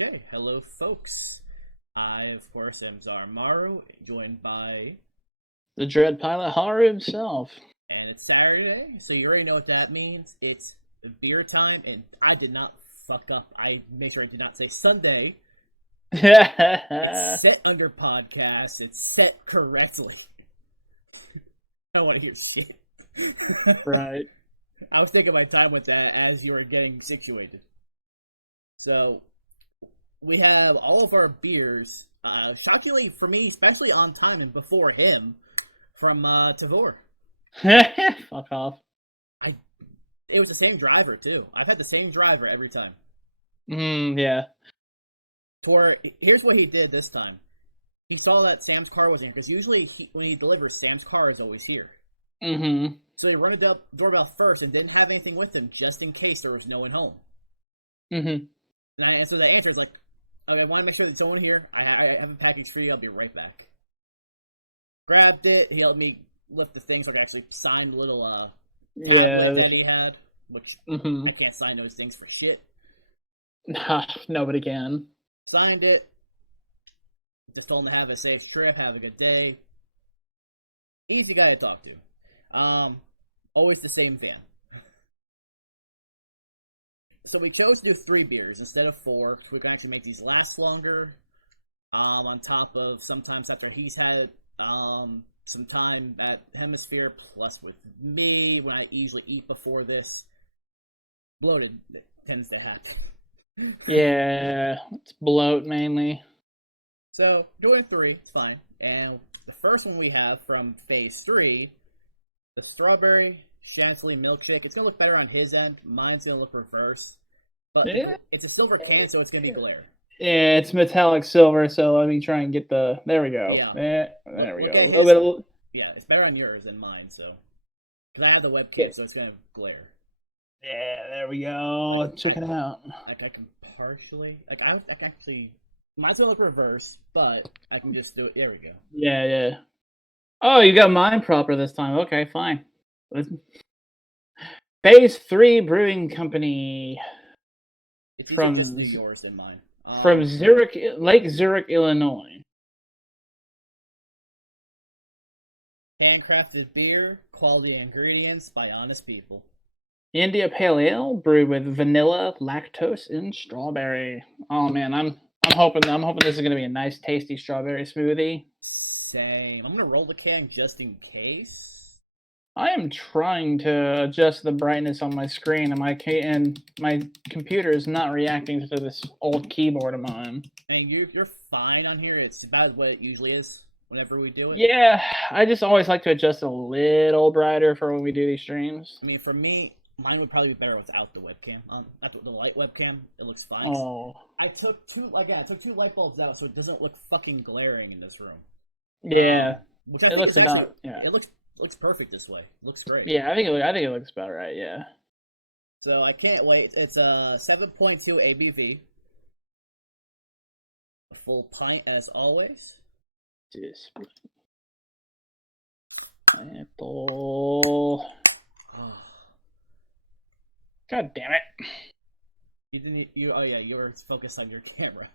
Okay, hello folks. I, of course, am Zaramaru, joined by... The Dread Pilot Haru himself. And it's Saturday, so you already know what that means. It's beer time, and I did not fuck up. I made sure I did not say Sunday. It's set under podcast. It's set correctly. I don't want to hear shit. Right. I was taking my time with that as you were getting situated. So, we have all of our beers, shockingly for me, especially on time and before him, from Tavor. Fuck off. It was the same driver, too. I've had the same driver every time. Yeah. Here's what he did this time. He saw that Sam's car was in, because usually when he delivers, Sam's car is always here. Mm-hmm. So he rung the doorbell first and didn't have anything with him, just in case there was no one home. Mm-hmm. And so the answer is like, okay, I want to make sure there's someone here. I have a package for you. I'll be right back. Grabbed it. He helped me lift the thing so I could actually sign the little that he had, which I can't sign those things for shit. Nobody can. Signed it. Just told him to have a safe trip, have a good day. Easy guy to talk to. Always the same fan. So we chose to do 3 beers instead of 4, so we can actually make these last longer. On top of sometimes after he's had some time at Hemisphere, plus with me when I usually eat before this, bloated tends to happen. Yeah, it's bloat mainly. So doing 3, it's fine. And the first one we have from Phase 3, the strawberry Chantilly milkshake. It's gonna look better on his end. Mine's gonna look reverse. But it's a silver can, so it's gonna be glare. Yeah, it's metallic silver, so let me try and get the... There we go. Yeah. There we go. A little bit... Yeah, it's better on yours than mine, so... Because I have the webcam, so it's gonna glare. Yeah, there we go. Check it out. I can partially... I can actually... Mine's gonna look reverse, but I can just do it. There we go. Yeah. Oh, you got mine proper this time. Okay, fine. Phase 3 Brewing Company. From just do yours than mine. From Lake Zurich, Illinois. Handcrafted beer, quality ingredients by honest people. India Pale Ale brewed with vanilla, lactose, and strawberry. Oh man, I'm hoping this is gonna be a nice, tasty strawberry smoothie. Same. I'm gonna roll the can just in case. I am trying to adjust the brightness on my screen, and my computer is not reacting to this old keyboard of mine. I mean, you're fine on here. It's about what it usually is whenever we do it. Yeah, I just always like to adjust a little brighter for when we do these streams. I mean, for me, mine would probably be better without the webcam. After the light webcam, it looks fine. Oh. I took 2 light bulbs out, so it doesn't look fucking glaring in this room. Yeah, it looks about. Yeah, it looks perfect this way. Looks great. Yeah, I think it looks about right. Yeah. So I can't wait. It's a 7.2 ABV. A full pint as always. Just pineapple. God damn it! You were focused on your camera.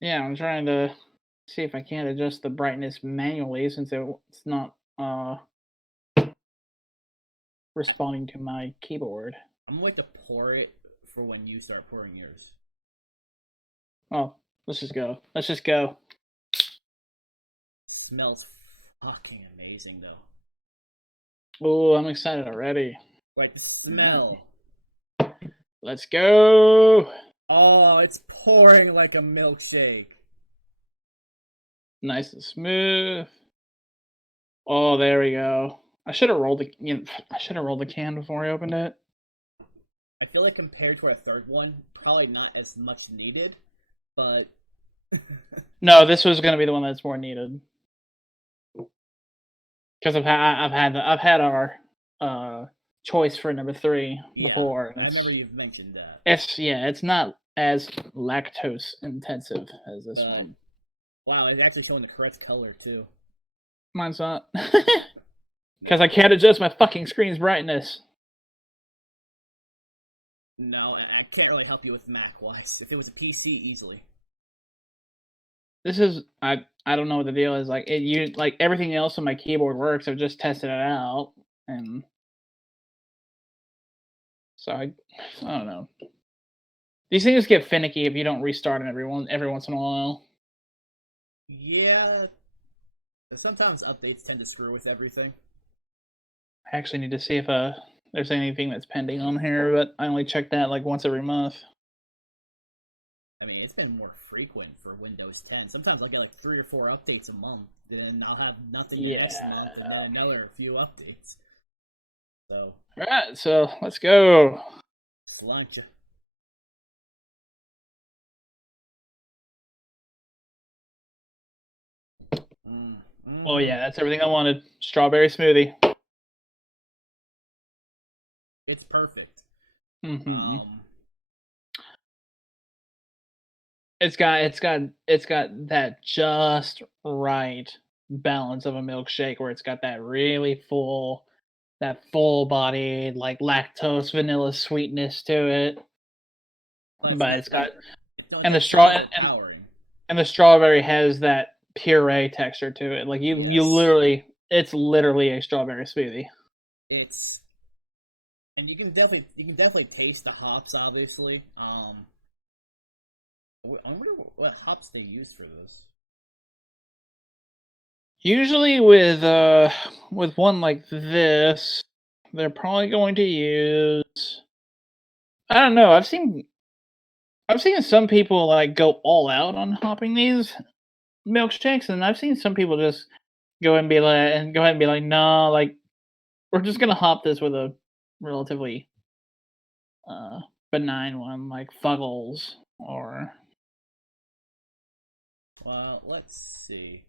Yeah, I'm trying to see if I can't adjust the brightness manually since it's not responding to my keyboard. I'm going to pour it for when you start pouring yours. Oh, let's just go. Smells fucking amazing, though. Oh, I'm excited already. Like the smell. Let's go. Oh, it's pouring like a milkshake. Nice and smooth. Oh, there we go. I should have rolled the can before I opened it. I feel like compared to our third one, probably not as much needed, but no, this was gonna be the one that's more needed because I've had our choice for number 3 before. I remember you've mentioned that. It's not as lactose intensive as this one. Wow, it's actually showing the correct color too. Mine's not. Because I can't adjust my fucking screen's brightness. No, I can't really help you with Mac-wise. If it was a PC, easily. I don't know what the deal is. Like like everything else on my keyboard works. I've just tested it out, and so I don't know. These things get finicky if you don't restart them every once in a while. Yeah, but sometimes updates tend to screw with everything. I actually need to see if there's anything that's pending on here, but I only check that like once every month. I mean, it's been more frequent for Windows 10. Sometimes I'll get like 3 or 4 updates a month, then I'll have nothing the next month, and then another few updates. So. Alright, so let's go. Flancher. Oh yeah, that's everything I wanted. Strawberry smoothie. It's perfect. Mm-hmm. It's got that just right balance of a milkshake where it's got that really full bodied like lactose vanilla sweetness to it. But it's got and the and the strawberry has that puree texture to it. Like you it's literally a strawberry smoothie. And you can definitely taste the hops, obviously. I wonder what hops they use for this. Usually with one like this, they're probably going to use. I don't know. I've seen some people like go all out on hopping these milkshakes, and I've seen some people just go ahead and be like, no, like we're just gonna hop this with a relatively benign one like Fuggles or. Well, let's see.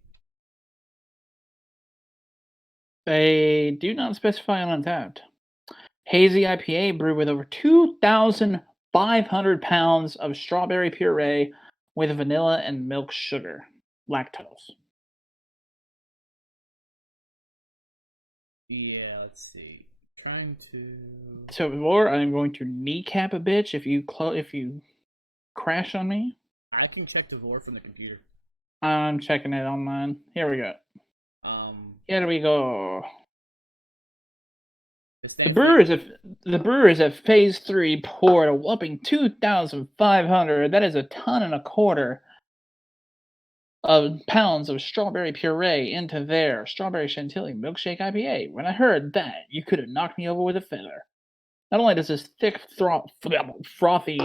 They do not specify on Untapped. Hazy IPA brewed with over 2,500 pounds of strawberry puree with vanilla and milk sugar. Lactose. Yeah, let's see. Trying to. So before I'm going to kneecap a bitch if you crash on me. I can check the lore from the computer. I'm checking it on mine. Here we go. Here we go. The brewers at Phase 3 poured a whopping 2,500. That is a ton and a quarter of pounds of strawberry puree into their strawberry chantilly milkshake IPA. When I heard that, you could have knocked me over with a feather. Not only does this thick, frothy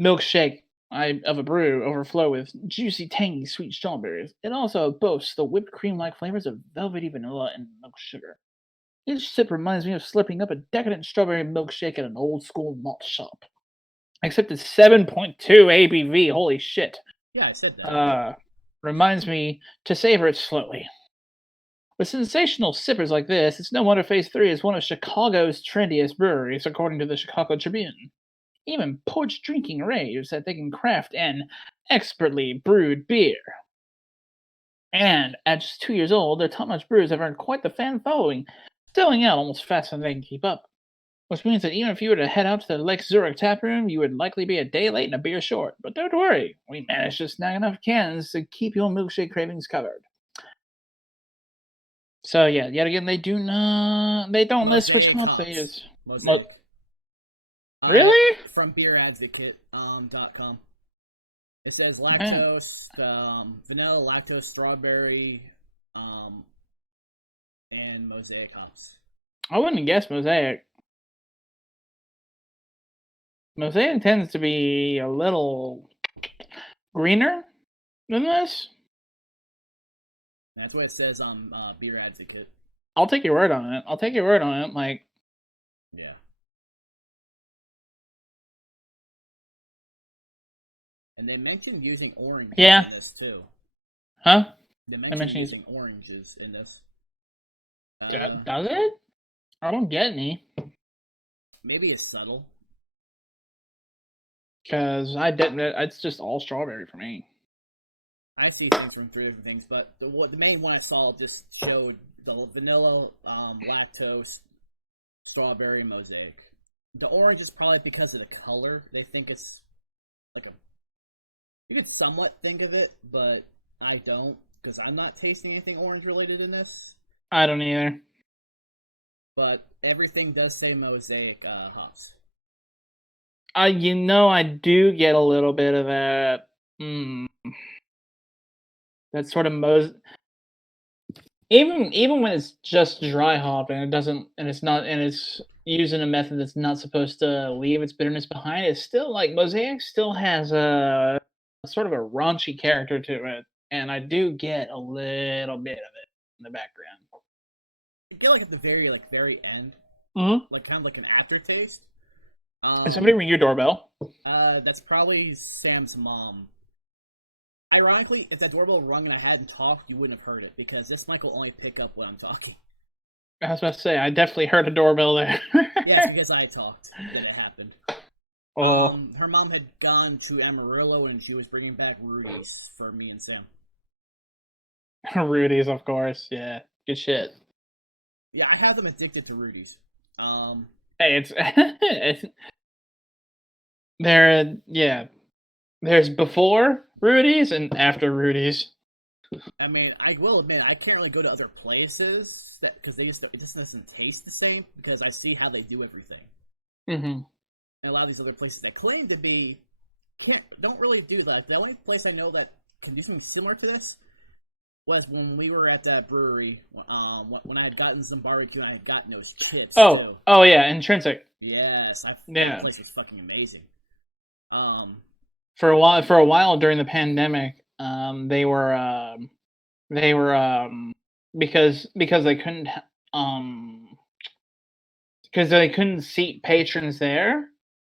milkshake of a brew overflow with juicy, tangy, sweet strawberries, it also boasts the whipped cream-like flavors of velvety vanilla and milk sugar. Each sip reminds me of slipping up a decadent strawberry milkshake at an old-school malt shop. Except it's 7.2 ABV. Holy shit. Yeah, I said that. Reminds me to savor it slowly. With sensational sippers like this, it's no wonder Phase 3 is one of Chicago's trendiest breweries, according to the Chicago Tribune. Even porch drinking raves that they can craft an expertly brewed beer. And at just 2 years old, their top-notch brewers have earned quite the fan following, selling out almost faster than they can keep up. Which means that even if you were to head out to the Lake Zurich tap room, you would likely be a day late and a beer short. But don't worry, we managed to snag enough cans to keep your milkshake cravings covered. So yeah, yet again, they don't list which hops they use. Really? From beeradvocate.com. It says lactose, vanilla, lactose, strawberry, and mosaic hops. I wouldn't guess mosaic. Mosaic tends to be a little greener than this. That's what it says on Beer Advocate. I'll take your word on it. Like, yeah. And they mentioned using orange in this too. Huh? They mentioned using oranges in this. Does it? I don't get any. Maybe it's subtle. Because it's just all strawberry for me. I see things from 3 different things, but the main one I saw just showed the vanilla, lactose, strawberry, mosaic. The orange is probably because of the color. They think it's like a You could somewhat think of it, but I don't, because I'm not tasting anything orange related in this. I don't either. But everything does say mosaic hops. I do get a little bit of that. That sort of even when it's just dry hop and it's using a method that's not supposed to leave its bitterness behind, it's still like Mosaic still has a sort of a raunchy character to it, and I do get a little bit of it in the background. You get like at the very end, like kind of like an aftertaste. Is somebody ring your doorbell? That's probably Sam's mom. Ironically, if that doorbell rung and I hadn't talked, you wouldn't have heard it because this mic will only pick up when I'm talking. I was about to say I definitely heard a doorbell there. Yeah, because I talked that it happened. Oh, Her mom had gone to Amarillo and she was bringing back Rudy's for me and Sam. Rudy's, of course. Yeah, good shit. Yeah, I have them addicted to Rudy's. Hey, it's yeah. There's before Rudy's and after Rudy's. I mean, I will admit I can't really go to other places because it just doesn't taste the same because I see how they do everything. Mm-hmm. And a lot of these other places that claim to be don't really do that. The only place I know that can do something similar to this was when we were at that brewery. When I had gotten some barbecue and I had gotten those chips. Too. Yeah, Intrinsic. Yes, that place was fucking amazing. For a while during the pandemic, they were because they couldn't because they couldn't seat patrons there.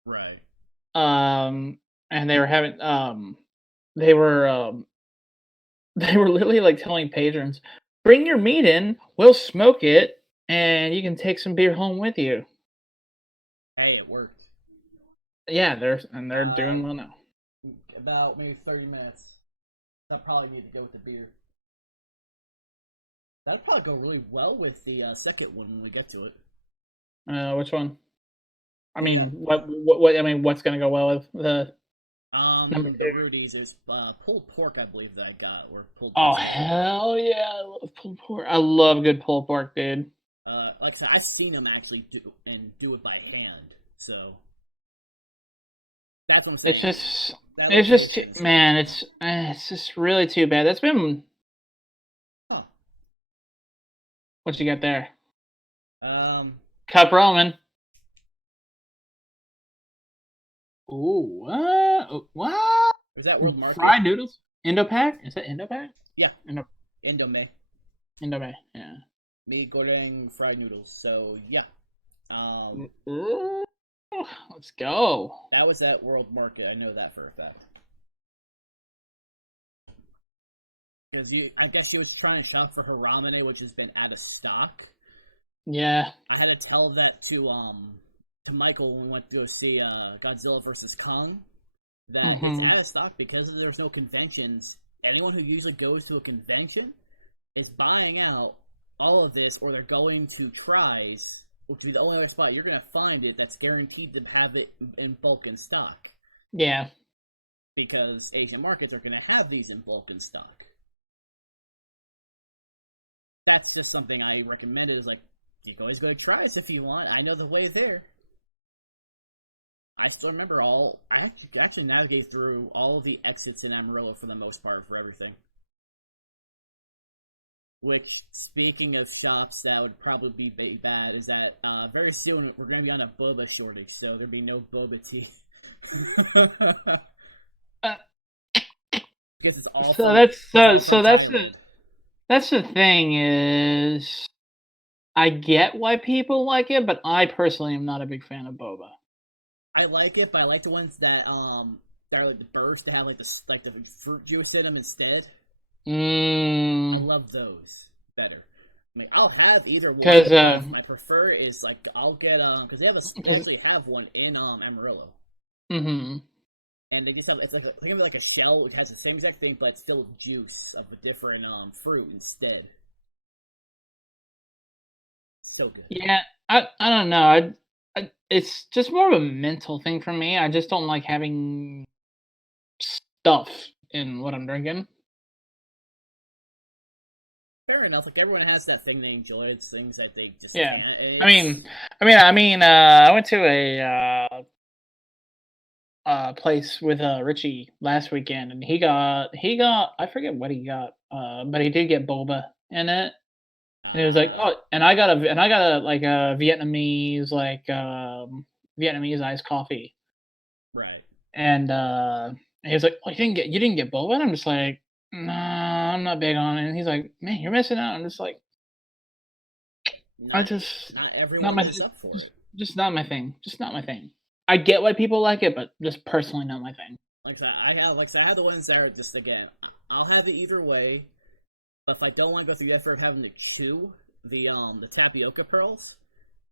Right. And they were having they were literally like telling patrons, "Bring your meat in, we'll smoke it, and you can take some beer home with you." Hey, it worked. Yeah, they're doing well now. About maybe 30 minutes. I probably need to go with the beer. That'd probably go really well with the second one when we get to it. Which one? I mean, what? I mean, what's gonna go well with the number two? The Rudy's is pulled pork, I believe that I got, or pulled. Oh hell yeah! I love pulled pork. I love good pulled pork, dude. Like I said, I've seen them actually do it by hand, so that's what I'm saying. It's just man, it's just really too bad. That's been. Huh. What you got there? Cup ramen. Ooh, what? Is that World Market? Fried noodles? Indo-Pac? Is that Indo-Pac? Yeah. Indomie. Indomie, yeah. Mi goreng fried noodles. So yeah. Ooh, let's go. That was at World Market. I know that for a fact. Because I guess she was trying to shop for her ramen, which has been out of stock. Yeah. I had to tell that to Michael when we went to go see Godzilla vs. Kong. That it's out of stock because there's no conventions. Anyone who usually goes to a convention is buying out all of this, or they're going to Tries, which would be the only other spot you're going to find it that's guaranteed to have it in bulk in stock. Yeah. Because Asian markets are going to have these in bulk in stock. That's just something I recommended. Is like, you can always go to Tries if you want. I know the way there. I still remember I actually navigated through all of the exits in Amarillo for the most part for everything. Which, speaking of shops that would probably be bad, is that very soon we're going to be on a boba shortage, so there'll be no boba tea. Because it's all that's the thing is, I get why people like it, but I personally am not a big fan of boba. I like it, but I like the ones that are like the bursts that have like the fruit juice in them instead. I love those better. I mean, I'll have either one. Because my prefer is like I'll get because they actually have one in Amarillo. Mm-hmm. And they just have think of it like a shell which has the same exact thing, but it's filled with juice of a different fruit instead. So good. Yeah, I don't know. It's just more of a mental thing for me. I just don't like having stuff in what I'm drinking. Fair enough. Like everyone has that thing they enjoy. It's things that they just Yeah. can't. I went to a place with Richie last weekend, and he got I forget what he got, but he did get boba in it, and it was like, oh, and I got a like a Vietnamese Vietnamese iced coffee, Right. and he was like, oh, you didn't get boba, and I'm just like, nah, I'm not big on it, and he's like, man, you're missing out. I'm just like, Not not everyone my is up for it. just not my thing, just not my thing. I get why people like it, but just personally not my thing. Like I have the ones that are just again. I'll have it either way, but if I don't want to go through the effort of having to chew the tapioca pearls,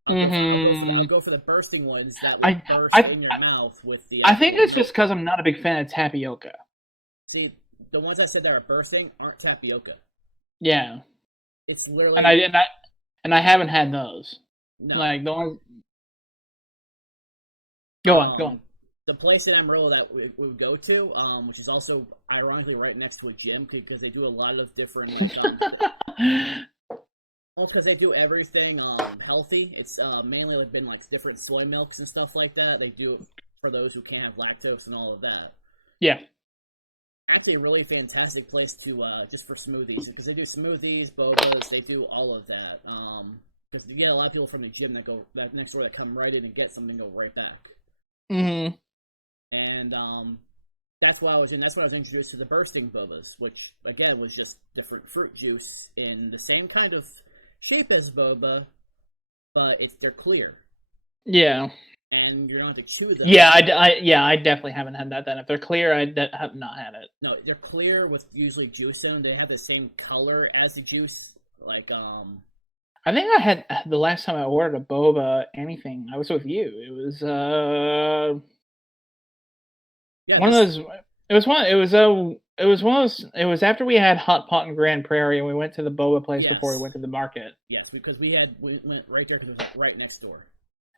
I'll go for the bursting ones that will burst in your mouth with the. I think it's just because I'm not a big fan of tapioca. See, the ones I said that are bursting aren't tapioca. Yeah, it's literally. And I haven't had those. No. Like the ones. Go on. The place in Amarillo that we would go to, which is also ironically right next to a gym because they do a lot of different. Well, because they do everything healthy. It's mainly been like different soy milks and stuff like that. They do it for those who can't have lactose and all of that. Yeah. Actually, a really fantastic place to just for smoothies because they do smoothies, bobas. They do all of that. Because you get a lot of people from the gym that next door that come right in and get something and go right back. Mm-hmm. And that's why I was introduced to the bursting bobas, which again was just different fruit juice in the same kind of shape as boba, but they're clear. Yeah. And you don't have to chew them. Yeah, I definitely haven't had that. Then if they're clear, I have not had it. No, they're clear with usually juice in them. They have the same color as the juice, like I think I had the last time I ordered a boba anything. I was with you. It was one of those. It was one. It was one of those. It was after we had Hot Pot in Grand Prairie, and we went to the boba place before we went to the market. Yes, because we went right there because it was right next door.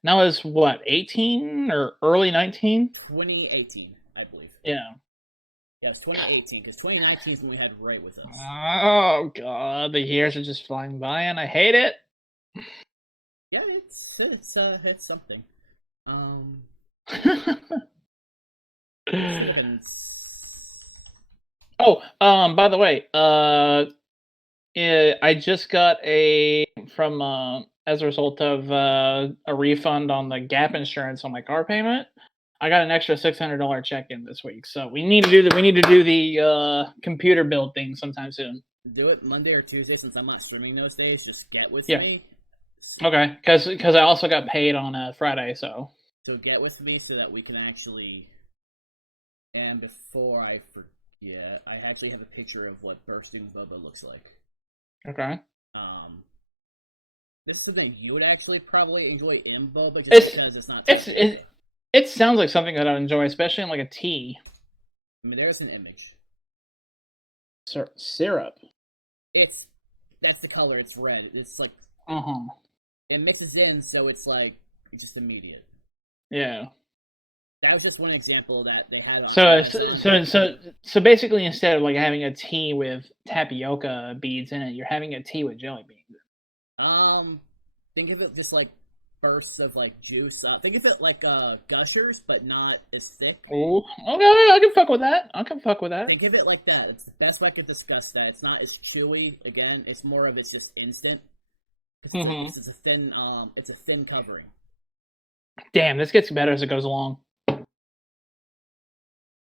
And that was what, 18 or early 19? 2018, I believe. Yeah. Yeah, it's 2018 because 2019 is when we had Ray with us. Oh god, the years are just flying by, and I hate it. Yeah, it's something. By the way, I just got from as a result of a refund on the gap insurance on my car payment. I got an extra $600 check in this week, so we need to do the computer build thing sometime soon. Do it Monday or Tuesday since I'm not streaming those days. Just get with me. Okay, because I also got paid on Friday, so. So get with me so that we can actually. And before I forget, I actually have a picture of what bursting boba looks like. Okay. This is something you would actually probably enjoy in boba, just because it's not. It sounds like something that I'd enjoy, especially in like a tea. I mean, there's an image. Syrup. That's the color. It's red. It's like. It mixes in, so it's just immediate. Yeah. That was just one example that they had. So basically, instead of like having a tea with tapioca beads in it, you're having a tea with jelly beans. Think of it just like bursts of like juice. Think of it like gushers, but not as thick. Oh, okay, I can fuck with that. Think of it like that. It's the best way I could discuss that. It's not as chewy. Again, it's more of it's just instant. It's a thin covering. Damn, this gets better as it goes along.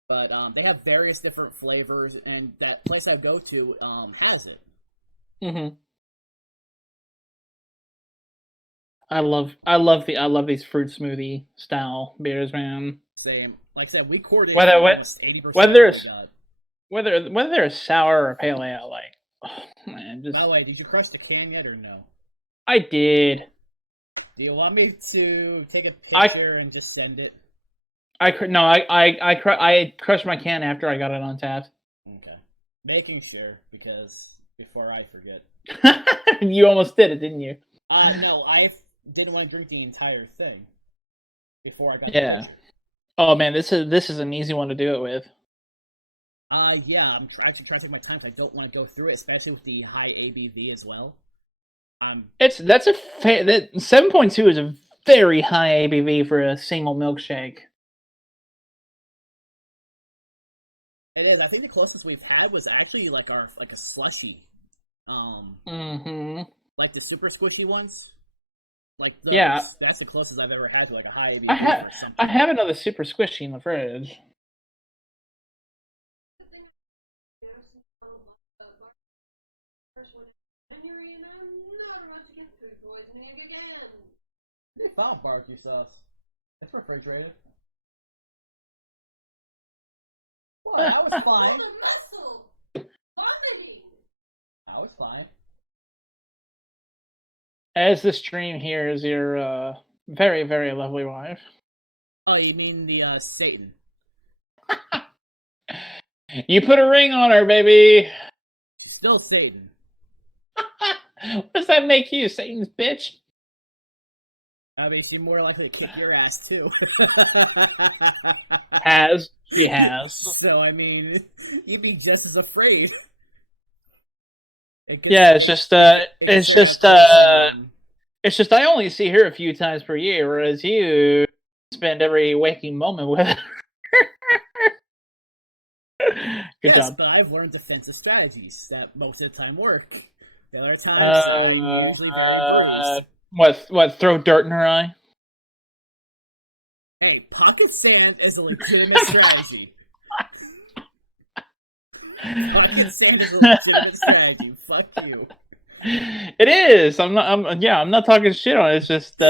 But they have various different flavors, and that place I go to has it. I love these fruit smoothie style beers, man. Same. Like I said, we cored whether they're a sour or a pale ale, like, oh, man, just. By the way, did you crush the can yet or no? I did. Do you want me to take a picture and just send it? I crushed my can after I got it on tap. Okay, making sure because before I forget. You almost did it, didn't you? No, I didn't want to drink the entire thing before I got. Yeah. Oh man, this is an easy one to do it with. Yeah, I'm actually trying to take my time, 'cause I don't want to go through it, especially with the high ABV as well. That 7.2 is a very high ABV for a single milkshake. It is. I think the closest we've had was actually like a slushy, Mm-hmm. like the super squishy ones. Like those. Yeah. That's the closest I've ever had to like a high ABV I or something. have another super squishy in the fridge. You found barbecue sauce. It's refrigerated. Well, that was fine. That was fine. As the stream here is your very, very lovely wife. Oh, you mean the Satan? You put a ring on her, baby. She's still Satan. What does that make you, Satan's bitch? I mean, she's more likely to kick your ass too. She has. So I mean, you'd be just as afraid. Yeah, it's just I only see her a few times per year, whereas you spend every waking moment with her. Good job. But I've learned defensive strategies that most of the time work. The other times, I'm usually very bruised. What? Throw dirt in her eye? Hey, pocket sand is a legitimate strategy. Pocket sand is a legitimate strategy. Fuck you. It is. I'm not talking shit on it. It's just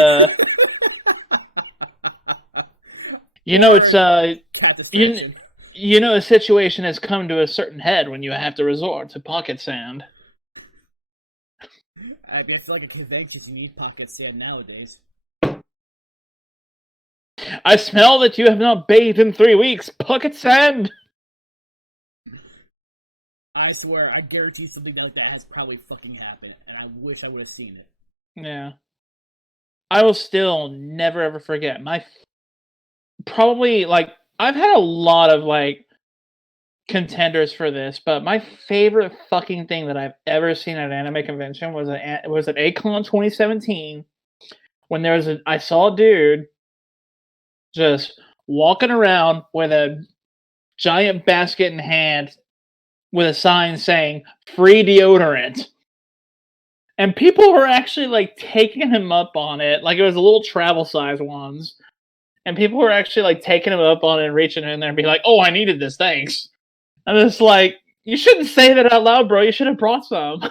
you know, it's you know, a situation has come to a certain head when you have to resort to pocket sand. I mean, I feel like a convention you need pocket sand nowadays. I smell that you have not bathed in 3 weeks. Pocket sand. I swear, I guarantee something like that has probably fucking happened, and I wish I would have seen it. Yeah. I will still never ever forget probably, like, I've had a lot of, like, contenders for this, but my favorite fucking thing that I've ever seen at an anime convention was at A-Con 2017, when I saw a dude just walking around with a giant basket in hand with a sign saying free deodorant. And people were actually, like, taking him up on it. Like, it was a little travel size ones. And people were actually, like, taking him up on it and reaching in there and being like, oh, I needed this, thanks. And it's like, you shouldn't say that out loud, bro. You should have brought some.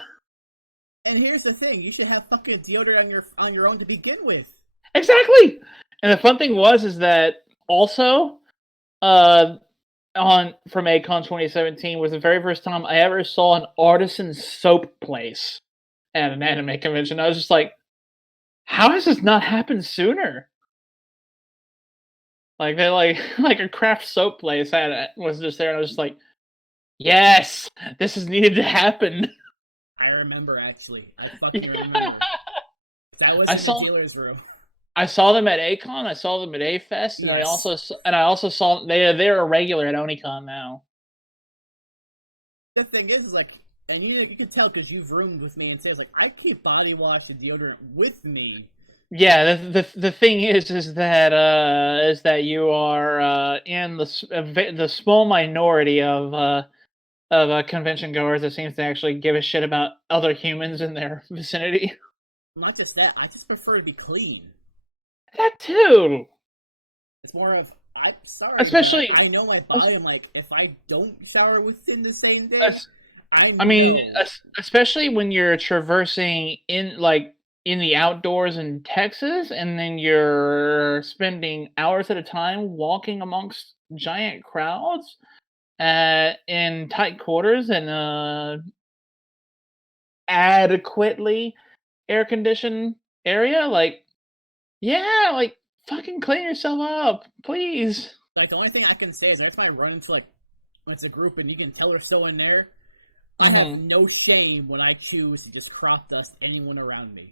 And here's the thing, you should have fucking deodorant on your own to begin with. Exactly. And the fun thing is that also, from A-Con 2017 was the very first time I ever saw an artisan soap place at an anime convention. I was just like, how has this not happened sooner? Like, they like a craft soap place was just there, and I was just like, yes, this is needed to happen. I remember, actually. I fucking remember. That was in the dealer's room. I saw them at A-Con, I saw them at A-Fest, and yes. I also saw they're a regular at Onicon now. The thing is like, and you can tell because you've roomed with me and says like, I keep body wash and deodorant with me. Yeah, the thing is that you are in the small minority of convention goers that seems to actually give a shit about other humans in their vicinity. Not just that, I just prefer to be clean. That too. It's more of, I'm sorry. Especially, I know my body. I'm like, if I don't shower within the same day, especially when you're traversing in the outdoors in Texas, and then you're spending hours at a time walking amongst giant crowds in tight quarters and adequately air-conditioned area. Like, yeah, like, fucking clean yourself up, please. Like, the only thing I can say is every time I run into, like, when it's a group and you can tell they're still in there, I have no shame when I choose to just crop dust anyone around me.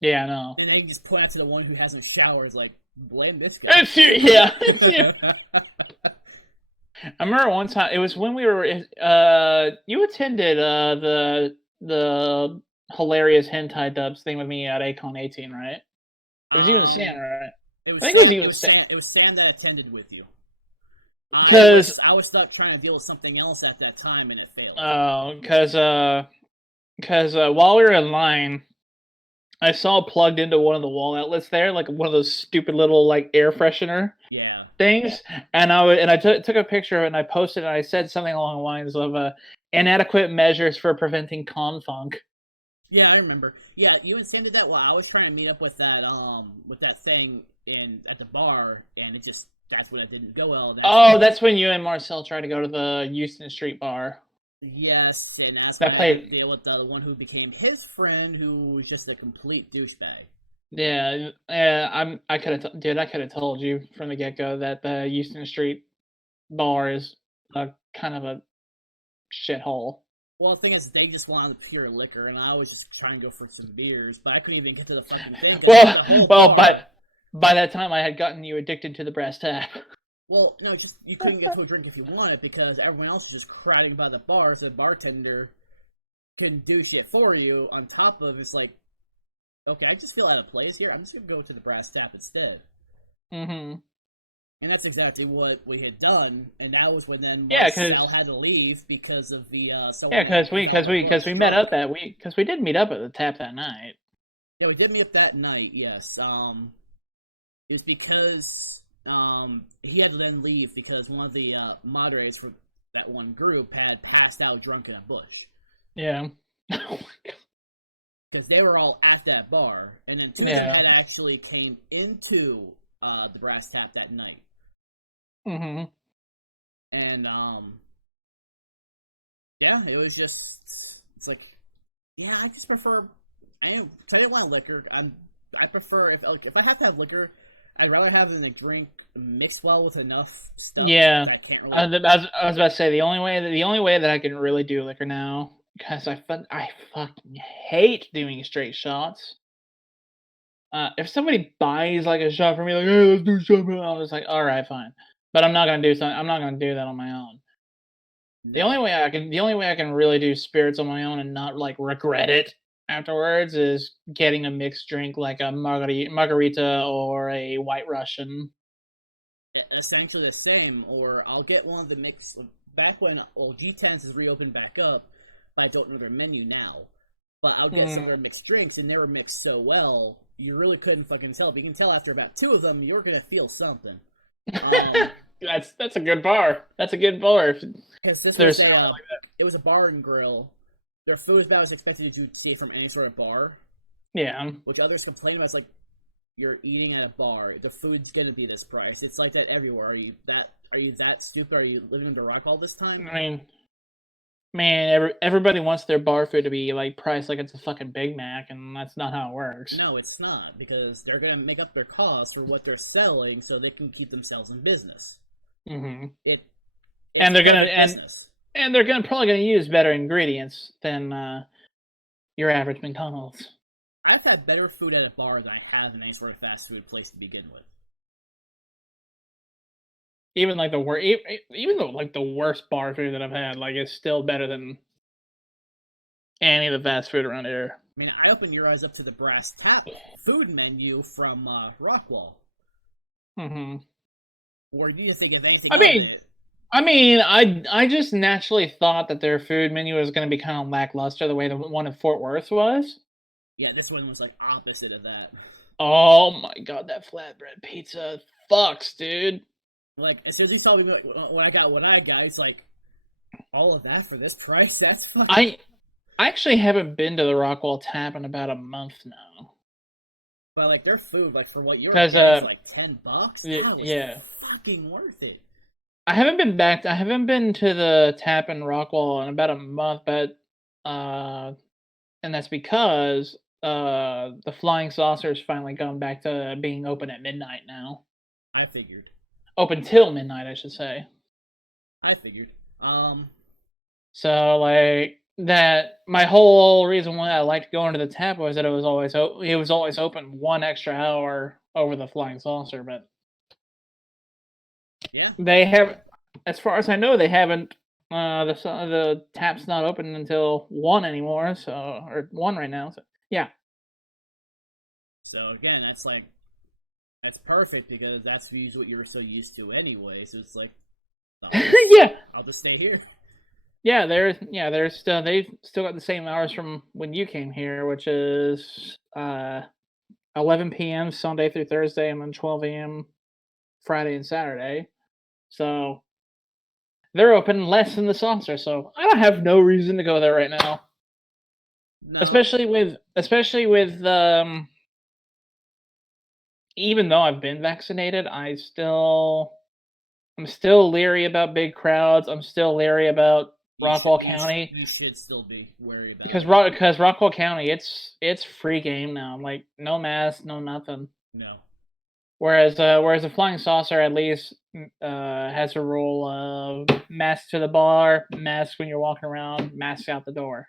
Yeah, I know. And then you just point out to the one who hasn't showered, like, blame this guy. It's you, yeah. It's you. I remember one time. It was when we were. You attended the hilarious hentai dubs thing with me at Acon 18, right? It was even Sam, right? It was I think it was Sam. even Sam. It was Sam that attended with you. Because I was stuck trying to deal with something else at that time, and it failed. Because while we were in line, I saw plugged into one of the wall outlets there, like one of those stupid little like air freshener things, and I took a picture of it and I posted it. And I said something along the lines of inadequate measures for preventing confunk. Yeah, I remember. Yeah, you and Sam did that while I was trying to meet up with that thing at the bar, and that's when it didn't go well. That's when you and Marcel tried to go to the Houston Street bar. Yes, and that's when I to deal with the one who became his friend, who was just a complete douchebag. Yeah, I could have told you from the get go that the Houston Street bar is kind of a shithole. Well, the thing is, they just wanted pure liquor, and I was just trying to go for some beers, but I couldn't even get to the fucking thing. By that time, I had gotten you addicted to the brass tap. Well, no, just you couldn't get to a drink if you wanted because everyone else was just crowding by the bar, so the bartender couldn't do shit for you. On top of it's like, okay, I just feel out of place here. I'm just gonna go to the brass tap instead. Mm-hmm. And that's exactly what we had done, and that was when then Sal had to leave because of the because we met up that week because we did meet up at the tap that night. Yeah, we did meet up that night. Yes, it was because he had to then leave because one of the moderators for that one group had passed out drunk in a bush. Yeah. Because they were all at that bar, and then two of them had actually came into the brass tap that night. Mm-hmm. And yeah, it was just it's like, yeah, I just prefer. I didn't want liquor. I prefer if I have to have liquor, I'd rather have than a drink mixed well with enough stuff. Yeah, that I can't really. I was about to say the only way that I can really do liquor now, because I fucking hate doing straight shots. If somebody buys like a shot for me, like, hey, let's do something, I'm just like, all right, fine. But I'm not gonna do something. I'm not gonna do that on my own. The only way I can really do spirits on my own and not like regret it afterwards is getting a mixed drink like a margarita or a White Russian. Essentially the same, or I'll get one of the mixed. Back when G10s is reopened back up, but I don't know their menu now. But I'll get some of their mixed drinks, and they were mixed so well, you really couldn't fucking tell. But you can tell after about two of them, you're gonna feel something. That's a good bar. That's a good bar. Because it was a bar and grill. Their food was about as expected as you'd see from any sort of bar. Yeah. Which others complain about. It's like, you're eating at a bar. The food's gonna be this price. It's like that everywhere. Are you that stupid? Are you living under a rock all this time? I mean, man, everybody wants their bar food to be like priced like it's a fucking Big Mac, and that's not how it works. No, it's not, because they're gonna make up their costs for what they're selling, so they can keep themselves in business. Mm-hmm. And they're probably gonna use better ingredients than your average McDonald's. I've had better food at a bar than I have in any sort of fast food place to begin with. Even like the worst bar food that I've had, like, it's still better than any of the fast food around here. I mean, I opened your eyes up to the brass tap food menu from Rockwall. Mm-hmm. Or do you think of anything? I just naturally thought that their food menu was going to be kind of lackluster the way the one in Fort Worth was. Yeah, this one was like opposite of that. Oh my god, that flatbread pizza fucks, dude. Like, as soon as he saw me, when I got, it's like, all of that for this price? That's fucking... I actually haven't been to the Rockwall Tap in about a month now. But, like, their food, like, for what you're getting, is like $10? Yeah. Fucking worth it. I haven't been to the Tap in Rockwall in about a month, but, and that's because, the Flying Saucer's finally gone back to being open at midnight now. I figured. Open till midnight, I should say. I figured. So, like, that, my whole reason why I liked going to the tap was that it was always open 1 extra hour over the Flying Saucer, but yeah, they as far as I know, they haven't. The tap's not open until 1 anymore, so or 1 right now. So yeah, So again, that's perfect because that's what you were so used to anyway. So it's like, yeah, I'll just stay here. There's still they've still got the same hours from when you came here, which is 11 p.m. Sunday through Thursday, and then 12 a.m. Friday and Saturday. So they're open less than the saucer. So I don't have no reason to go there right now. No, Especially with even though I've been vaccinated, I'm still leery about big crowds. I'm still leery about Rockwall County you should still be worried about because it. because Rockwall County it's free game now. Like no mask, no nothing. No. Whereas a flying saucer at least has a rule of mask to the bar, mask when you're walking around, mask out the door.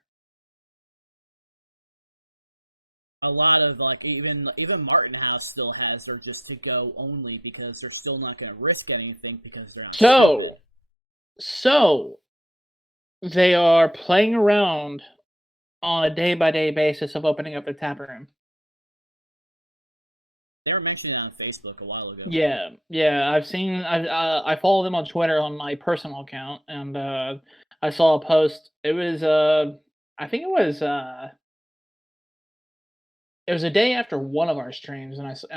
A lot of like even Martin House still has their just to go only because they're still not going to risk anything because they're not. So so they are playing around on a day by day basis of opening up their tap room. They were mentioning it on Facebook a while ago. Yeah. I've seen. I follow them on Twitter on my personal account, and I saw a post. It was I think it was a day after one of our streams, and I saw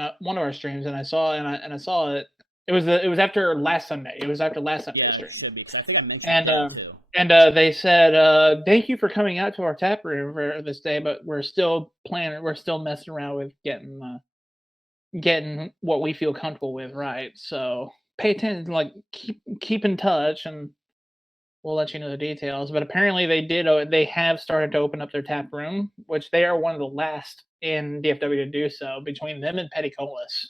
it. It was after last Sunday. It was after last Sunday's Yeah, stream. it should be because I think I mentioned it too. And they said, "Thank you for coming out to our tap room for this day, but we're still planning. We're still messing around with getting what we feel comfortable with, right? So pay attention, like keep in touch, and we'll let you know the details." But apparently, they have started to open up their tap room, which they are one of the last in DFW to do so. Between them and Petticolas,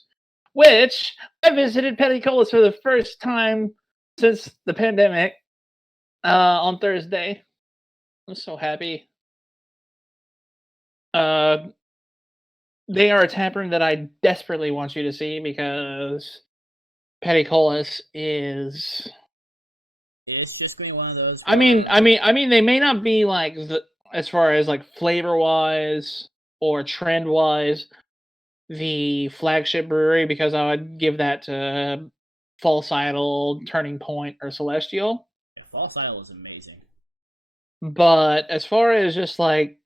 which I visited Petticolas for the first time since the pandemic on Thursday. I'm so happy. Uh, they are a tap room that I desperately want you to see because Petticolas is. It's just going to be one of those. They may not be like as far as like flavor wise or trend wise the flagship brewery because I would give that to False Idol, Turning Point, or Celestial. Yeah, False Idol is amazing. But as far as just like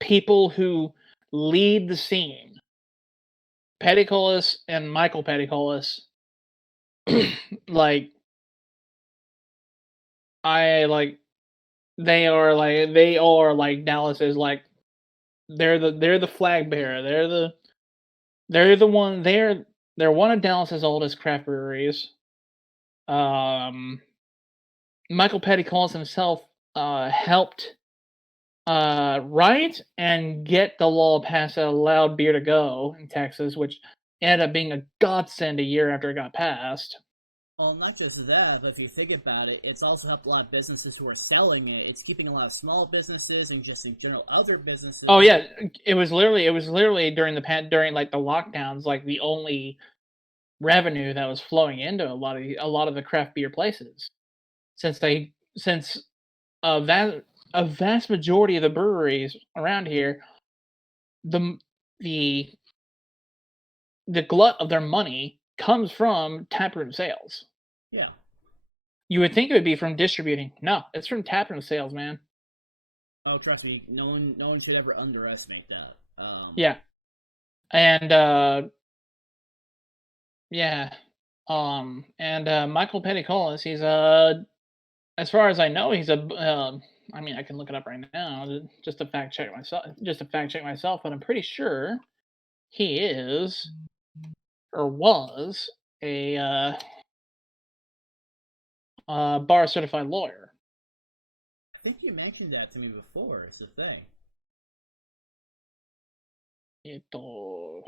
people who lead the scene, Petticolas and Michael Petticolas, like I like they are like Dallas's like they're the flag bearer. They're one of Dallas's oldest craft breweries. Um, Michael Petticolas himself helped write and get the law passed that allowed beer to go in Texas, which ended up being a godsend a year after it got passed. Well, not just that, but if you think about it, it's also helped a lot of businesses who are selling it. It's keeping a lot of small businesses and just in general other businesses. Oh yeah, it was literally during like the lockdowns, like the only revenue that was flowing into a lot of the craft beer places, since a vast majority of the breweries around here, the the the glut of their money comes from taproom sales. Yeah. You would think it would be from distributing. No, it's from taproom sales, man. Oh, trust me, no one should ever underestimate that. Yeah, and yeah, Michael Petticolas, he's as far as I know, he's a. I mean, I can look it up right now just to fact check myself, but I'm pretty sure he is or was a bar certified lawyer. I think you mentioned that to me before. It's the thing. Ito.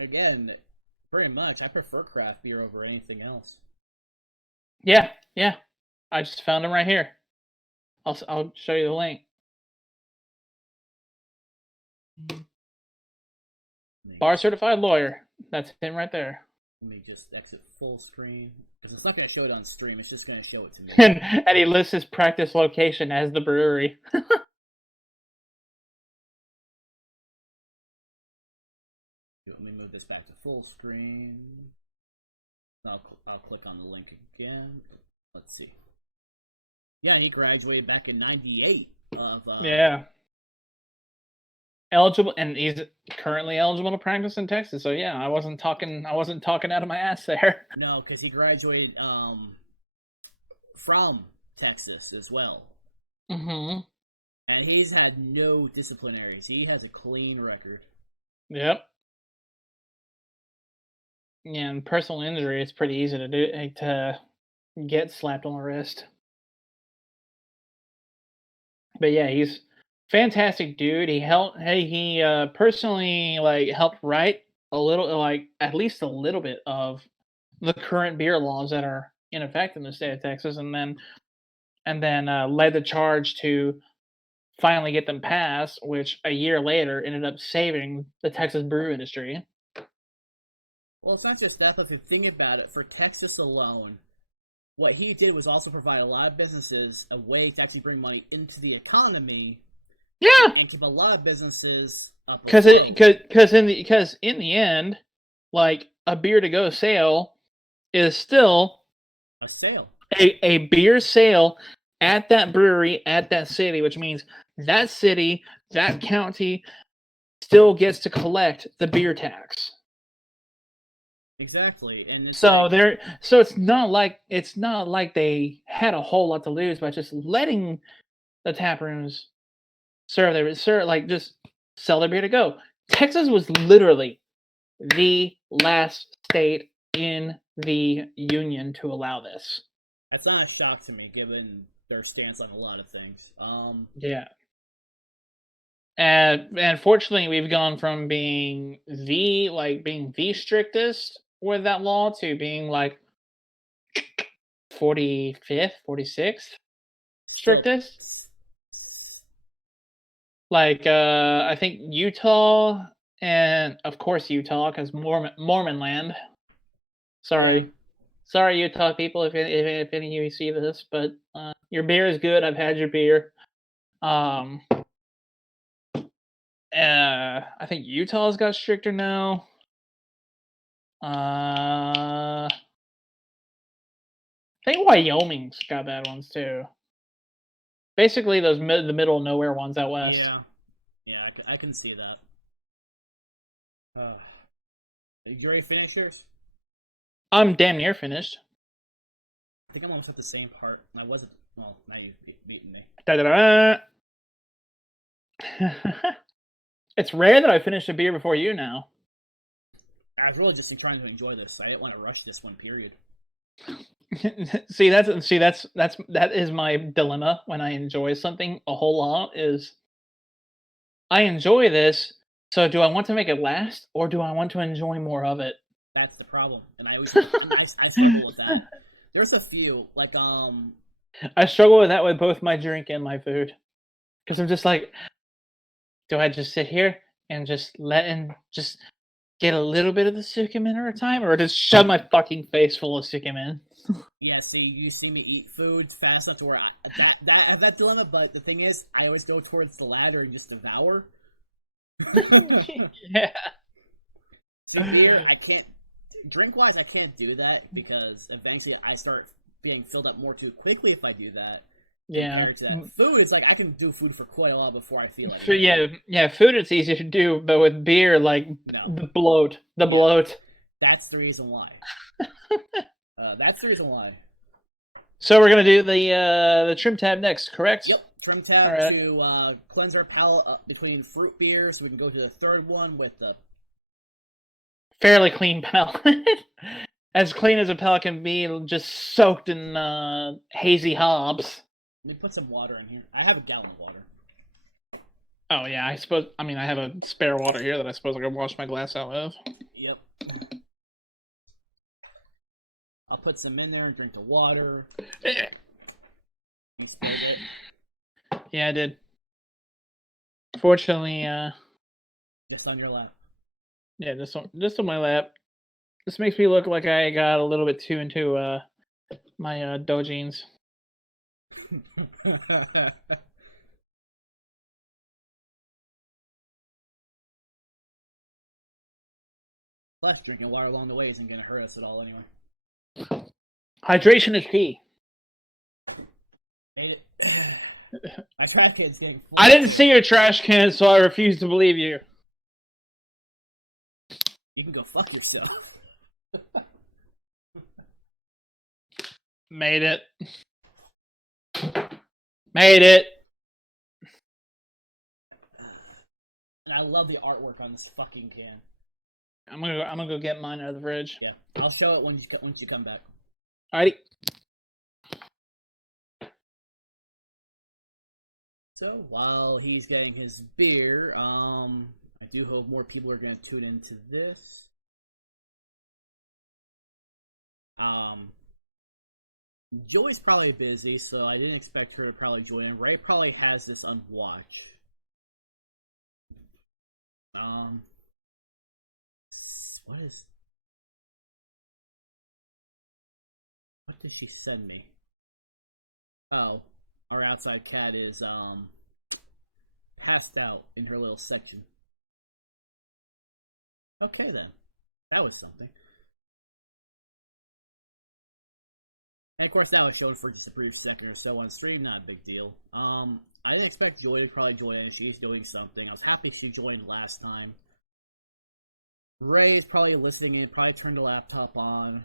Again, pretty much, I prefer craft beer over anything else. Yeah. I just found him right here. I'll show you the link. Bar certified lawyer. That's him right there. Let me just exit full screen. Because it's not going to show it on stream, it's just going to show it to me. And he lists his practice location as the brewery. Let me move this back to full screen. I'll click on the link again. Let's see. Yeah, he graduated back in '98. Yeah. Eligible, and he's currently eligible to practice in Texas. So yeah, I wasn't talking out of my ass there. No, because he graduated from Texas as well. Mm-hmm. And he's had no disciplinaries. He has a clean record. Yep. Yeah, and personal injury, it's pretty easy to get slapped on the wrist. But yeah, he's fantastic dude. He personally helped write a little, at least a little bit of the current beer laws that are in effect in the state of Texas, and then led the charge to finally get them passed, which a year later ended up saving the Texas brew industry. Well, it's not just that, but if you think about it, for Texas alone, what he did was also provide a lot of businesses a way to actually bring money into the economy. Yeah, and keep a lot of businesses up. Because in the end, a beer to go sale is still a sale. A beer sale at that brewery at that city, which means that city, that county, still gets to collect the beer tax. Exactly, and so it's not like they had a whole lot to lose by just letting the tap rooms just sell their beer to go. Texas was literally the last state in the union to allow this. That's not a shock to me, given their stance on a lot of things. Yeah. And fortunately, we've gone from being the strictest with that law to being 45th, 46th strictest. I think Utah, and of course Utah, because Mormon land. Sorry, Utah people, if any of you see this, but your beer is good. I've had your beer. I think Utah's got stricter now. I think Wyoming's got bad ones too. Basically, the middle of nowhere ones out west. Yeah, I can see that. Did you already finish yours? I'm damn near finished. I think I'm almost at the same part. I wasn't. Well, now you've beaten me. Da-da-da. It's rare that I finish a beer before you now. I was really just trying to enjoy this. I didn't want to rush this one, period. That is my dilemma when I enjoy something a whole lot. Is I enjoy this, so do I want to make it last, or do I want to enjoy more of it? That's the problem, and I always I struggle with that. There's a few I struggle with that with both my drink and my food, because I'm just do I just sit here and just get a little bit of the Sukemen at a time, or just shove my fucking face full of Sukemen? Yeah, see, you see me eat food fast enough to where I have that dilemma, but the thing is, I always go towards the latter and just devour. Yeah. So here, I can't, drink-wise, I can't do that, because eventually I start being filled up more too quickly if I do that. Yeah. To that. Food is I can do food for quite a while before I feel like it. Yeah, food it's easy to do, but with beer, no. the bloat. That's the reason why. That's the reason why. So we're gonna do the trim tab next, correct? Yep, trim tab to cleanse our palate between fruit beers. So we can go to the third one with the fairly clean palate. As clean as a palate can be, just soaked in hazy hops. Let me put some water in here. I have a gallon of water. Oh yeah, I have a spare water here that I suppose I can wash my glass out with. Yep. I'll put some in there and drink the water. You spilled it? Yeah, I did. Fortunately, just on your lap. Yeah, this on my lap. This makes me look like I got a little bit too into my dojins. Plus, drinking water along the way isn't going to hurt us at all anyway. Hydration is key. Made it. My trash can's getting full. I didn't see your trash can, so I refuse to believe you. You can go fuck yourself. Made it. Made it. And I love the artwork on this fucking can. I'm gonna go get mine out of the fridge. Yeah, I'll show it once you come back. Alrighty. So while he's getting his beer, I do hope more people are going to tune into this. Joey's probably busy, so I didn't expect her to probably join in. Ray probably has this on watch. What did she send me? Oh, our outside cat is, passed out in her little section. Okay then. That was something. And of course that was shown for just a brief second or so on stream, not a big deal. I didn't expect Joy to probably join in. She's doing something. I was happy she joined last time. Ray is probably listening in, probably turned the laptop on,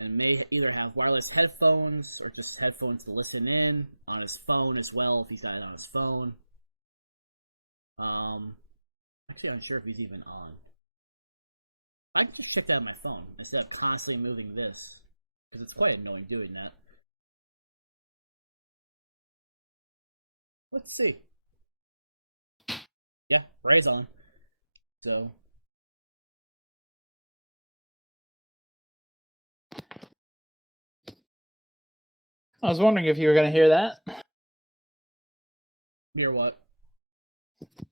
and may either have wireless headphones or just headphones to listen in on his phone as well, if he's got it on his phone. Actually, I'm unsure if he's even on. I can just check that on my phone instead of constantly moving this, because it's quite annoying doing that. Let's see. Yeah, Ray's on. So. I was wondering if you were gonna hear that. Hear what?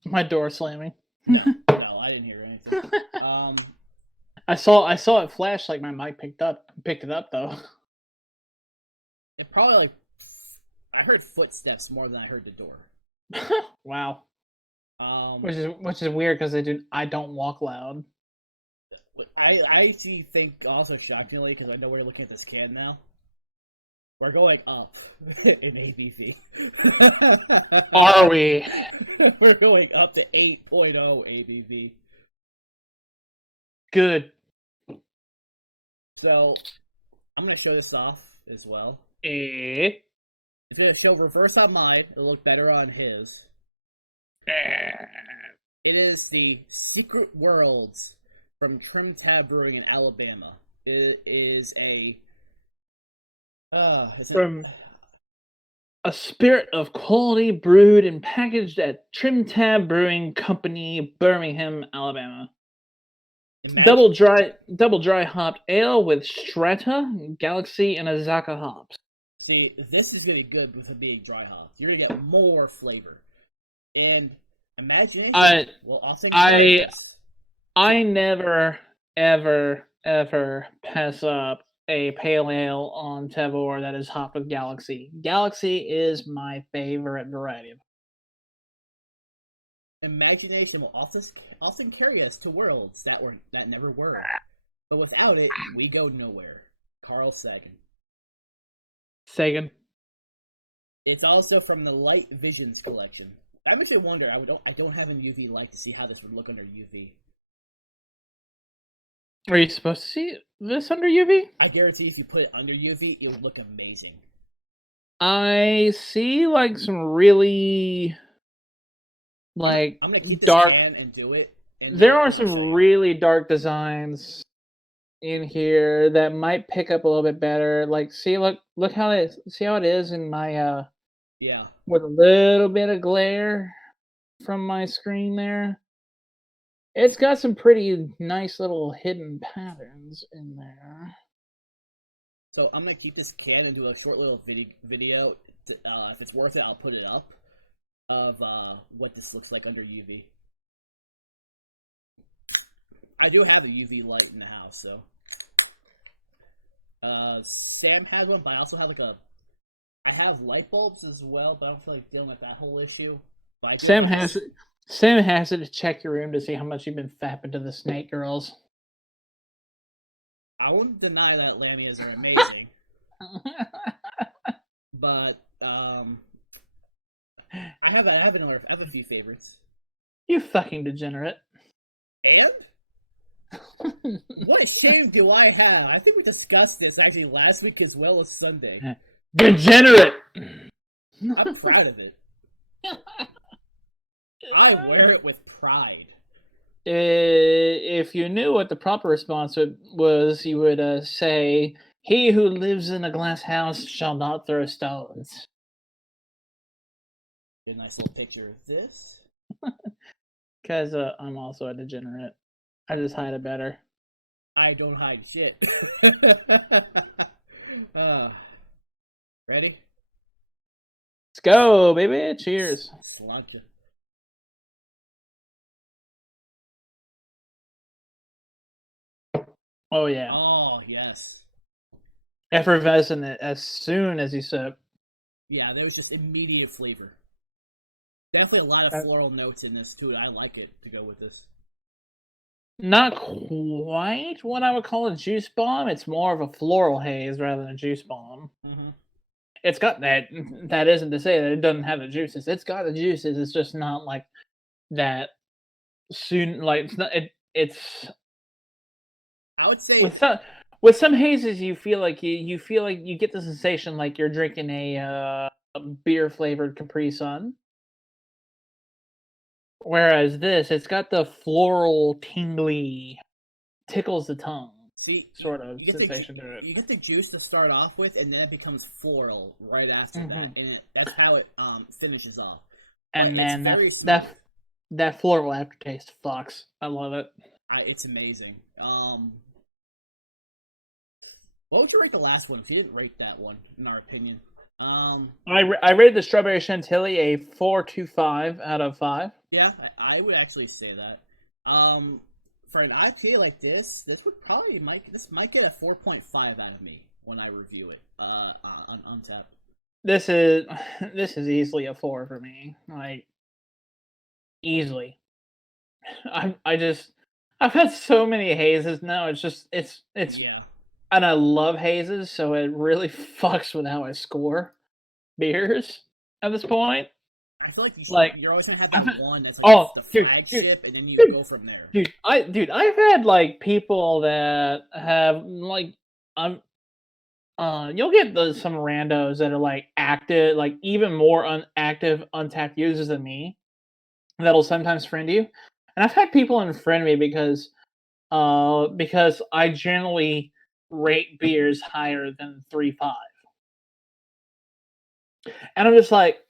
My door slamming. No, I didn't hear anything. I saw it flash like my mic picked it up though. It probably like I heard footsteps more than I heard the door. Wow. Which is weird because I don't walk loud. I actually think also shockingly, because I know we're looking at this can now. We're going up in ABV. Are we? We're going up to 8.0 ABV. Good. So, I'm going to show this off as well. Eh? It's going to show reverse on mine. It'll look better on his. It is the Secret Worlds from Trim Tab Brewing in Alabama. It is from a spirit of quality brewed and packaged at Trim Tab Brewing Company, Birmingham, Alabama. Double dry hopped ale with Strata, Galaxy, and Azaka hops. See, this is gonna be good with it being dry hopped. You're gonna get more flavor. And imagination. I never ever pass up a pale ale on Tevor that is hopped with Galaxy. Galaxy is my favorite variety. Imagination will often carry us to worlds that never were. But without it, we go nowhere. Carl Sagan. Sagan. It's also from the Light Visions collection. I actually wonder. I don't have an UV light to see how this would look under UV. Are you supposed to see this under UV? I guarantee if you put it under UV, it would look amazing. I see like some really like I'm gonna keep dark. This can and do it. There are some really dark designs in here that might pick up a little bit better. Like, see how it is in my yeah, with a little bit of glare from my screen there. It's got some pretty nice little hidden patterns in there. So I'm gonna keep this can and do a short little video. If it's worth it, I'll put it up of what this looks like under UV. I do have a UV light in the house, so. Sam has one, but I also have I have light bulbs as well, but I don't feel like dealing with that whole issue. But Sam has it. Sam has it to check your room to see how much you've been fapping to the snake girls. I wouldn't deny that Lamias are amazing. But I have a few favorites. You fucking degenerate. And what shame do I have? I think we discussed this actually last week as well as Sunday. Degenerate. I'm proud of it. I wear it with pride. If you knew what the proper response was, you would say, "He who lives in a glass house shall not throw stones." Get a nice little picture of this. Because I'm also a degenerate. I just hide it better. I don't hide shit. Ready? Let's go, baby. Cheers. Slancha. Oh, yeah. Oh, yes. Effervescent as soon as you sip. Yeah, there was just immediate flavor. Definitely a lot of floral notes in this, too. I like it to go with this. Not quite what I would call a juice bomb. It's more of a floral haze rather than a juice bomb. Mm-hmm. It's got that. That isn't to say that it doesn't have the juices. It's got the juices. It's just not like that soon. Like it's not. It's. I would say with some hazes, you feel like you feel like you get the sensation like you're drinking a beer flavored Capri Sun. Whereas this, it's got the floral, tingly, tickles the tongue sort of sensation to it. You get the juice to start off with, and then it becomes floral right after that, and that's how it finishes off. And man, that floral aftertaste fucks. I love it. It's amazing. What would you rate the last one? If you didn't rate that one, in our opinion. I rated the Strawberry Chantilly a 4.25 out of 5. Yeah, I would actually say that. For an IPA like this might get a 4.5 out of me when I review it on Untappd. This is easily a 4 for me. Like easily. I've had so many hazes now. It's yeah. And I love hazes, so it really fucks with how I score beers at this point. I feel like you're always gonna have one that's the flagship, and then you go from there. I've had like people that have like you'll get some randos that are like active, like even more active Untappd users than me that'll sometimes friend you, and I've had people unfriend me because I generally rate beers higher than 3.5. And I'm just like,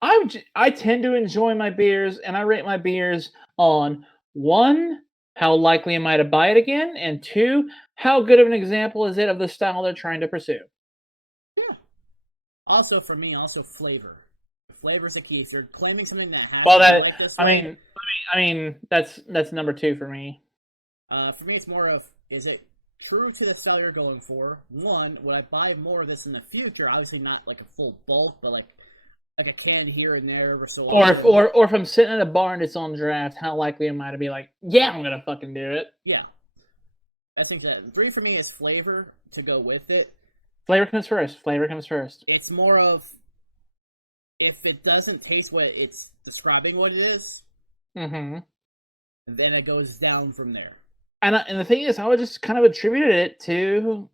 I tend to enjoy my beers, and I rate my beers on 1, how likely am I to buy it again, and 2, how good of an example is it of the style they're trying to pursue. Yeah. Also, for me, flavor. Flavor's the key. If you're claiming something that has like this, I mean, that's number 2 for me. For me, it's more of, is it true to the style you're going for? 1, would I buy more of this in the future? Obviously not like a full bulk, but like a can here and there every so often. Or if I'm sitting at a bar and it's on draft, how likely am I to be like, yeah, I'm gonna fucking do it? Yeah. I think that 3 for me is flavor to go with it. Flavor comes first. It's more of, if it doesn't taste what it's describing what it is, then it goes down from there. And the thing is, I would just kind of attribute it to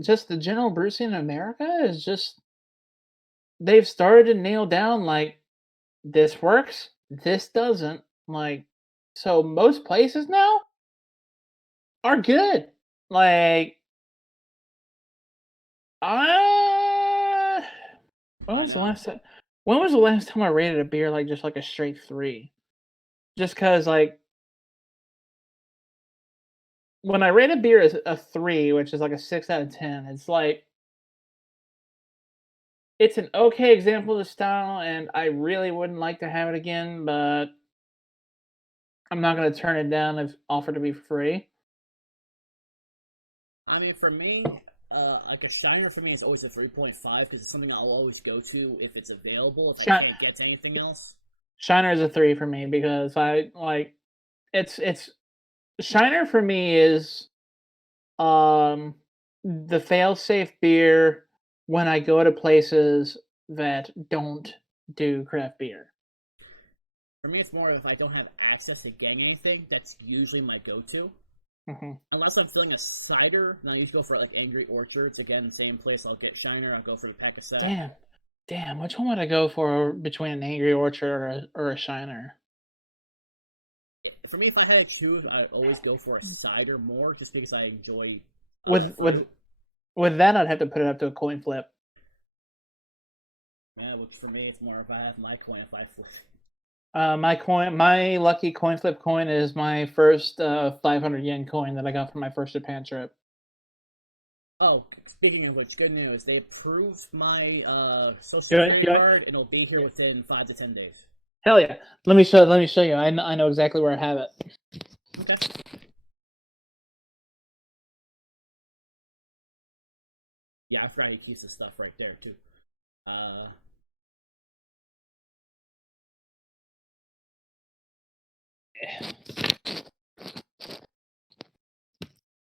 just the general brew scene in America is just, they've started to nail down, like, this works, this doesn't. Like, so most places now are good. Like, when was the last time I rated a beer like just like a straight 3? Just because, like, when I rate a beer as a 3, which is like a 6 out of 10, it's like, it's an okay example of the style, and I really wouldn't like to have it again, but I'm not gonna turn it down if offered to be free. I mean, for me, like a Shiner for me is always a 3.5 because it's something I'll always go to if it's available. If I can't get to anything else, Shiner is a 3 for me because I like it's Shiner for me is the fail-safe beer when I go to places that don't do craft beer. for me, it's more if I don't have access to getting anything. That's usually my go-to. Mm-hmm. Unless I'm feeling a cider, then I usually go for like Angry Orchards. Again, same place. I'll get Shiner. I'll go for the pack of 7. Damn. Which one would I go for between an Angry Orchard or a Shiner? For me, if I had to choose, I'd always go for a cider more, just because I enjoy. With that, I'd have to put it up to a coin flip. Yeah, which for me, it's more if I have my coin, if I flip. My lucky coin flip coin is my first 500 yen coin that I got from my first Japan trip. Oh, speaking of which, good news. They approved my social security card, and it'll be here within 5 to 10 days. Hell yeah! Let me show you. I know exactly where I have it. Okay. Yeah, I forgot he keeps his stuff right there too.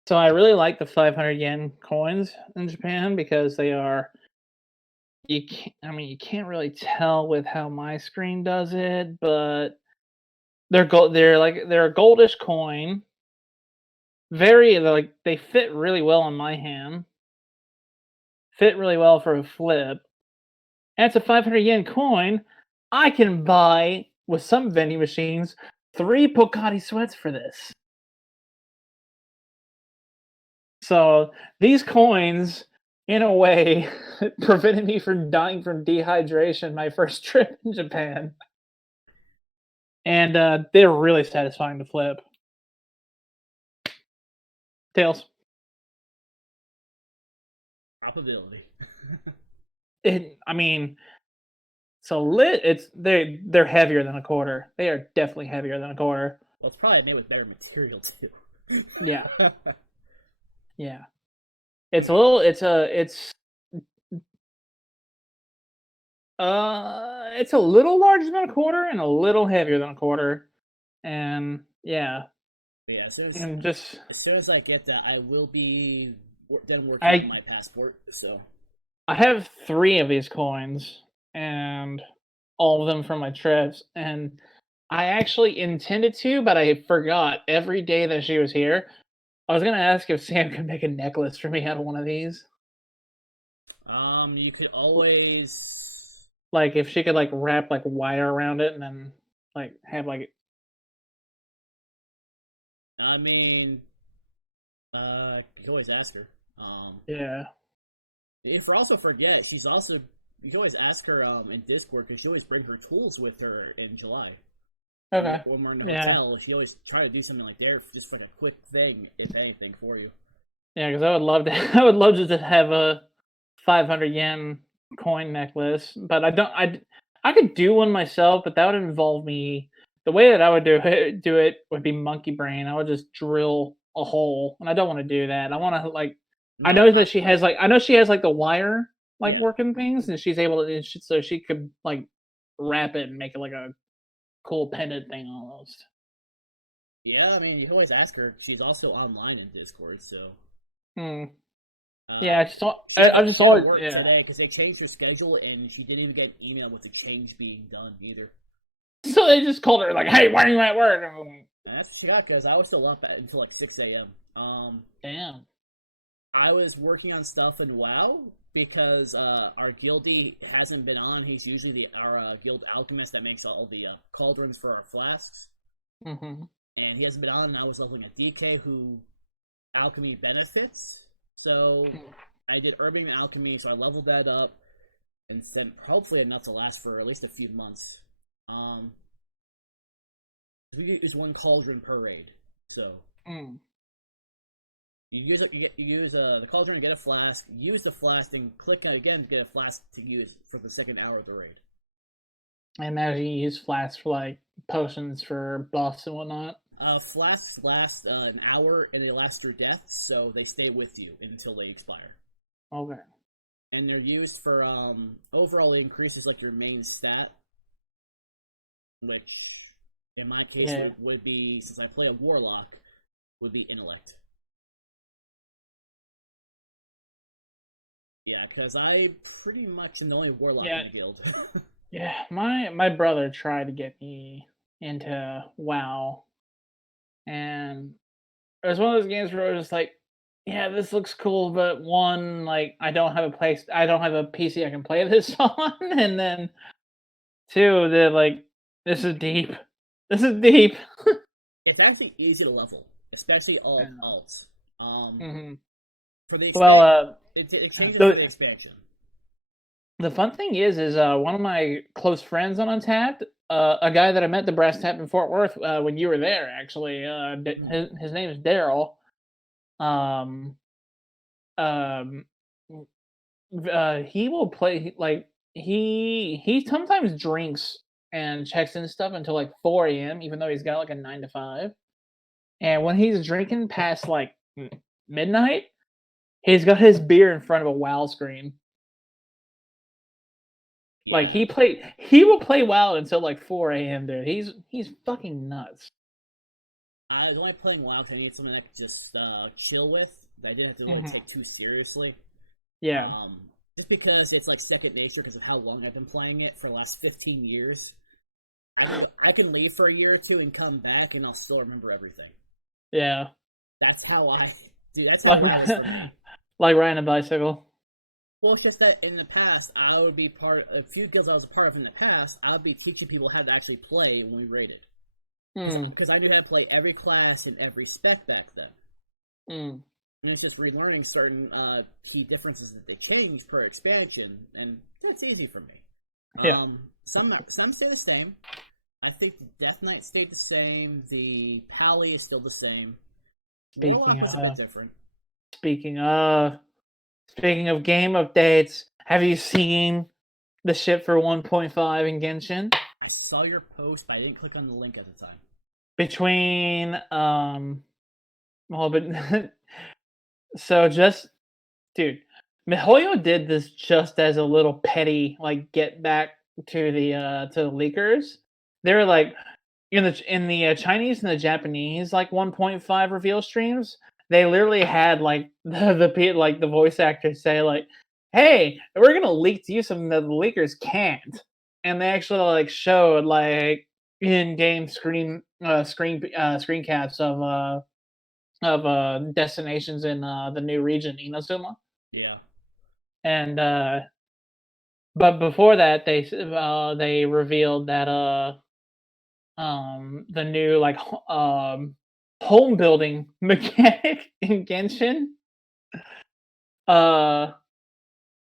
So I really like the 500 yen coins in Japan because they are. You can't really tell with how my screen does it, but they're gold. They're a goldish coin. They fit really well on my hand. Fit really well for a flip. And it's a 500 yen coin. I can buy with some vending machines 3 Pocati sweats for this. So these coins, in a way, prevented me from dying from dehydration my first trip in Japan. And they're really satisfying to flip. Tails. Probability. They're heavier than a quarter. They are definitely heavier than a quarter. Well, it's probably made with better materials too. Yeah. Yeah. It's a little. It's a little larger than a quarter and a little heavier than a quarter, and yeah. But yeah, as soon as I get that, I will be then working on my passport. So I have 3 of these coins, and all of them from my trips, and I actually intended to, but I forgot every day that she was here. I was gonna ask if Sam could make a necklace for me out of one of these. You could always like if she could like wrap like wire around it and then like have like. I mean, you can always ask her. Yeah. If I also forget, she's also you can always ask her in Discord because she always brings her tools with her in July. Okay. When we're in the hotel, she always try to do something like there, just like a quick thing, if anything, for you. Yeah, because I would love to. I would love to have a 500 yen coin necklace, but I don't. I could do one myself, but that would involve me. The way that I would do it would be monkey brain. I would just drill a hole, and I don't want to do that. I want to like. I know that she has like. I know she has like the wire working things, and she's able to. So she could like wrap it and make it like a cool pendant thing almost. Yeah, I mean, you can always ask her. She's also online in Discord, so. Yeah, I just saw it today because they changed her schedule, and she didn't even get an email with the change being done either. So they just called her like, "Hey, why are you at work?" And that's what she got because I was still up until like 6 a.m. Damn. I was working on stuff in WoW because our guildie hasn't been on. He's usually our guild alchemist that makes all the cauldrons for our flasks. Mm-hmm. And he hasn't been on, and I was leveling a DK who alchemy benefits. So I did Urban Alchemy, so I leveled that up and sent hopefully enough to last for at least a few months. We use 1 cauldron per raid, so you use the cauldron to get a flask, use the flask, and click again to get a flask to use for the second hour of the raid. I imagine you use flasks for like potions for buffs and whatnot. Flasks last an hour and they last through death, so they stay with you until they expire. Okay. And they're used for overall it increases like your main stat, which in my case Yeah. would be, since I play a warlock, would be intellect. Yeah, because I pretty much am the only warlock Yeah. in the guild. Yeah. My brother tried to get me into WoW, and it was one of those games where I was just like, yeah, this looks cool, but one, like, I don't have a PC I can play this on, and then two, they're like, this is deep. This is deep. It's actually easy to level, especially all Yeah. alts. hmm For the Well, it changes for the the expansion. the fun thing is one of my close friends on Untapped, a guy that I met at the Brass Tap in Fort Worth when you were there, actually. His name is Daryl. Um, um, he will play like he sometimes drinks and checks in stuff until like 4 a.m. even though he's got like a 9 to 5. And when he's drinking past like midnight, he's got his beer in front of a WoW screen. Like Yeah, he will play WoW until like 4 a.m. Dude, he's fucking nuts. I was only playing WoW because I needed something I could just chill with, that I didn't have to really hmm take too seriously. Yeah, Um, just because it's like second nature because of how long I've been playing it for the last 15 years. I can leave for a year or two and come back and I'll still remember everything. yeah. That's how I do. That's how Like WoW is for me. like riding a bicycle. Well, it's just that in the past, I would be a few guilds I was a part of in the past, I would be teaching people how to actually play when we raided. Mm, Because I knew how to play every class and every spec back then. mm. And it's just relearning certain key differences that they change per expansion, and that's easy for me. Yeah. Some stay the same. I think the Death Knight stayed the same. The Pally is still the same. Speaking Warlock was a bit of different. speaking of speaking of game updates, have you seen the ship for 1.5 in Genshin? I saw your post, but I didn't click on the link at the time. Between well, but so just dude, MiHoYo did this just as a little petty like get back to the leakers. They were like in the Chinese and the Japanese like 1.5 reveal streams. They literally had like like the voice actors say like, "Hey, we're gonna leak to you something that the leakers can't," and they actually like showed like in-game screen caps of destinations in the new region Inazuma. Yeah. And but before that, they revealed that the new like home building mechanic in Genshin. Uh,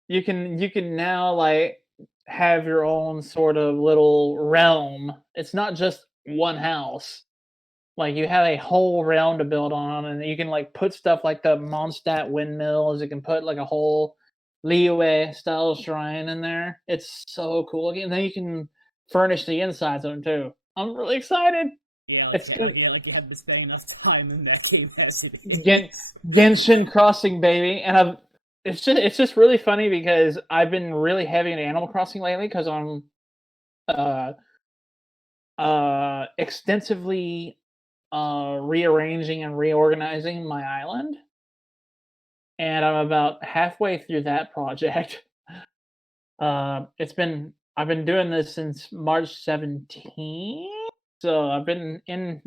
you can now like have your own sort of little realm. It's not just one house. Like you have a whole realm to build on, and you can like put stuff like the Mondstadt windmills. You can put like a whole Liyue style shrine in there. It's so cool. And then you can furnish the insides of them too. I'm really excited. Yeah, It's good. like you haven't been spending enough time in that game as it Gen- is. Genshin Crossing, baby, and it's just really funny because I've been really heavy into Animal Crossing lately because I'm uh extensively rearranging and reorganizing my island, and I'm about halfway through that project. It's been I've been doing this since March 17th, so I've been in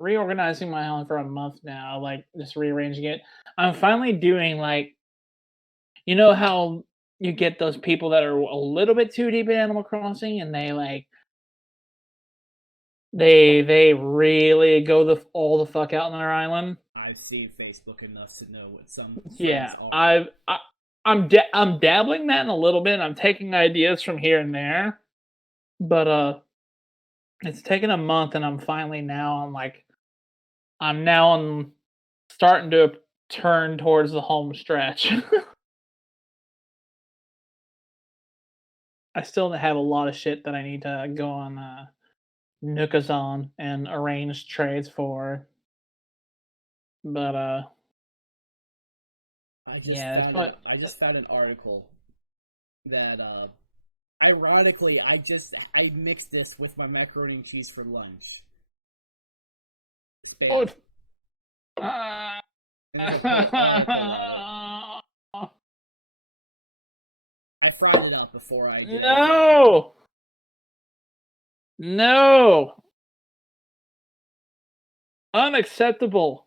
reorganizing my island for a month now, like just rearranging it. I'm finally doing like you know how you get those people that are a little bit too deep in Animal Crossing and they like they really go all the fuck out on their island. I've seen Facebook enough to know what some Yeah, things are. I'm dabbling that in a little bit. I'm taking ideas from here and there, but it's taken a month, and I'm now on starting to turn towards the home stretch. I still have a lot of shit that I need to go on Nookazon and arrange trades for. But yeah, that's what. I just found an article that ironically I mixed this with my macaroni and cheese for lunch. Spam. Oh, And there's a great article about it. I fried it up before I did no, no, unacceptable.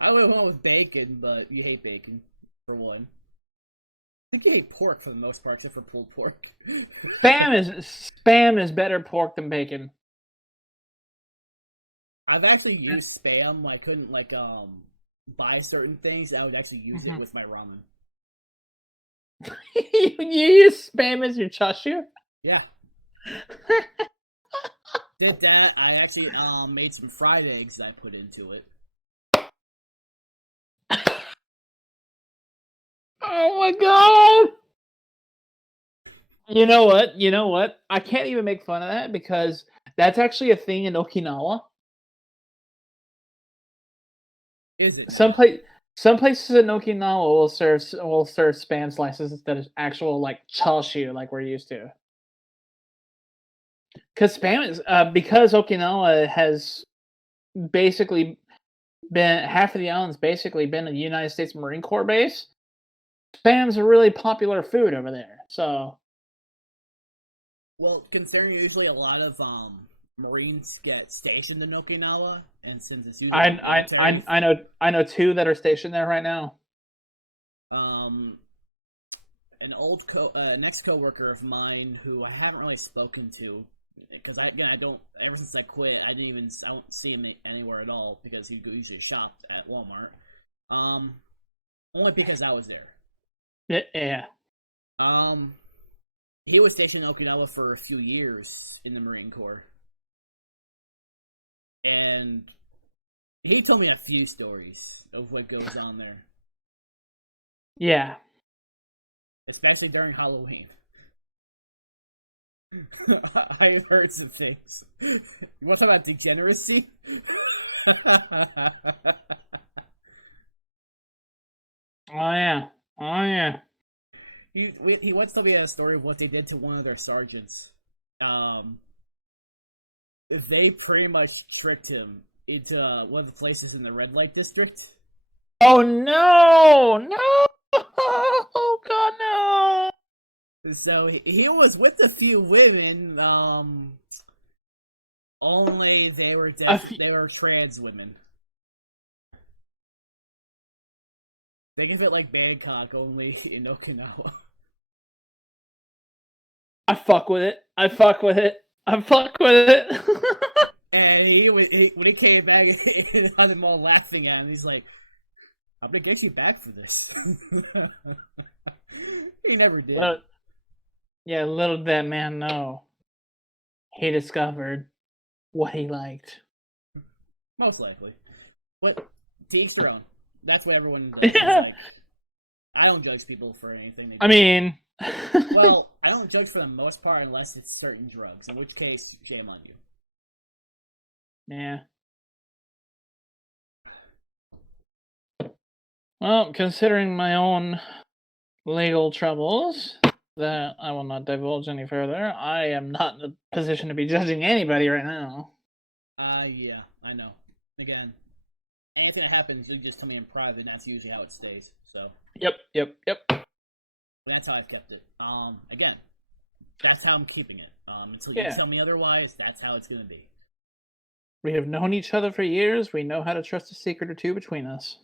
I would have went with bacon, but you hate bacon, for one. I think you hate pork for the most part, except for pulled pork. Spam is better pork than bacon. I've actually used spam. I couldn't buy certain things. I would actually use it with my ramen. You use spam as your chashu? Yeah. Did that. I actually made some fried eggs that I put into it. Oh my god! You know what? You know what? I can't even make fun of that because that's actually a thing in Okinawa. Is it? Some places in Okinawa will serve spam slices instead of actual like chashu like we're used to. Because spam is because Okinawa has basically been half of the island's basically been a United States Marine Corps base. Spam's a really popular food over there. So, well, considering usually a lot of Marines get stationed in Okinawa, and since it's usually I know two that are stationed there right now. An old next coworker of mine who I haven't really spoken to, because I don't ever since I quit I don't see him anywhere at all because he usually shopped at Walmart. Only because I was there. Yeah. He was stationed in Okinawa for a few years in the Marine Corps. And he told me a few stories of what goes on there. Yeah. Especially during Halloween. I've heard some things. You want to talk about degeneracy? Oh yeah. He once told me a story of what they did to one of their sergeants. They pretty much tricked him into one of the places in the red light district. Oh no! Oh god, no! So he was with a few women. Only they were they were trans women. Think of it like Bangkok, only in Okinawa. I fuck with it. And when he came back, and had them all laughing at him. He's like, "I'm gonna get you back for this." He never did. Little did that man know. He discovered what he liked. Most likely. But to each their own. That's what everyone does. Like, I don't judge people for anything they do. I mean... well, I don't judge for the most part unless it's certain drugs, in which case, shame on you. Yeah. Well, considering my own legal troubles that I will not divulge any further, I am not in a position to be judging anybody right now. Yeah, I know. Again, anything that happens, you just tell me in private, and that's usually how it stays. So. Yep. That's how I've kept it. Again, that's how I'm keeping it. Until you tell me otherwise, that's how it's gonna be. We have known each other for years. We know how to trust a secret or two between us.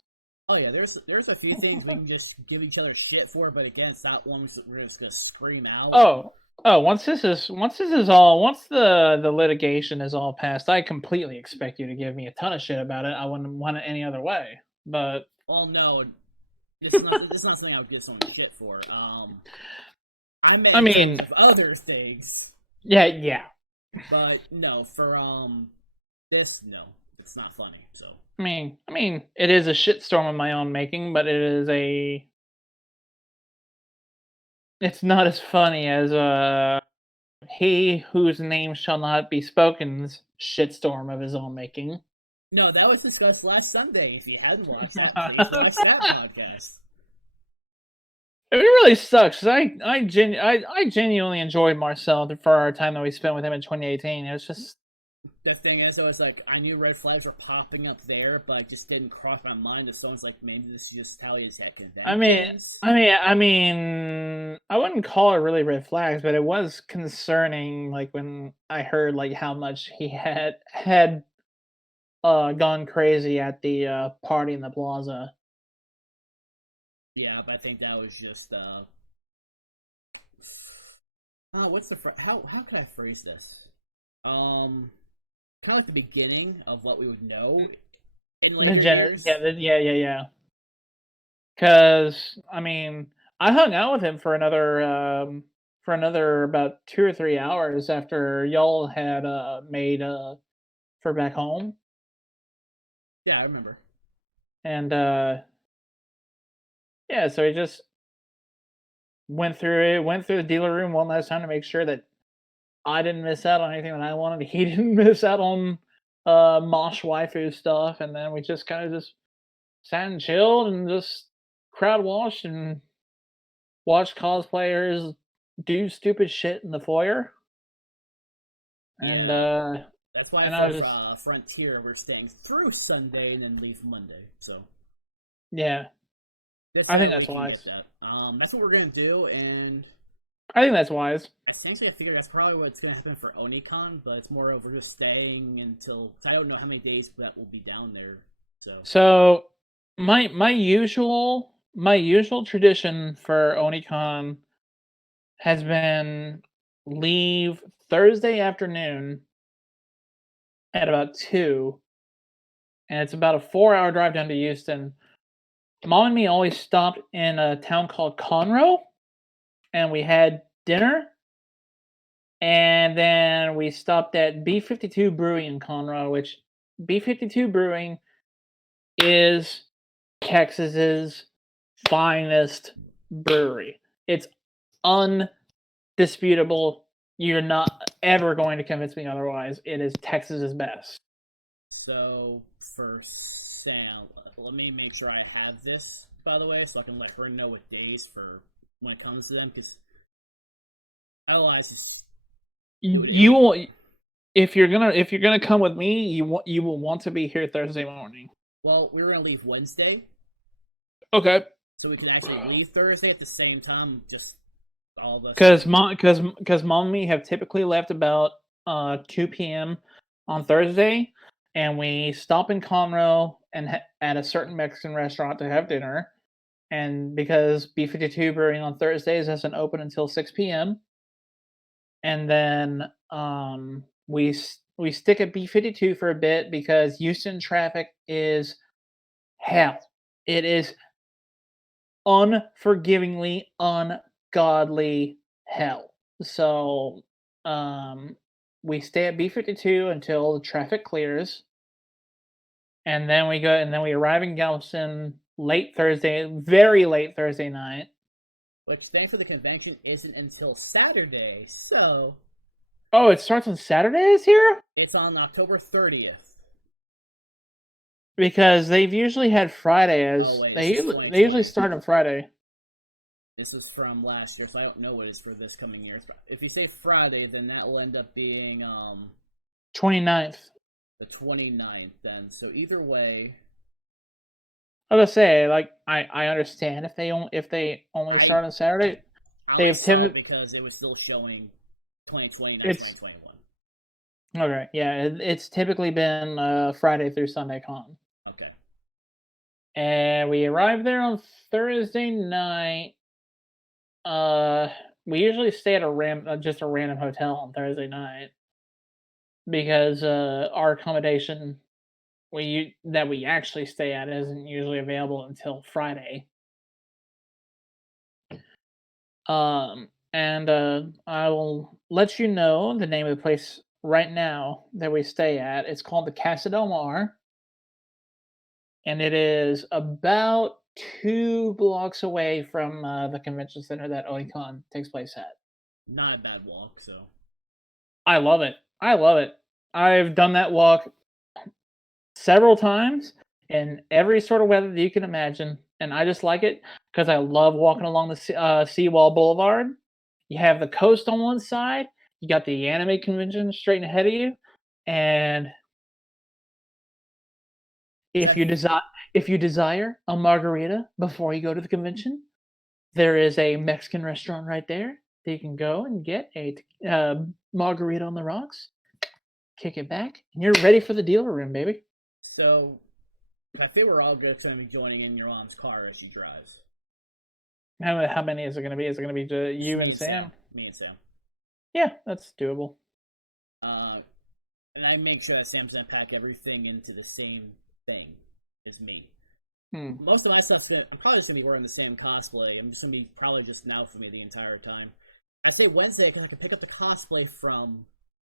Oh yeah, there's a few things we can just give each other shit for, but again, it's not ones that we're just gonna scream out. Once the litigation is all passed, I completely expect you to give me a ton of shit about it. I wouldn't want it any other way. But well, no, this is not something I would give someone shit for. I mean other things. Yeah. But no, for this no, it's not funny. So I mean, it is a shitstorm of my own making, but it is a it's not as funny as he whose name shall not be spoken's shitstorm of his own making. No, that was discussed last Sunday. If you hadn't watched that, please watch that podcast. It really sucks. 'Cause I genuinely enjoyed Marcel for our time that we spent with him in 2018. It was just The thing is, I was like, I knew red flags were popping up there, but I just didn't cross my mind that someone's like, maybe this is just how he is at conventions. I wouldn't call it really red flags, but it was concerning. Like when I heard like how much he had gone crazy at the party in the plaza. Yeah, but I think that was just what's the how could I phrase this? Kind of like the beginning of what we would know in The later years. yeah. Because I mean, I hung out with him for another about 2 or 3 hours after y'all had made for back home, Yeah, I remember. and yeah, so he just went through the dealer room one last time to make sure that I didn't miss out on anything that I wanted. He didn't miss out on Mosh waifu stuff, and then we just kind of just sat and chilled and just crowd watched and watched cosplayers do stupid shit in the foyer. And Yeah. That's why and I for was just Frontier we're staying through Sunday and then leave Monday. So yeah, this I think way we that's can wise. get that. That's what we're gonna do, and I think that's wise. essentially I figure that's probably what's gonna happen for Onicon, but it's more of we're just staying until I don't know how many days that we'll be down there. So So my usual tradition for Onicon has been leave Thursday afternoon at about 2, and it's about a 4-hour drive down to Houston. Mom and me always stopped in a town called Conroe, and we had dinner, and then we stopped at B52 Brewing in Conroe, which B52 Brewing is Texas's finest brewery. It's undisputable. You're not ever going to convince me otherwise. It is Texas's best. So for Sam, let me make sure I have this, by the way, so I can let her know what days for when it comes to them, because otherwise, You will, if you're gonna come with me, you will want to be here Thursday morning. well, we were gonna leave Wednesday, Okay. so we can actually leave Thursday at the same time. Just all of us. Because mom and me have typically left about 2 p.m. on Thursday, and we stop in Conroe and at a certain Mexican restaurant to have dinner. And because B52 Brewing on Thursdays doesn't open until 6 p.m., and then we stick at B52 for a bit because Houston traffic is hell. It is unforgivingly ungodly hell. So we stay at B52 until the traffic clears, and then we arrive in Galveston very late Thursday night. Which, thanks for the convention, isn't until Saturday, so Oh, it starts on Saturdays here? it's on October 30th. Because they've usually had Friday as Oh, wait, they this is they usually 2020. start on Friday. This is from last year, so I don't know what it is for this coming year. If you say Friday, then that will end up being 29th. the 29th. Then, so either way, I was gonna say, like, I understand if they only start on Saturday. I They only have saw it because it was still showing 2020, It's 2021. okay. Yeah, it's typically been Friday through Sunday con. Okay. And we arrived there on Thursday night. We usually stay at just a random hotel on Thursday night because our accommodation that we actually stay at isn't usually available until Friday. And I will let you know the name of the place right now that we stay at. It's called the Casa del Mar, and it is about 2 blocks away from the convention center that Onicon takes place at. Not a bad walk, so. I love it. I love it. I've done that walk several times in every sort of weather that you can imagine, and I just like it because I love walking along the Seawall Boulevard. You have the coast on one side, you got the anime convention straight ahead of you, and if you desire a margarita before you go to the convention, there is a Mexican restaurant right there that you can go and get a margarita on the rocks, kick it back, and you're ready for the dealer room, baby. So, I think we're all good to be joining in your mom's car as she drives. How many is it going to be? Is it going to be you and Sam? Me and Sam. Yeah, that's doable. And I make sure that Sam's gonna pack everything into the same thing as me. Most of my stuff, I'm probably just gonna be wearing the same cosplay. I'm just gonna be probably just now for me the entire time. I think Wednesday, because I can pick up the cosplay from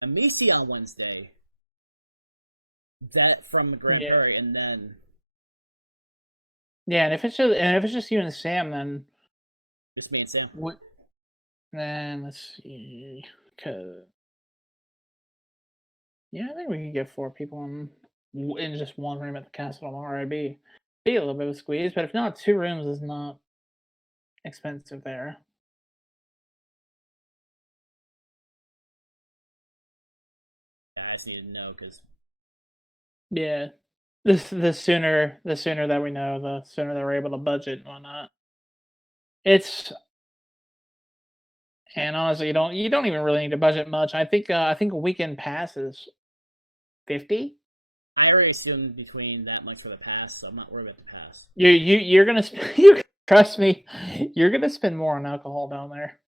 Amici on Wednesday. That from the Grand Prairie, and then. Yeah, and if it's just you and Sam, then. Just me and Sam. Then let's see, yeah, I think we could get 4 people in just one room at the castle tomorrow. It'd be a little bit of a squeeze, but if not, 2 rooms is not expensive there. Yeah, I just need to know because. Yeah, the sooner that we know, the sooner that we're able to budget and whatnot. And honestly, you don't even really need to budget much. I think a weekend pass is $50. I already assumed between that much for the pass, so I'm not worried about the pass. You're gonna you trust me, you're gonna spend more on alcohol down there.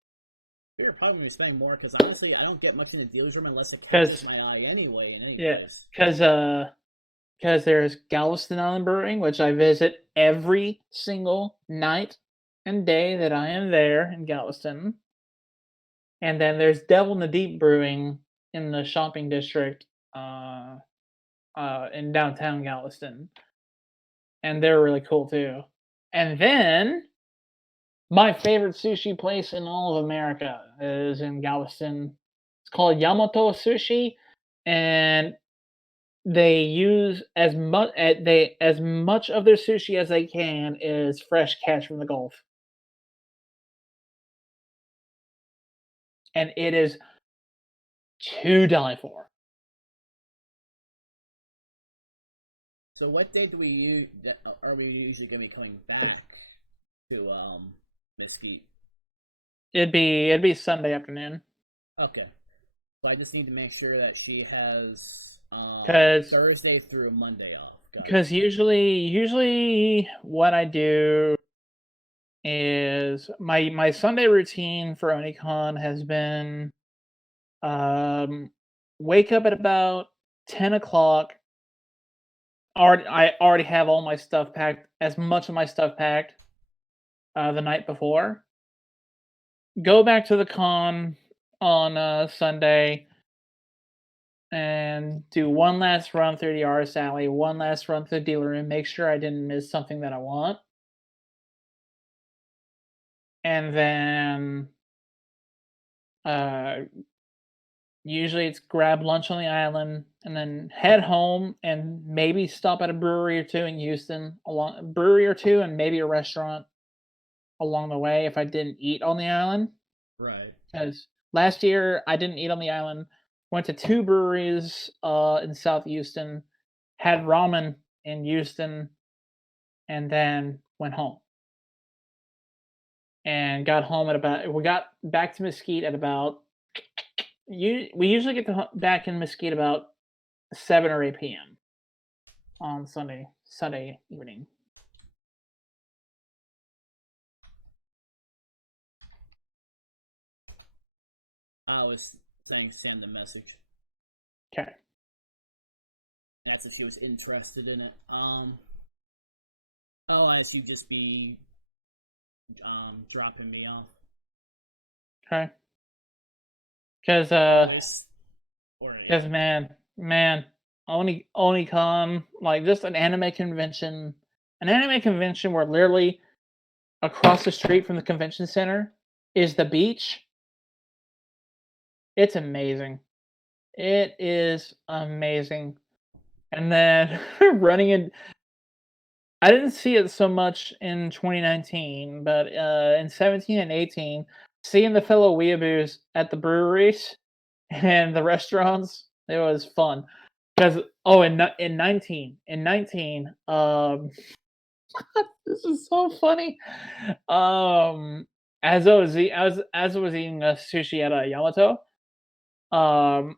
You're probably gonna be spending more because honestly, I don't get much in the dealer's room unless it catches my eye anyway. Because there's Galveston Island Brewing, which I visit every single night and day that I am there in Galveston. And then there's Devil in the Deep Brewing in the shopping district in downtown Galveston. And they're really cool too. And then my favorite sushi place in all of America is in Galveston. It's called Yamato Sushi, and they use as much of their sushi as they can is fresh catch from the Gulf. And it is to die for. So what day are we usually going to be coming back to Mesquite? It'd be Sunday afternoon. Okay. So I just need to make sure that she has Thursday through Monday off. Because usually what I do is my Sunday routine for Onicon has been wake up at about 10 o'clock. I already have all my stuff packed, as much of my stuff packed the night before. Go back to the con on Sunday and do one last run through the artist alley, one last run through the dealer room, make sure I didn't miss something that I want. And then usually it's grab lunch on the island and then head home and maybe stop at a brewery or two in Houston, and maybe a restaurant along the way if I didn't eat on the island. Right. Because last year I didn't eat on the island. Went to 2 breweries in South Houston, had ramen in Houston, and then went home. And we got back to Mesquite at about. We usually get back in Mesquite about 7 or 8 p.m. on Sunday evening. I was sending Sam the message. Okay. That's if she was interested in it. Otherwise, you'd just be dropping me off. Okay. Because man, Onicon, like just an anime convention an anime convention where literally across the street from the convention center is the beach. It's amazing. It is amazing. And then running in, I didn't see it so much in 2019, but in 17 and 18, seeing the fellow weeaboos at the breweries and the restaurants, it was fun. Because in 19, this is so funny. Um, as I was eating sushi at Yamato, um,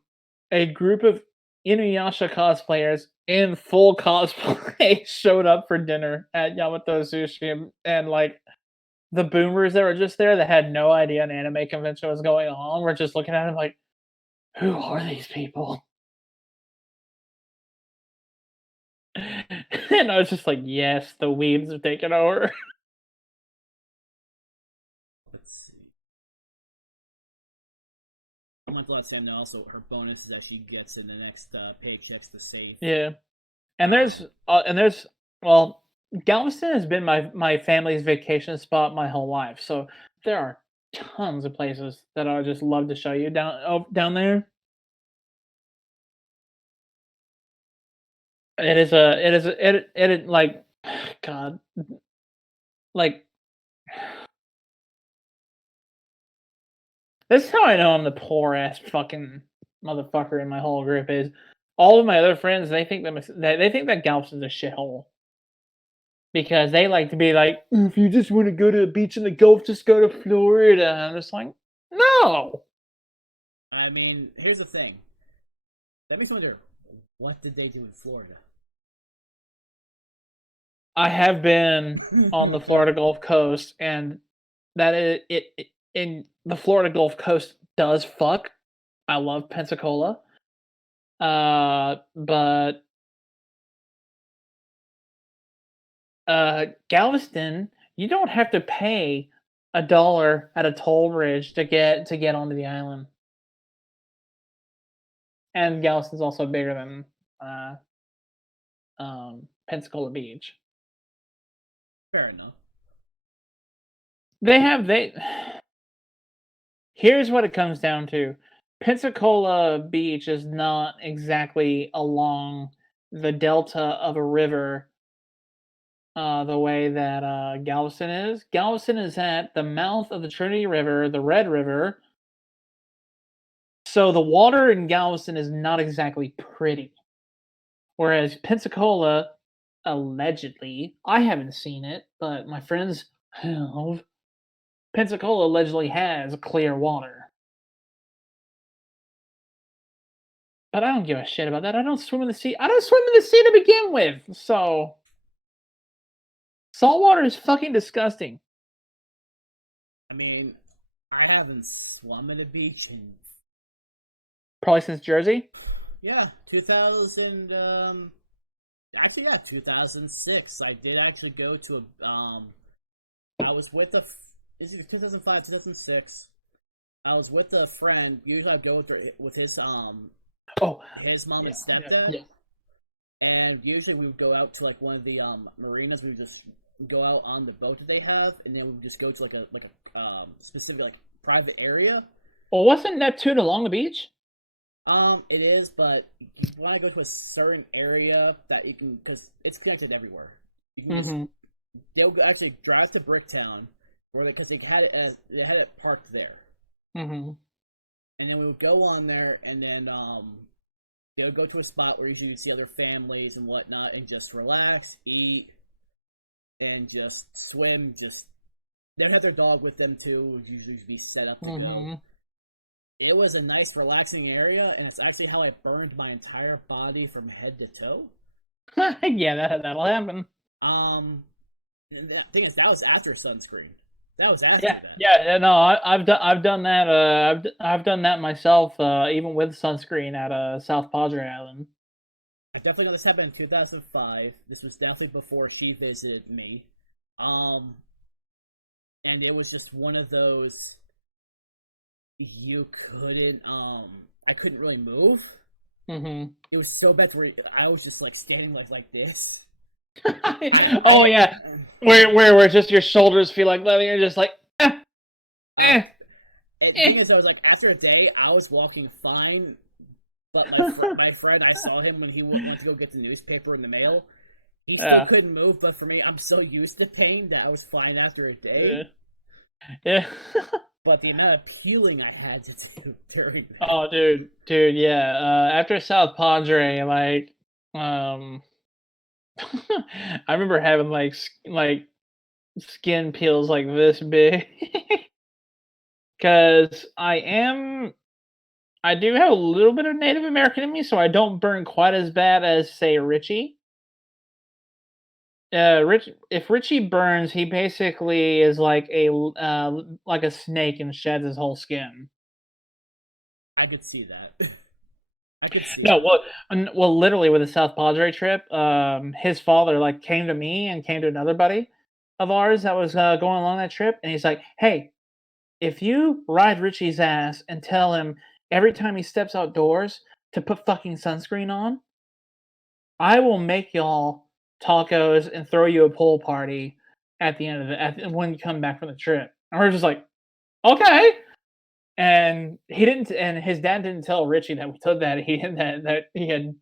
a group of Inuyasha cosplayers in full cosplay showed up for dinner at Yamato Sushi, and like the boomers that were just there that had no idea an anime convention was going on were just looking at him like, "Who are these people?" And I was just like, "Yes, the weebs have taken over." Let's see. I want to let Sam know also her bonus that she gets in the next paychecks to save. Yeah, and there's well, Galveston has been my family's vacation spot my whole life, so there are tons of places that I would just love to show you down there. It is like, God, like, this is how I know I'm the poor ass fucking motherfucker in my whole group. Is all of my other friends, they think that Galveston's a shithole because they like to be like, if you just want to go to a beach in the Gulf, just go to Florida. And I'm just like, no. I mean, here's the thing. That makes me wonder, what did they do in Florida? I have been on the Florida Gulf Coast, and that it in the Florida Gulf Coast does fuck. I love Pensacola, but Galveston, you don't have to pay $1 at a toll bridge to get onto the island, and Galveston's also bigger than uh, Pensacola Beach. Fair enough. They Here's what it comes down to. Pensacola Beach is not exactly along the delta of a river the way that Galveston is. Galveston is at the mouth of the Trinity River, the Red River. So the water in Galveston is not exactly pretty. Whereas Pensacola, allegedly, I haven't seen it, but my friends have. Pensacola allegedly has clear water. But I don't give a shit about that. I don't swim in the sea. I don't swim in the sea to begin with. So saltwater is fucking disgusting. I mean, I haven't swum at a beach in, Probably since Jersey. yeah, 2000, actually, yeah, 2006. I did actually go to a, I was with a, is it 2005, 2006? I was with a friend. Usually I go with Oh, his mom yeah, and stepdad. yeah. And usually we would go out to like one of the marinas. We would just go out on the boat that they have, and then we would just go to like a specific like private area. Well, wasn't Neptune along the beach? It is, but you want to go to a certain area that you can, because it's connected everywhere. You can Mm-hmm. they'll actually drive to Bricktown, because they had it parked there, Mm-hmm. and then we would go on there, and then they would go to a spot where usually you see other families and whatnot, and just relax, eat, and just swim. Just they'd have their dog with them too. Would usually be set up to Mm-hmm. go. It was a nice, relaxing area, and it's actually how I burned my entire body from head to toe. Yeah, that'll happen. And the thing is, that was after sunscreen. That was after Yeah, that. yeah. No, I've done that. I've done that myself. Even with sunscreen at South Padre Island. I definitely know this happened in 2005. This was definitely before she visited me. Um, and it was just one of those, you couldn't, I couldn't really move. Mm-hmm. It was so bad where I was just like standing like this. Oh yeah, where just your shoulders feel like leather, you're just like, The thing is, I was like, after a day, I was walking fine, but my friend, I saw him when he went to go get the newspaper in the mail. He still couldn't move, but for me, I'm so used to pain that I was fine after a day. Yeah. But the amount of peeling I had to do during that. Oh, dude, yeah. After South Padre, like, I remember having like skin peels like this big, because I do have a little bit of Native American in me, so I don't burn quite as bad as say Richie. If Richie burns, he basically is like like a snake and sheds his whole skin. I could see that. I could see No, that. well, literally with the South Padre trip, his father like came to me and came to another buddy of ours that was going along that trip, and he's like, "Hey, if you ride Richie's ass and tell him every time he steps outdoors to put fucking sunscreen on, I will make y'all tacos and throw you a pool party at the end of when you come back from the trip." And we're just like, "Okay." And he didn't, and his dad didn't tell Richie that we took that that he had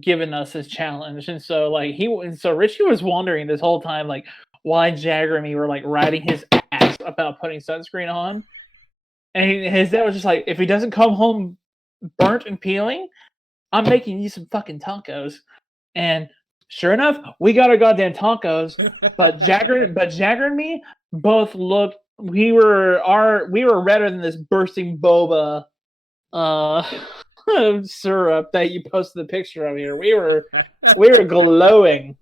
given us his challenge, and so like so Richie was wondering this whole time like why Jagger and me were like riding his ass about putting sunscreen on, and his dad was just like, if he doesn't come home burnt and peeling, I'm making you some fucking tacos. And sure enough, we got our goddamn tacos, but Jagger and me both looked, we were redder than this bursting boba syrup that you posted the picture of here. We were glowing.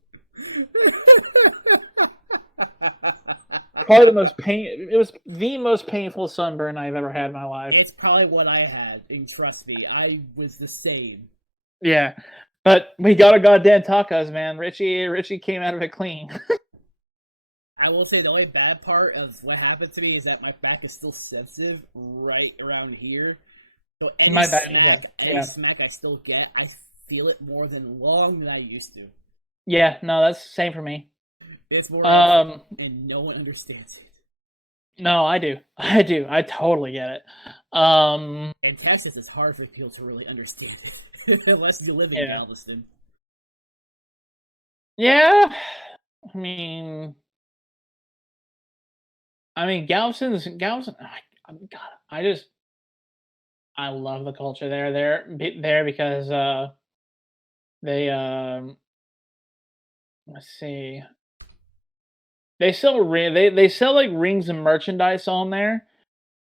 Probably it was the most painful sunburn I've ever had in my life. It's probably what I had, and trust me, I was the same. Yeah. But we got our goddamn tacos, man. Richie came out of it clean. I will say the only bad part of what happened to me is that my back is still sensitive right around here. So any My bad. any smack I still get, I feel it more than I used to. Yeah, no, that's the same for me. It's more and no one understands it. No, I do. I totally get it. And Texas is hard for people to really understand it unless you live in Galveston. Yeah, I mean, Galveston. God, I love the culture there because they let's see, they sell they sell like rings and merchandise on there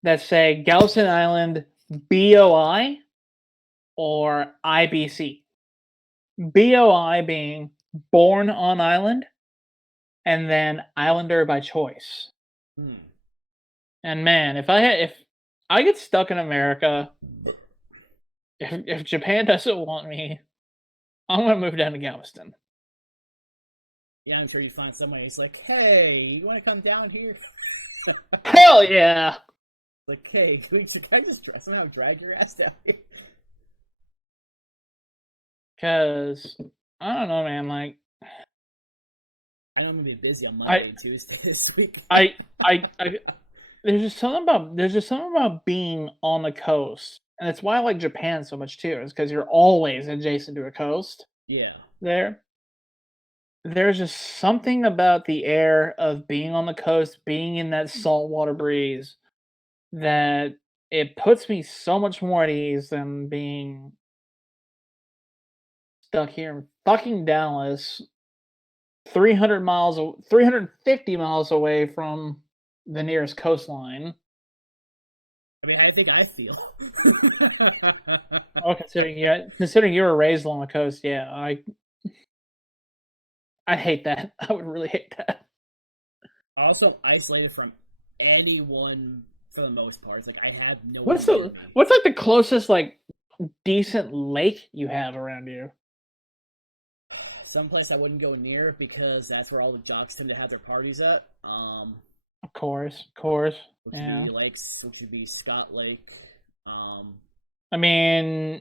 that say Galveston Island BOI or IBC. BOI being born on island, and then Islander by choice. And man, if I get stuck in America, if Japan doesn't want me, I'm gonna move down to Galveston. Yeah, I'm sure you find somebody who's like, "Hey, you want to come down here?" Hell yeah! Like, hey, can I just somehow drag your ass down here? Cause I don't know, man. Like, I know I'm gonna be busy on Monday and Tuesday this week. There's just something about being on the coast, and it's why I like Japan so much too. Is because you're always adjacent to a coast. Yeah. There's just something about the air of being on the coast, being in that saltwater breeze, that it puts me so much more at ease than being stuck here in fucking Dallas, 350 miles away from the nearest coastline. I mean, I think I feel. Oh, considering you were raised along the coast, yeah, I hate that. I would really hate that. Also, I'm isolated from anyone for the most part. It's like I have no. What's like the closest like decent lake you have around you? Someplace I wouldn't go near because that's where all the jocks tend to have their parties at. Of course, yeah. Lakes, which would be Scott Lake. I mean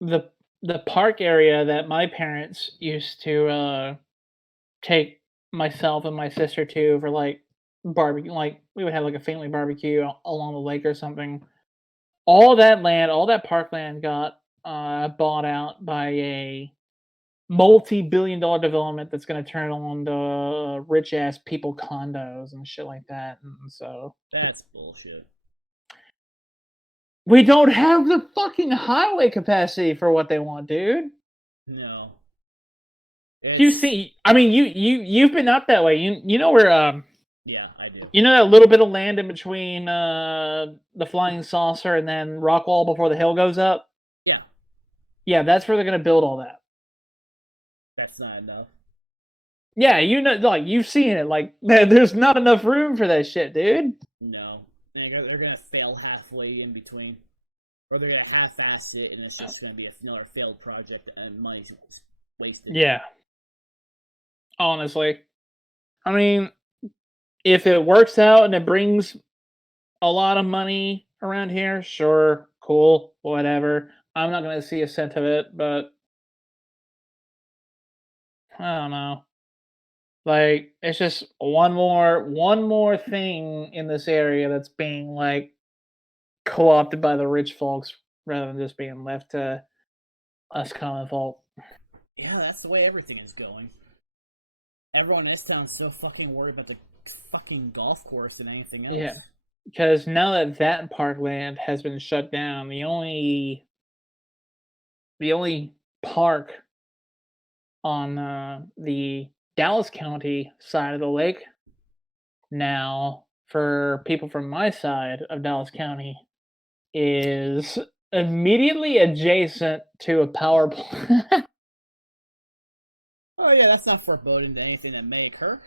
the the park area that my parents used to take myself and my sister to for like barbecue. Like we would have like a family barbecue along the lake or something. All that land, all that parkland got bought out by a multi-billion-dollar development that's going to turn on the rich ass people condos and shit like that. And so That's bullshit. we don't have the fucking highway capacity for what they want, dude. No. You see, I mean, you've been up that way. You know where Yeah, I do. you know that little bit of land in between the Flying Saucer and then Rockwall before the hill goes up. Yeah. Yeah, that's where they're gonna build all that. That's not enough. Yeah, you know, like you've seen it. Like there's not enough room for that shit, dude. No. They're gonna fail halfway in between. Or they're gonna half-ass it and it's just gonna be another failed project and money's wasted. Yeah. Honestly. I mean, if it works out and it brings a lot of money around here, sure, cool, whatever. I'm not gonna see a cent of it, but I don't know. Like, it's just one more thing in this area that's being like co-opted by the rich folks rather than just being left to us common folk. Yeah, that's the way everything is going. Everyone in this town's so fucking worried about the fucking golf course and anything else. Yeah. Because now that that parkland has been shut down, the only park on the Dallas County side of the lake now for people from my side of Dallas County is immediately adjacent to a power plant. Oh yeah, that's not foreboding to anything that may occur.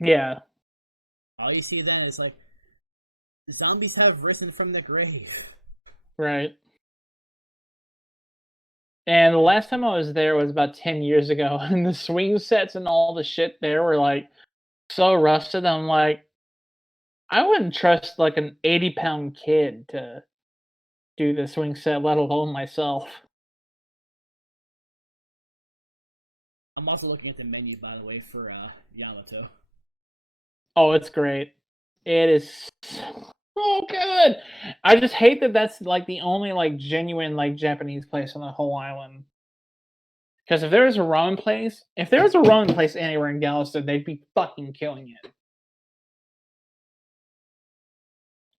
Yeah, All you see then is like, zombies have risen from the grave. right. And the last time I was there was about 10 years ago, and the swing sets and all the shit there were like so rusted. I'm like, I wouldn't trust like an 80-pound kid to do the swing set, let alone myself. I'm also looking at the menu, by the way, for Yamato. Oh, it's great. It is so good. I just hate that that's like the only like genuine like Japanese place on the whole island. Because if there was a ramen place anywhere in Galveston, they'd be fucking killing it.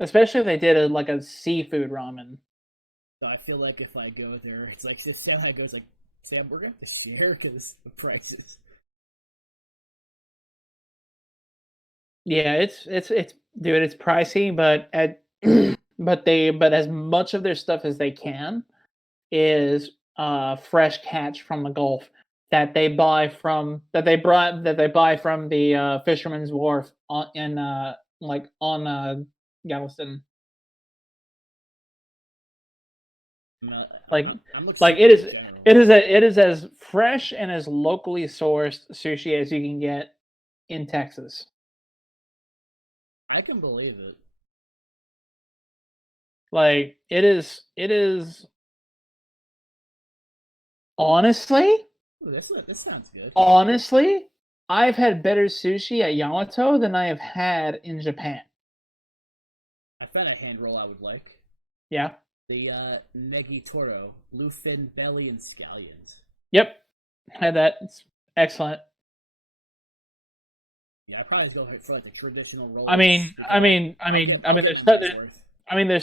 Especially if they did like a seafood ramen. So I feel like if I go there, it's like, if Sam goes like, Sam, we're going to share because the prices. Yeah, it's dude, it's pricey, but but as much of their stuff as they can is fresh catch from the Gulf that they buy from the Fisherman's Wharf on Galveston. Like I'm like excited in general. it is as fresh and as locally sourced sushi as you can get in Texas. I can believe it. Like it is honestly, Ooh, this sounds good. honestly, I've had better sushi at Yamato than I have had in Japan. I found a hand roll I would like. Yeah. The Negi Toro, bluefin belly and scallions. Yep. Had that. It's excellent. Yeah, I probably just go for like the traditional roll. There's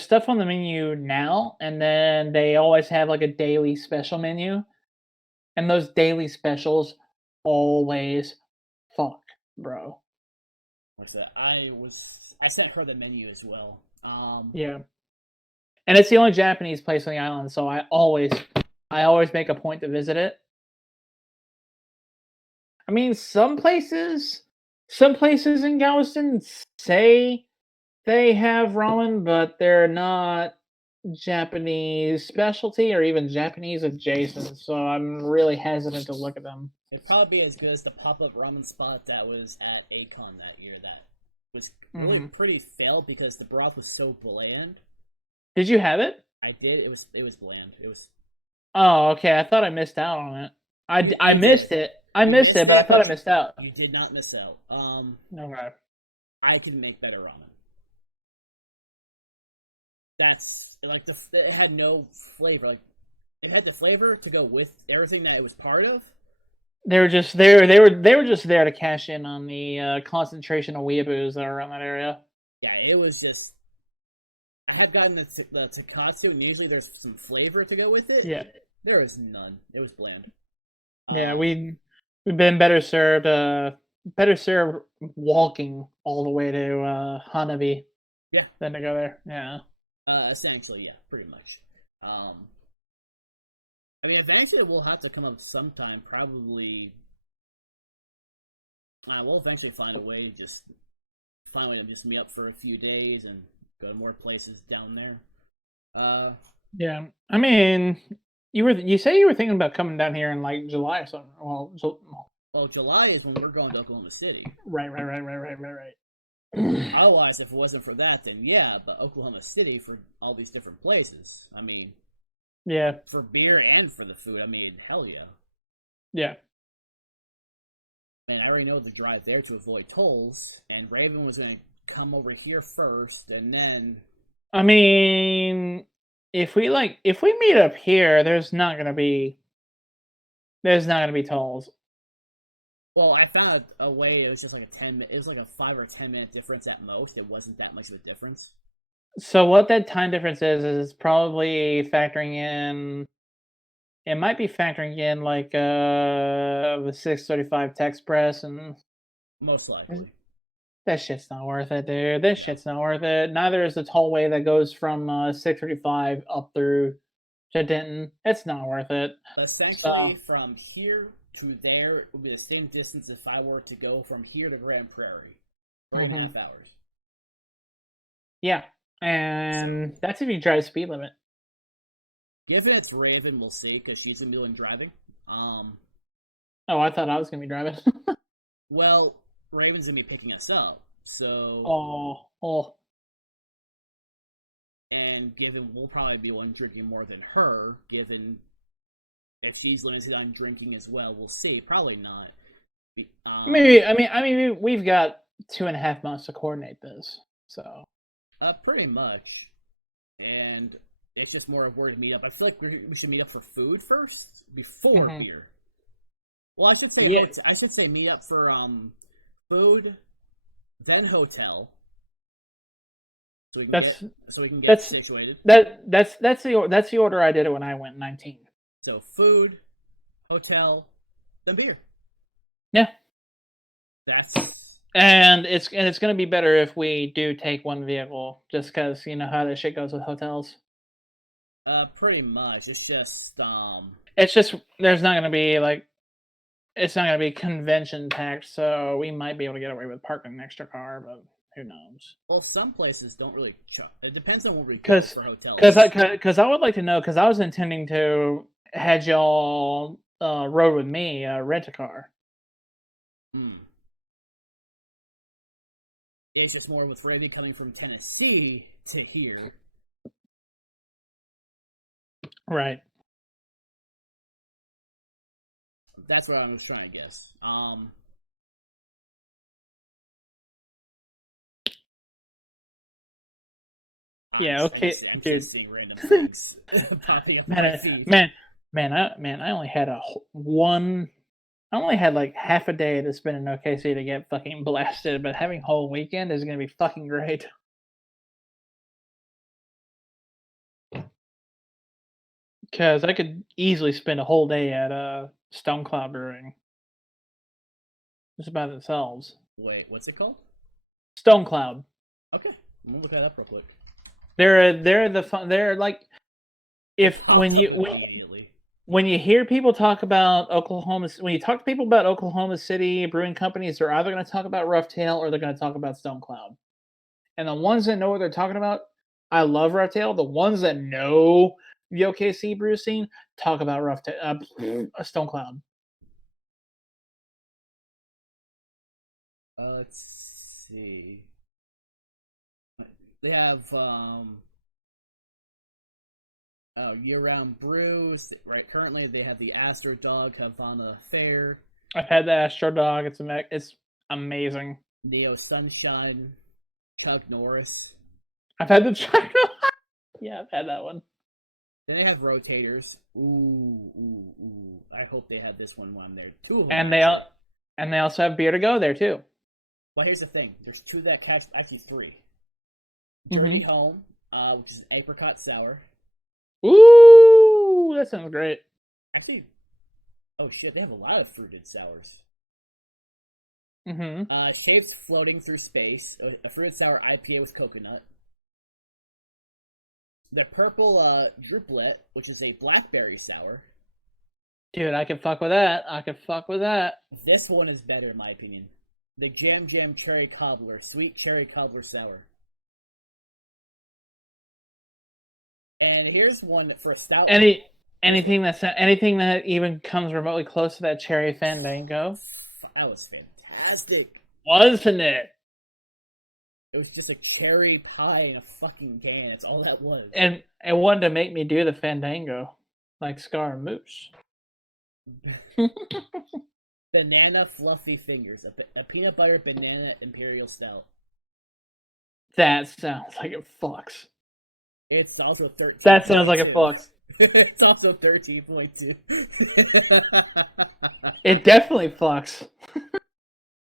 stuff on the menu now, and then they always have like a daily special menu, and those daily specials always fuck, bro. I sent her the menu as well. Yeah, and it's the only Japanese place on the island, so I always make a point to visit it. I mean, some places in Galveston say they have ramen, but they're not Japanese specialty or even Japanese adjacent, so I'm really hesitant to look at them. It'd probably be as good as the pop-up ramen spot that was at Acon that year. That was really pretty failed because the broth was so bland. Did you have it? I did. It was bland. It was. Oh, okay. I thought I missed out on it. I You did. missed it. I You missed it, missed but I it, thought I but missed out. you did not miss out. Okay. I can make better ramen. That's like it had no flavor. Like it had the flavor to go with everything that it was part of. They were just there. They were just there to cash in on the concentration of weeaboos that are around that area. Yeah, it was just. I had gotten the Takatsu, and usually there's some flavor to go with it. Yeah, There was none. It was bland. yeah. We've been better served walking all the way to Hanabi Yeah. than to go there. Yeah. Essentially, yeah, pretty much. I mean, eventually we'll have to come up sometime. Probably, we'll eventually find a way to just meet up for a few days and go to more places down there. Yeah. I mean, you say you were thinking about coming down here in like July or something. Well, July is when we're going to Oklahoma City. Right. Otherwise, if it wasn't for that, then yeah. But Oklahoma City for all these different places. I mean, Yeah. for beer and for the food. I mean, hell yeah. Yeah. And I already know the drive there to avoid tolls. And Raven was going to come over here first, and then. I mean, if we meet up here, there's not gonna be tolls. Well, I found a way. It was just like it was like a 5 or 10 minute difference at most. It wasn't that much of a difference. So what that time difference is probably factoring in. It might be factoring in like the 6:35 text press, and Most likely. that shit's not worth it, dude. This shit's not worth it. Neither is the tollway that goes from 6:35 up through to Denton. It's not worth it. Essentially, from here to there would be the same distance if I were to go from here to Grand Prairie. 3.5 hours. Yeah, and that's if you drive speed limit. Given it's Raven, we'll see, because she's going to be doing driving. Oh, I thought I was going to be driving. Well, Raven's going to be picking us up, so. Oh. And given we'll probably be one drinking more than her, given if she's limited on drinking as well, we'll see. Probably not. Maybe. I mean, we've got 2.5 months to coordinate this, so. Pretty much. And it's just more of where to meet up. I feel like we should meet up for food first before beer. Well, I should say I should say meet up for food, then hotel. So we can get situated. That's the order I did it when I went 19. So food, hotel, then beer. Yeah. And it's going to be better if we do take one vehicle, just because you know how this shit goes with hotels. Pretty much. It's just there's not going to be it's not going to be convention packed, so we might be able to get away with parking an extra car, but who knows? Well, some places don't really. It depends on what we pay for hotels. Because I would like to know, because I was intending to had y'all rode with me, rent a car. It's just more with Ravi coming from Tennessee to here. Right. That's what I was trying to guess. Yeah. Okay, dude. Seeing random things popping up. Man. I only had I only had like half a day to spend in OKC to get fucking blasted, but having a whole weekend is gonna be fucking great. Because I could easily spend a whole day at Stone Cloud Brewing. Just by themselves. Wait, what's it called? Stone Cloud. Okay, I'm gonna look that up real quick. They're like when you hear people talk about Oklahoma, when you talk to people about Oklahoma City brewing companies, they're either going to talk about Rough Tail or they're going to talk about Stone Cloud. And the ones that know what they're talking about, I love Rough Tail. The ones that know the OKC brew scene talk about Stone Cloud. Let's see. They have year-round brews. Right, currently they have the Astro Dog Havana Fair, I've had the Astro Dog. It's amazing. Neo Sunshine, Chuck Norris. I've had the China. Yeah, I've had that one. Then they have rotators. Ooh. I hope they have this one when they're two of them. And they also have beer to go there too. Well, here's the thing. There's two that catch, actually three. Journey Home, which is an apricot sour. Ooh, that sounds great. Actually, oh shit, they have a lot of fruited sours. Mm-hmm. Shapes Floating Through Space, a fruited sour IPA with coconut. The purple Drouplet, which is a blackberry sour. Dude, I can fuck with that. This one is better in my opinion. The Jam Cherry Cobbler, sweet cherry cobbler sour. And here's one for a stout. Anything that even comes remotely close to that cherry fandango. That was fantastic. Wasn't it? It was just a cherry pie in a fucking can. That's all that was. And it wanted to make me do the fandango, like Scaramouche. Banana Fluffy Fingers, a peanut butter banana imperial stout. That sounds like it fucks. It's also 13. That sounds like it fucks. It's also 13.2. It definitely fucks.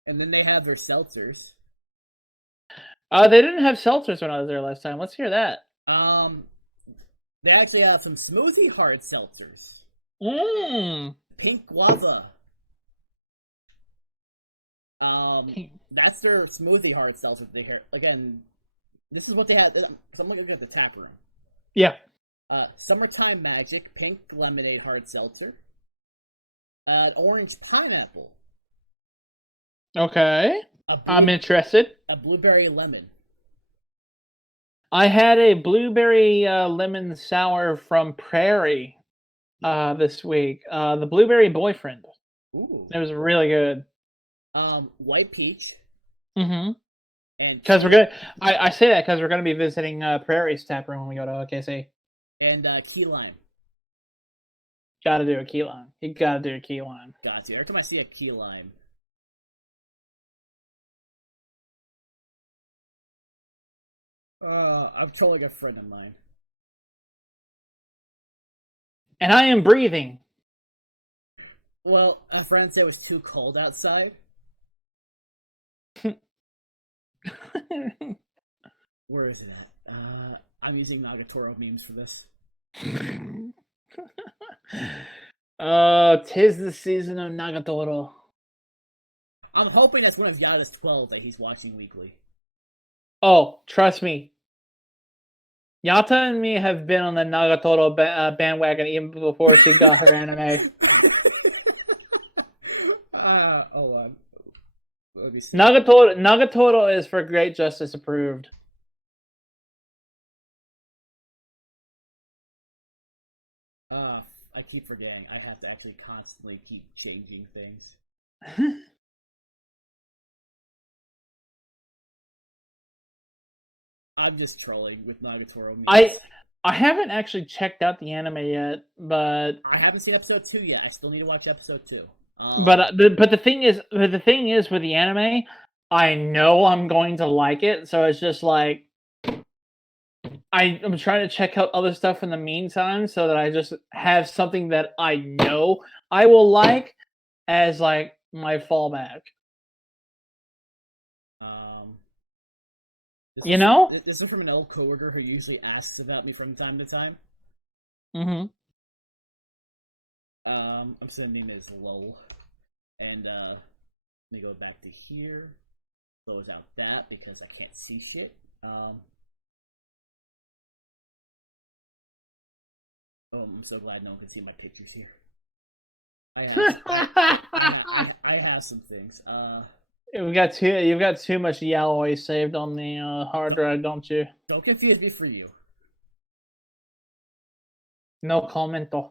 And then they have their seltzers. They didn't have seltzers when I was there last time. Let's hear that. They actually have some smoothie hard seltzers. Pink guava. That's their smoothie hard seltzer. Again, this is what they had. I'm looking at the tap room. Yeah. Summertime Magic, pink lemonade hard seltzer. Orange pineapple. Okay. I'm interested. A blueberry lemon. I had a blueberry lemon sour from Prairie this week. The Blueberry Boyfriend. Ooh. It was really good. White peach. Mm-hmm. And because we're gonna, I say that because we're gonna be visiting Prairie's tap room when we go to OKC. And key lime. Gotta do a key lime. You gotta do a key lime. Got to. Every time I see a key lime. I'm trolling a friend of mine. And I am breathing. Well, a friend said it was too cold outside. Where is it at? I'm using Nagatoro memes for this. Tis the season of Nagatoro. I'm hoping that's one of Yada's 12 that he's watching weekly. Oh, trust me. Yata and me have been on the Nagatoro bandwagon even before she got her anime. Hold on. Let me see. Nagatoro is for Great Justice approved. I keep forgetting. I have to actually constantly keep changing things. I'm just trolling with Nagatoro memes. I haven't actually checked out the anime yet, but I haven't seen episode 2 yet. I still need to watch episode 2. But the thing is with the anime, I know I'm going to like it, so it's just like I'm trying to check out other stuff in the meantime, so that I just have something that I know I will like as like my fallback. You know? This is from an old coworker who usually asks about me from time to time. Mm-hmm. I'm saying name is Lol. And let me go back to here. Close out that because I can't see shit. I'm so glad no one can see my pictures here. I have some things. You've got too much yaoi saved on the hard drive, don't you? Don't confuse me for you. No commento.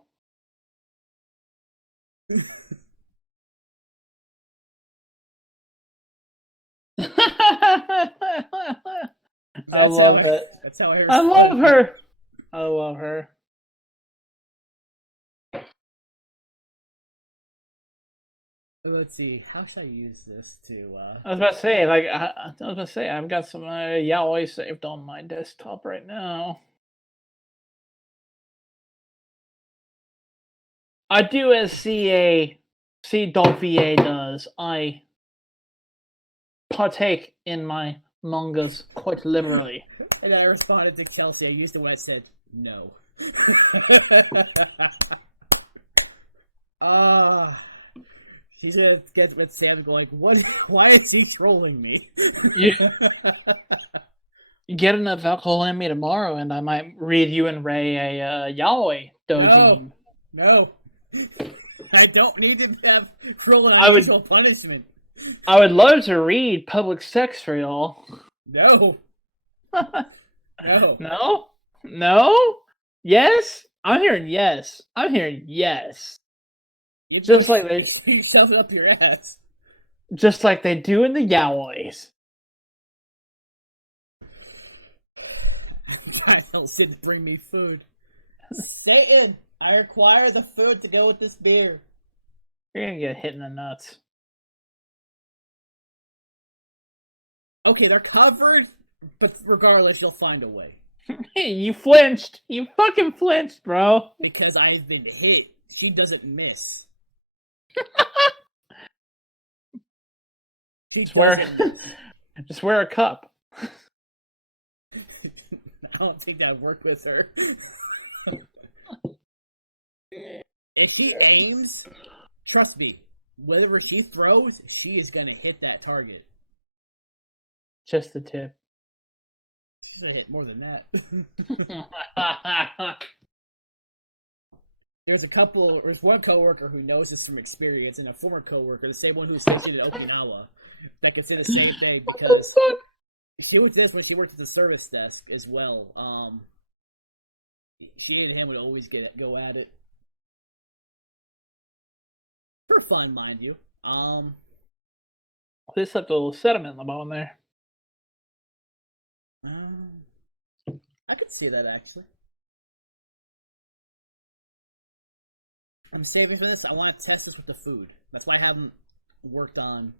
I love it. That's how I love her. I love her. Let's see. How should I use this to? I was about to say, like, I was about to say, I've got some yaoi saved on my desktop right now. I do as C.VA does. I partake in my mangas quite liberally. And then I responded to Kelsey. I used the word. I said no. She's gonna get with Sam going, what? Why is he trolling me? You get enough alcohol in me tomorrow, and I might read you and Ray a yaoi dojin. No. I don't need to have cruel and unusual punishment. I would love to read public sex for y'all. No. No. No? No? Yes? I'm hearing yes. I'm hearing yes. Just like they shove it up your ass. Just like they do in the yaois. I don't see to bring me food. Satan, I require the food to go with this beer. You're gonna get hit in the nuts. Okay, they're covered, but regardless, you'll find a way. Hey, you flinched. You fucking flinched, bro. Because I've been hit. She doesn't miss. Just wear a cup. I don't think that'd work with her. If she aims, trust me, whatever she throws, she is gonna hit that target. Just the tip. She's gonna hit more than that. There's one coworker who knows this from experience, and a former coworker, the same one who's stationed in Okinawa, that can say the same thing because she was this when she worked at the service desk as well. She and him would always go at it for fun, mind you. They slipped a little sediment in the bottom there. I could see that actually. I'm saving for this. I want to test this with the food. That's why I haven't worked on.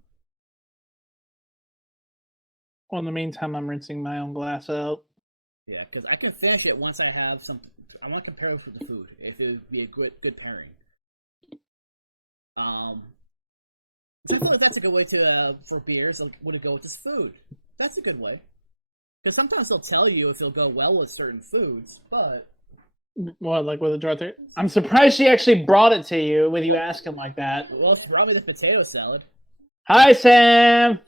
Well, in the meantime, I'm rinsing my own glass out. Yeah, because I can finish it once I have some. I want to compare it with the food. If it would be a good pairing. I feel like that's a good way to for beers. Like, would it go with this food? That's a good way. Because sometimes they'll tell you if it'll go well with certain foods, but. What, like with a draw through? I'm surprised she actually brought it to you with you asking like that. Well, it's probably the potato salad. Hi, Sam!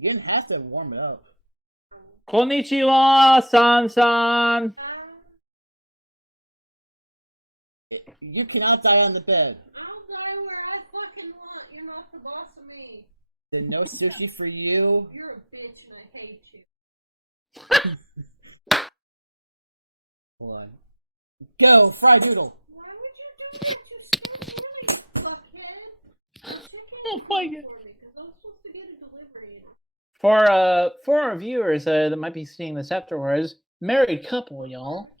You didn't have to warm it up. Konnichiwa, San-san! You cannot die on the bed. I'll die where I fucking want. You're not the boss of me. Then no sushi for you. You're a bitch and I hate you. Hold on. Go, fry doodle. Why would you do that? You stole money, fuckhead. Oh my god. Because I'm supposed to get a delivery. For our viewers that might be seeing this afterwards, married couple, y'all.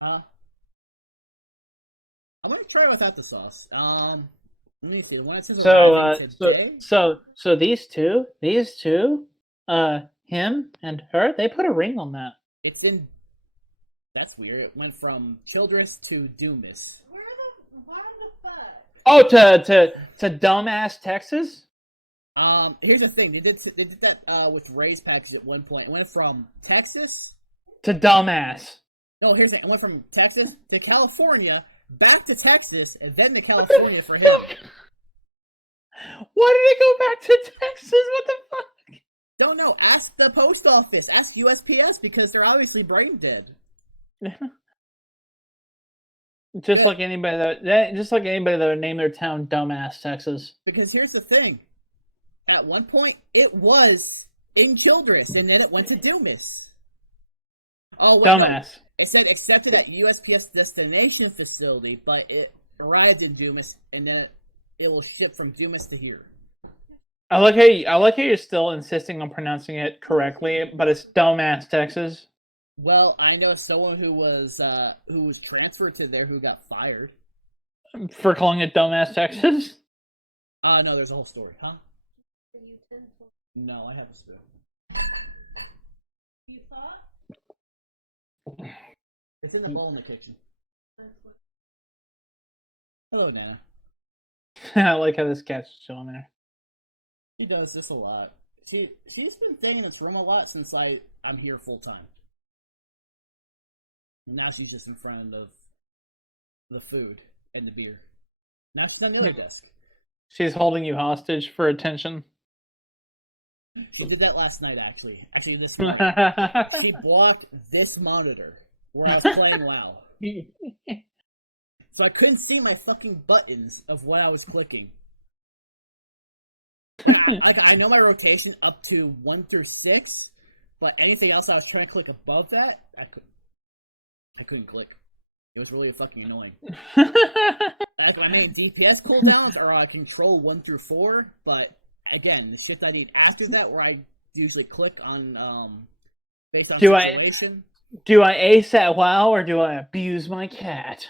I'm gonna try it without the sauce. Let me see. The one that says So these two, him and her, they put a ring on that. It's in. That's weird. It went from Childress to Doomis. Why the fuck? Oh, to dumbass Texas. Here's the thing. They did that with Ray's package at one point. It went from Texas to dumbass. No, here's the thing. It went from Texas to California, back to Texas, and then to California for him. Why did it go back to Texas? What the fuck? Don't know. Ask the post office. Ask USPS because they're obviously brain dead. Just like anybody that would name their town dumbass Texas. Because here's the thing. At one point, it was in Childress, and then it went to Doomis. Oh, wait, dumbass. No. It said accepted at USPS destination facility, but it arrived in Doomis, and then it will ship from Doomis to here. I like how you're still insisting on pronouncing it correctly, but it's dumbass Texas. Well, I know someone who was transferred to there who got fired For calling it dumbass Texas? No, there's a whole story, huh? The utensil. No, I have a spoon. You thought? It's in the bowl in the kitchen. Hello, Nana. I like how this cat's chilling there. She does this a lot. She's been staying in this room a lot since I'm here full time. Now she's just in front of the food and the beer. Now she's on the other desk. She's holding you hostage for attention. She did that last night, actually. Actually, this morning. She blocked this monitor where I was playing WoW. So I couldn't see my fucking buttons of what I was clicking. I know my rotation up to 1 through 6, but anything else I was trying to click above that, I couldn't click. It was really fucking annoying. That's my main DPS cooldowns are control 1 through 4, but again, the shit I need after that, where I usually click on based on situation. Do I ace at WoW or do I abuse my cat?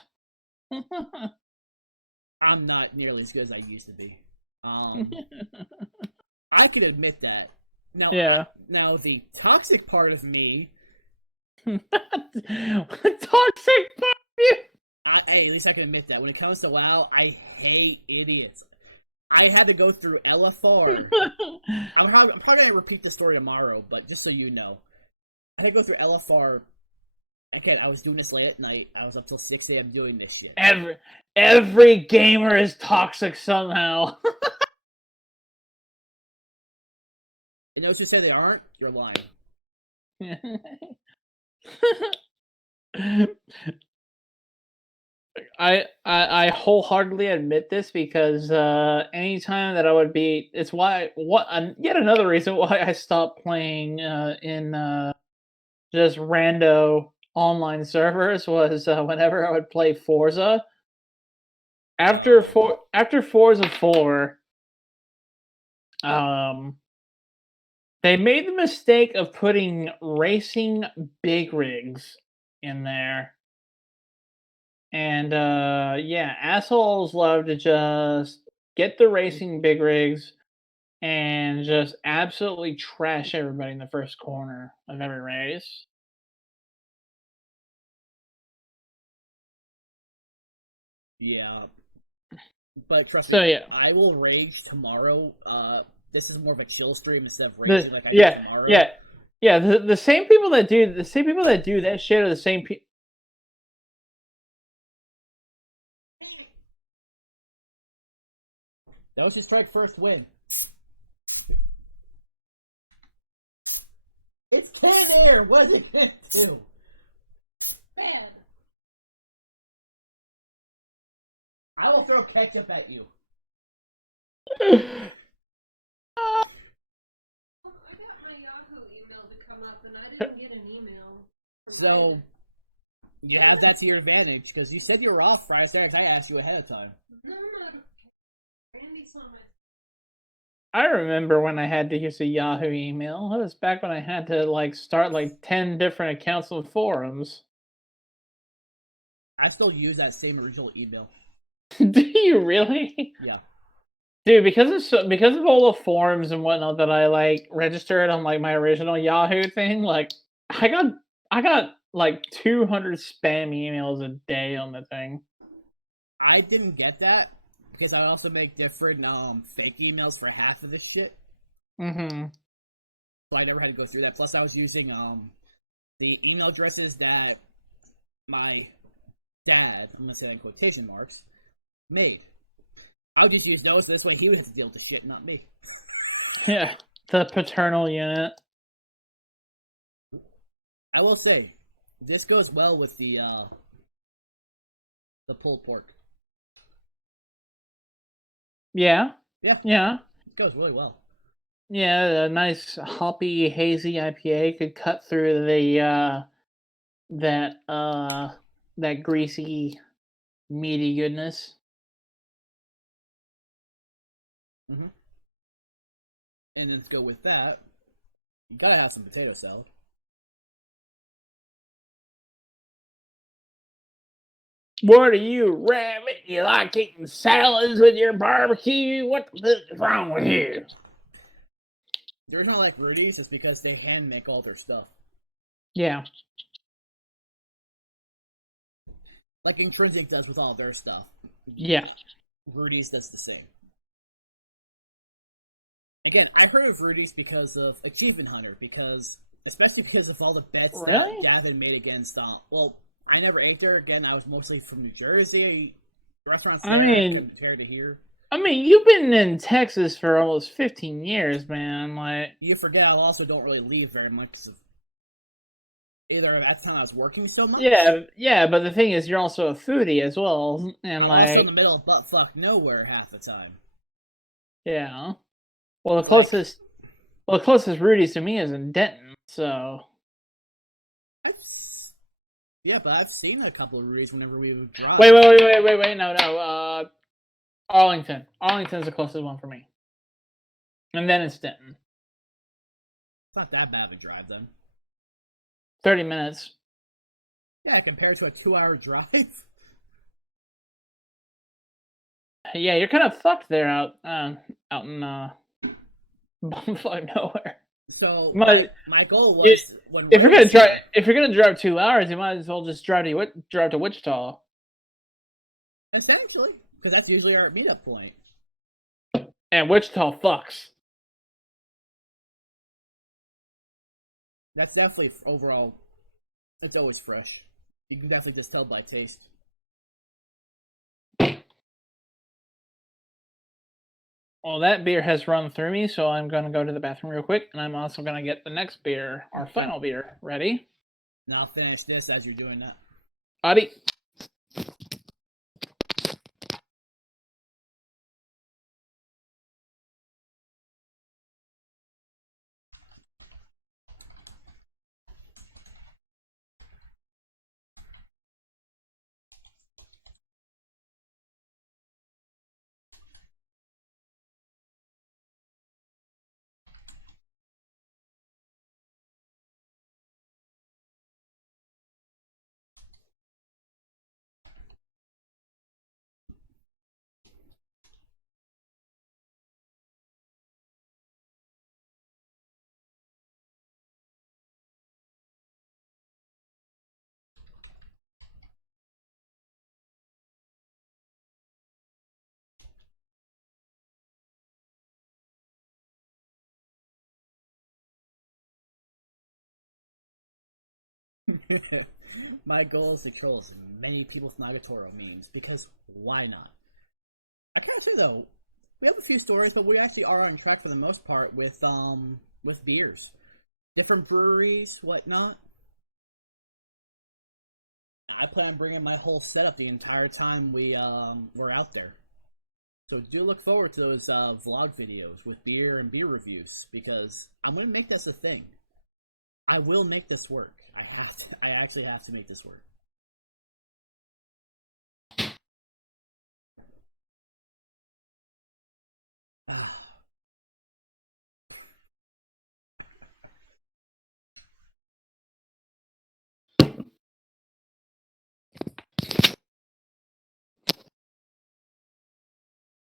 I'm not nearly as good as I used to be. I can admit that. Now, yeah. Now the toxic part of me. Toxic part of you. Hey, at least I can admit that. When it comes to WoW, I hate idiots. I had to go through LFR. I'm probably going to repeat this story tomorrow, but just so you know. I had to go through LFR. Okay, I was doing this late at night. I was up till 6 a.m. doing this shit. Every gamer is toxic somehow. And those who say they aren't, you're lying. I wholeheartedly admit this because anytime that I would be, it's why yet another reason why I stopped playing in just rando online servers was whenever I would play Forza. After Forza 4, they made the mistake of putting racing big rigs in there. And yeah, assholes love to just get the racing big rigs and just absolutely trash everybody in the first corner of every race. Yeah. But trust So me, yeah, I will rage tomorrow. This is more of a chill stream instead of raging like I do yeah, tomorrow. yeah. The same people that do that shit are the same people. That was his strike first win. It's 10 air, wasn't it? Bad. I will throw ketchup at you. I got my Yahoo email to come up and I didn't get an email. So, you have that to your advantage, because you said you were off Friday, Saturday, I asked you ahead of time. No. Randy saw my. I remember when I had to use a Yahoo email. That was back when I had to start 10 different accounts on forums. I still use that same original email. Do you really? Yeah. Dude, because of all the forums and whatnot that I registered on my original Yahoo thing, I got 200 spam emails a day on the thing. I didn't get that, because I also make different fake emails for half of this shit. Mm-hmm. So I never had to go through that. Plus I was using the email addresses that my dad, I'm gonna say that in quotation marks, made. I would just use those, so this way he would have to deal with the shit, not me. Yeah, the paternal unit. I will say, this goes well with the pulled pork. Yeah. Yeah. Yeah. It goes really well. Yeah, a nice hoppy, hazy IPA could cut through the that greasy, meaty goodness. Mm-hmm. And then to go with that, you gotta have some potato salad. What are you, rabbit? You like eating salads with your barbecue? What the fuck is wrong with you? The reason I like Rudy's is because they hand make all their stuff. Yeah. Like Intrinsic does with all their stuff. Yeah. Rudy's does the same. Again, I heard of Rudy's because of Achievement Hunter, especially because of all the bets Really? that Gavin made against. Well, I never ate there. Again, I was mostly from New Jersey. Restaurants there compared to here. I mean, you've been in Texas for almost 15 years, man. Like, you forget, I also don't really leave very much. Either at the time I was working so much. Yeah, but the thing is, you're also a foodie as well, and I'm also in the middle of buttfuck nowhere half the time. Yeah. Well, the closest Rudy's to me is in Denton, so. Yeah, but I've seen a couple of Rudy's whenever we would drive. Wait, no. Arlington. Arlington's the closest one for me. And then it's Denton. It's not that bad of a drive, then. 30 minutes. Yeah, compared to a 2-hour drive. Yeah, you're kind of fucked there out in bumfuck nowhere. So my goal was if you're gonna drive 2 hours, you might as well just drive to Wichita. Essentially, because that's usually our meetup point. And Wichita fucks. That's definitely overall. It's always fresh. You can definitely just tell by taste. Well, that beer has run through me, so I'm going to go to the bathroom real quick, and I'm also going to get the next beer, our final beer, ready. And I'll finish this as you're doing that. Adi. My goal is to troll as many people with Nagatoro memes, because why not? I can't say though, we have a few stories, but we actually are on track for the most part with beers. Different breweries, whatnot. I plan on bringing my whole setup the entire time we're out there. So do look forward to those vlog videos with beer and beer reviews, because I'm gonna make this a thing. I will make this work. I actually have to make this work.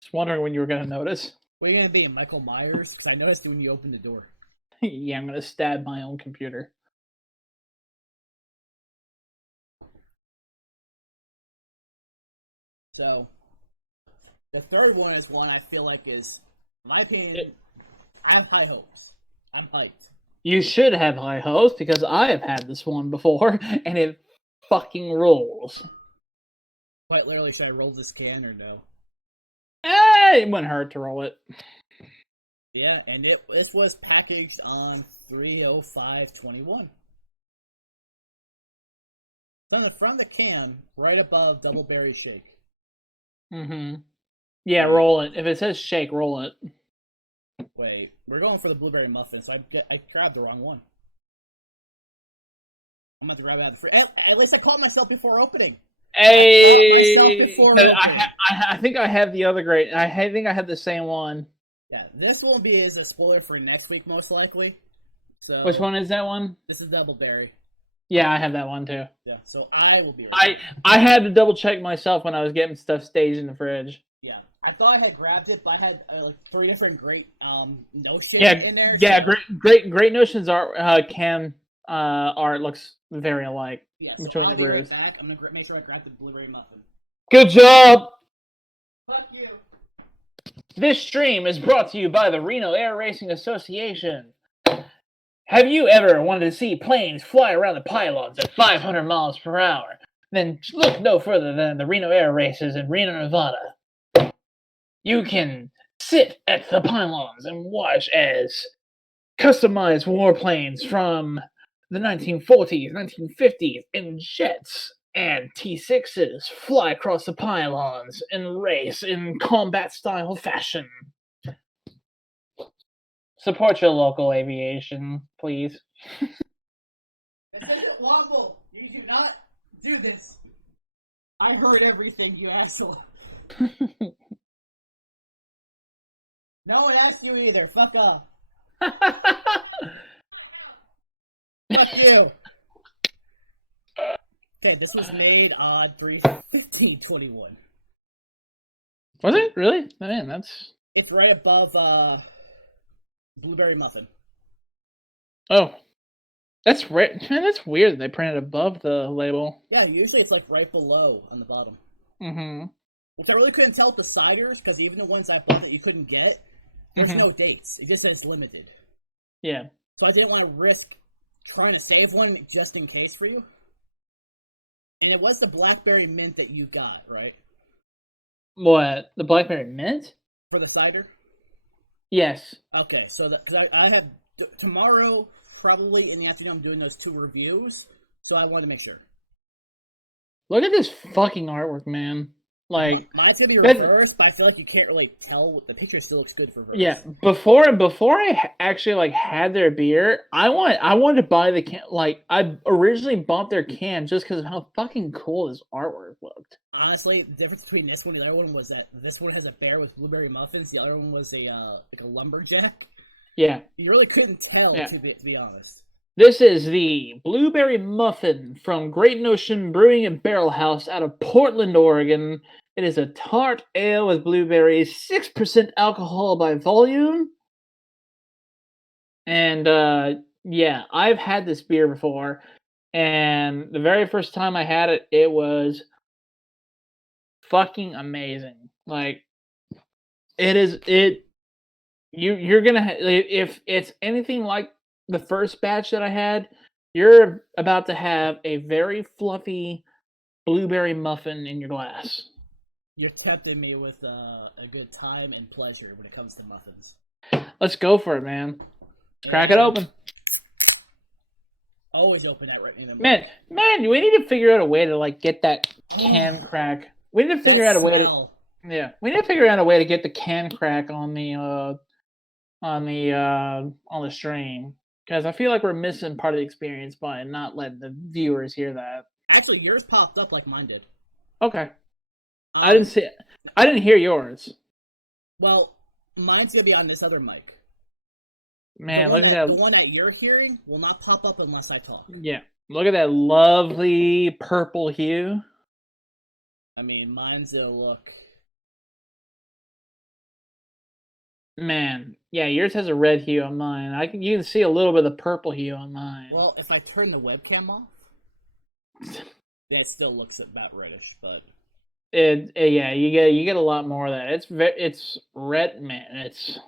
Just wondering when you were going to notice. Where are you going to be, Michael Myers? Because I noticed when you opened the door. Yeah, I'm going to stab my own computer. So, the third one is one I feel like is, in my opinion, I have high hopes. I'm hyped. You should have high hopes, because I have had this one before, and it fucking rolls. Quite literally, should I roll this can or no? It wouldn't hurt to roll it. Yeah, and this was packaged on 3/05/21. It's on the front of the can, right above Double Berry Shake. Mm-hmm. Yeah, roll it. If it says shake, roll it. Wait, we're going for the blueberry muffins. I grabbed the wrong one. I'm about to grab it out of the fridge. At least I caught myself before opening. Hey, I think I have the other great. I think I have the same one. Yeah, this won't be as a spoiler for next week, most likely. So which one is that one? This is Double Berry. Yeah, I have that one too. Yeah, so I will be right I had to double check myself when I was getting stuff staged in the fridge. Yeah, I thought I had grabbed it, but I had like 3 different great notions Yeah, in there. yeah, so- great notions art art looks very alike Yeah, so between I'll the be right brews. back. I'm gonna make sure I grab the blueberry muffin. Good job. Fuck you. This stream is brought to you by the Reno Air Racing Association. Have you ever wanted to see planes fly around the pylons at 500 miles per hour? Then look no further than the Reno Air Races in Reno, Nevada. You can sit at the pylons and watch as customized warplanes from the 1940s, 1950s in jets and T-6s fly across the pylons and race in combat-style fashion. Support your local aviation, please. This isn't lawful. You do not do this. I heard everything, you asshole. No one asked you either. Fuck off. Fuck you. Okay, this was made on 3/15/21. Was it? Really? Man, that's... It's right above blueberry muffin. Oh. That's man, that's weird. They printed above the label. Yeah, usually it's like right below on the bottom. Mm-hmm. Which I really couldn't tell with the ciders, because even the ones I bought that you couldn't get, there's Mhm. no dates. It just says limited. Yeah. So I didn't want to risk trying to save one just in case for you. And it was the blackberry mint that you got, right? What? The blackberry mint? For the cider? Yes. Okay, so because I have tomorrow, probably in the afternoon, I'm doing those 2 reviews, so I wanted to make sure. Look at this fucking artwork, man. Like, Mine's gonna be that- reversed, but I feel like you can't really tell. The picture still looks good for reverse. yeah. Before I actually like had their beer, I wanted to buy the can. Like, I originally bought their can just because of how fucking cool this artwork looked. Honestly, the difference between this one and the other one was that this one has a bear with blueberry muffins. The other one was a like a lumberjack. Yeah. You really couldn't tell, Yeah. to be honest. This is the Blueberry Muffin from Great Notion Brewing and Barrel House out of Portland, Oregon. It is a tart ale with blueberries, 6% alcohol by volume. And yeah, I've had this beer before, and the very first time I had it, it was fucking amazing. Like, you're gonna if it's anything like the first batch that I had, you're about to have a very fluffy blueberry muffin in your glass. You're tempting me with a good time and pleasure when it comes to muffins. Let's go for it, man. Crack it open. Always open that right in the Man, we need to figure out a way to like get that can crack. We need to figure out a way to we need to figure out a way to get the can crack on the stream, because I feel like we're missing part of the experience by not letting the viewers hear that. Actually, yours popped up like mine did. Okay. I didn't hear yours. Well, mine's gonna be on this other mic. Man, The look at that. The one that you're hearing will not pop up unless I talk. Yeah. Look at that lovely purple hue. I mean, mine's gonna look. Man, yeah, yours has a red hue on mine. You can see a little bit of the purple hue on mine. Well, if I turn the webcam off, yeah, it still looks about reddish, but yeah, you get a lot more of that. It's red, man. It's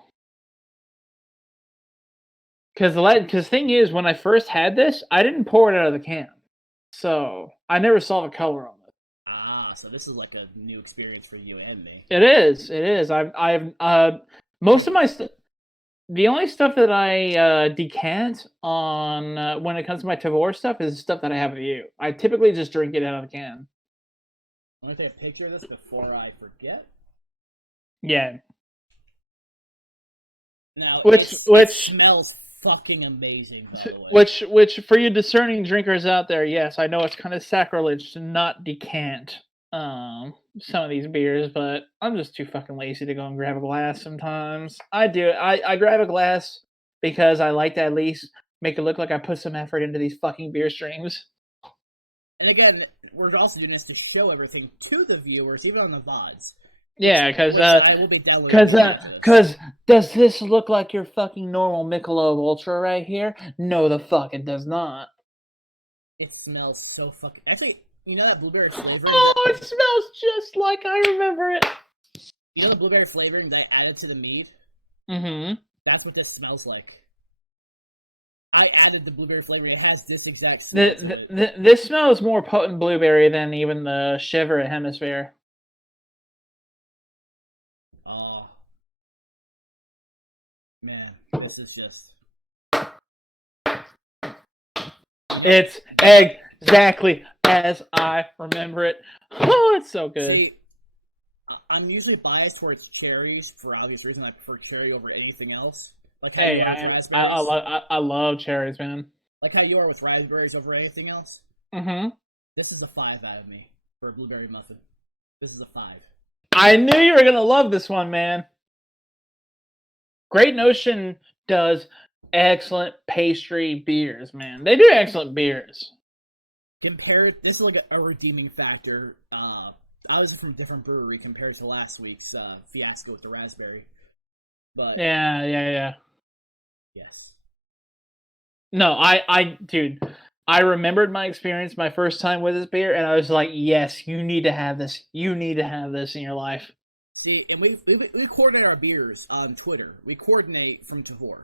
because thing is, when I first had this, I didn't pour it out of the can, so I never saw the color on it. So this is like a new experience for you and me. It is. I've most of my the only stuff that I decant on when it comes to my Tavor stuff is stuff that I have with you. I typically just drink it out of the can. I'm gonna take a picture of this before I forget. Yeah. Now, which smells fucking amazing, by the way. Which for you discerning drinkers out there, yes, I know it's kind of sacrilege to not decant some of these beers, but I'm just too fucking lazy to go and grab a glass sometimes. I do. I grab a glass because I like to at least make it look like I put some effort into these fucking beer streams. And again, we're also doing this to show everything to the viewers, even on the VODs. Yeah, Which I will be downloading because does this look like your fucking normal Michelob Ultra right here? No, the fuck it does not. It smells so fucking. Actually, you know that blueberry flavoring? Oh, it smells just like I remember it. You know the blueberry flavoring that I added to the mead? Mm-hmm. That's what this smells like. I added the blueberry flavoring. It has this exact smell to it. This smells more potent blueberry than even the Shiver at Hemisphere. Oh. Man, this is just... It's exactly as I remember it. Oh, it's so good. See, I'm usually biased towards cherries for obvious reasons. I prefer cherry over anything else. Like how Hey, you are with raspberries. I love cherries, man. Like how you are with raspberries over anything else. Mm-hmm. This is a 5 out of me for a blueberry muffin. This is a 5. I knew you were gonna love this one, man. Great Notion does excellent pastry beers, man. They do excellent beers. This is like a redeeming factor. Obviously from a different brewery compared to last week's fiasco with the raspberry. But Yeah. yes. No, dude, I remembered my experience my first time with this beer, and I was like, yes, you need to have this. You need to have this in your life. See, and we coordinate our beers on Twitter. We coordinate from Tahor.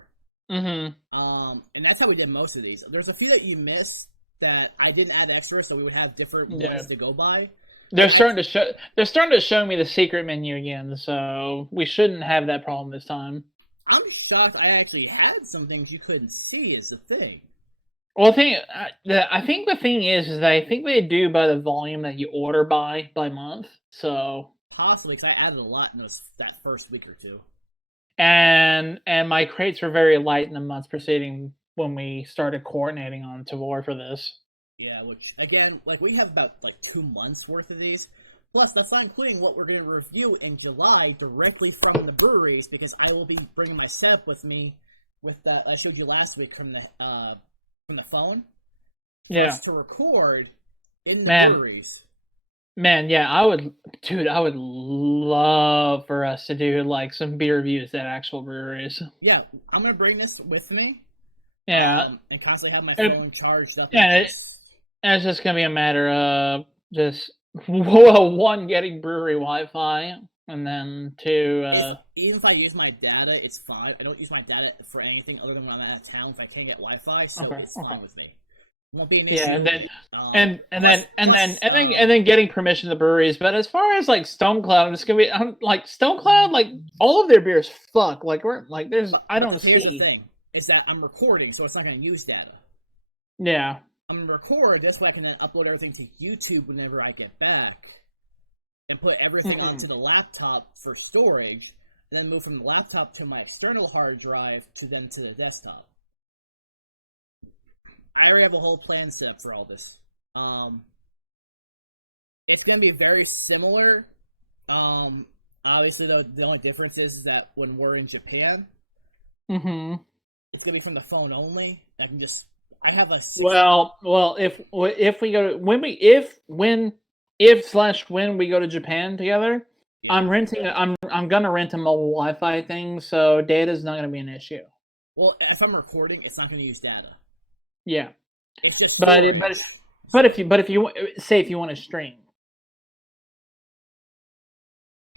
Mm-hmm. And that's how we did most of these. There's a few that you missed that I didn't add extra, so we would have different ones to go by. They're starting to show me the secret menu again, so we shouldn't have that problem this time. I'm shocked I actually had some things you couldn't see is the thing. Well, I think the thing is that I think they do by the volume that you order by month. So possibly, because I added a lot in that first week or two. And my crates were very light in the months preceding when we started coordinating on Tavor for this. Yeah, which again, like we have about 2 months worth of these. Plus, that's not including what we're going to review in July directly from the breweries, because I will be bringing my setup with me, with that I showed you last week from the phone. Yeah. To record in the breweries. Man, yeah, I would love for us to do some beer reviews at actual breweries. Yeah, I'm gonna bring this with me. Yeah, and constantly have my phone charged up. Yeah, it's just gonna be a matter of just one, getting brewery Wi-Fi, and then two. Even if I use my data, it's fine. I don't use my data for anything other than when I'm out of town. If I can't get Wi-Fi, so it's fine with me. Won't be an issue. Yeah, and then getting permission to the breweries. But as far as StoneCloud, I'm just gonna be StoneCloud. All of their beers suck. I don't see. Here's the thing: is that I'm recording, so it's not gonna use data. Yeah. I'm gonna record this way I can then upload everything to YouTube whenever I get back, and put everything onto the laptop for storage, and then move from the laptop to my external hard drive to the desktop. I already have a whole plan set up for all this. It's going to be very similar. Obviously, though, the only difference is that when we're in Japan, it's going to be from the phone only. I have a... Well, if we go to... when we go to Japan together, yeah. I'm going to rent a mobile Wi-Fi thing, so data's not going to be an issue. Well, if I'm recording, it's not going to use data. Yeah, it's just. But if you want to stream.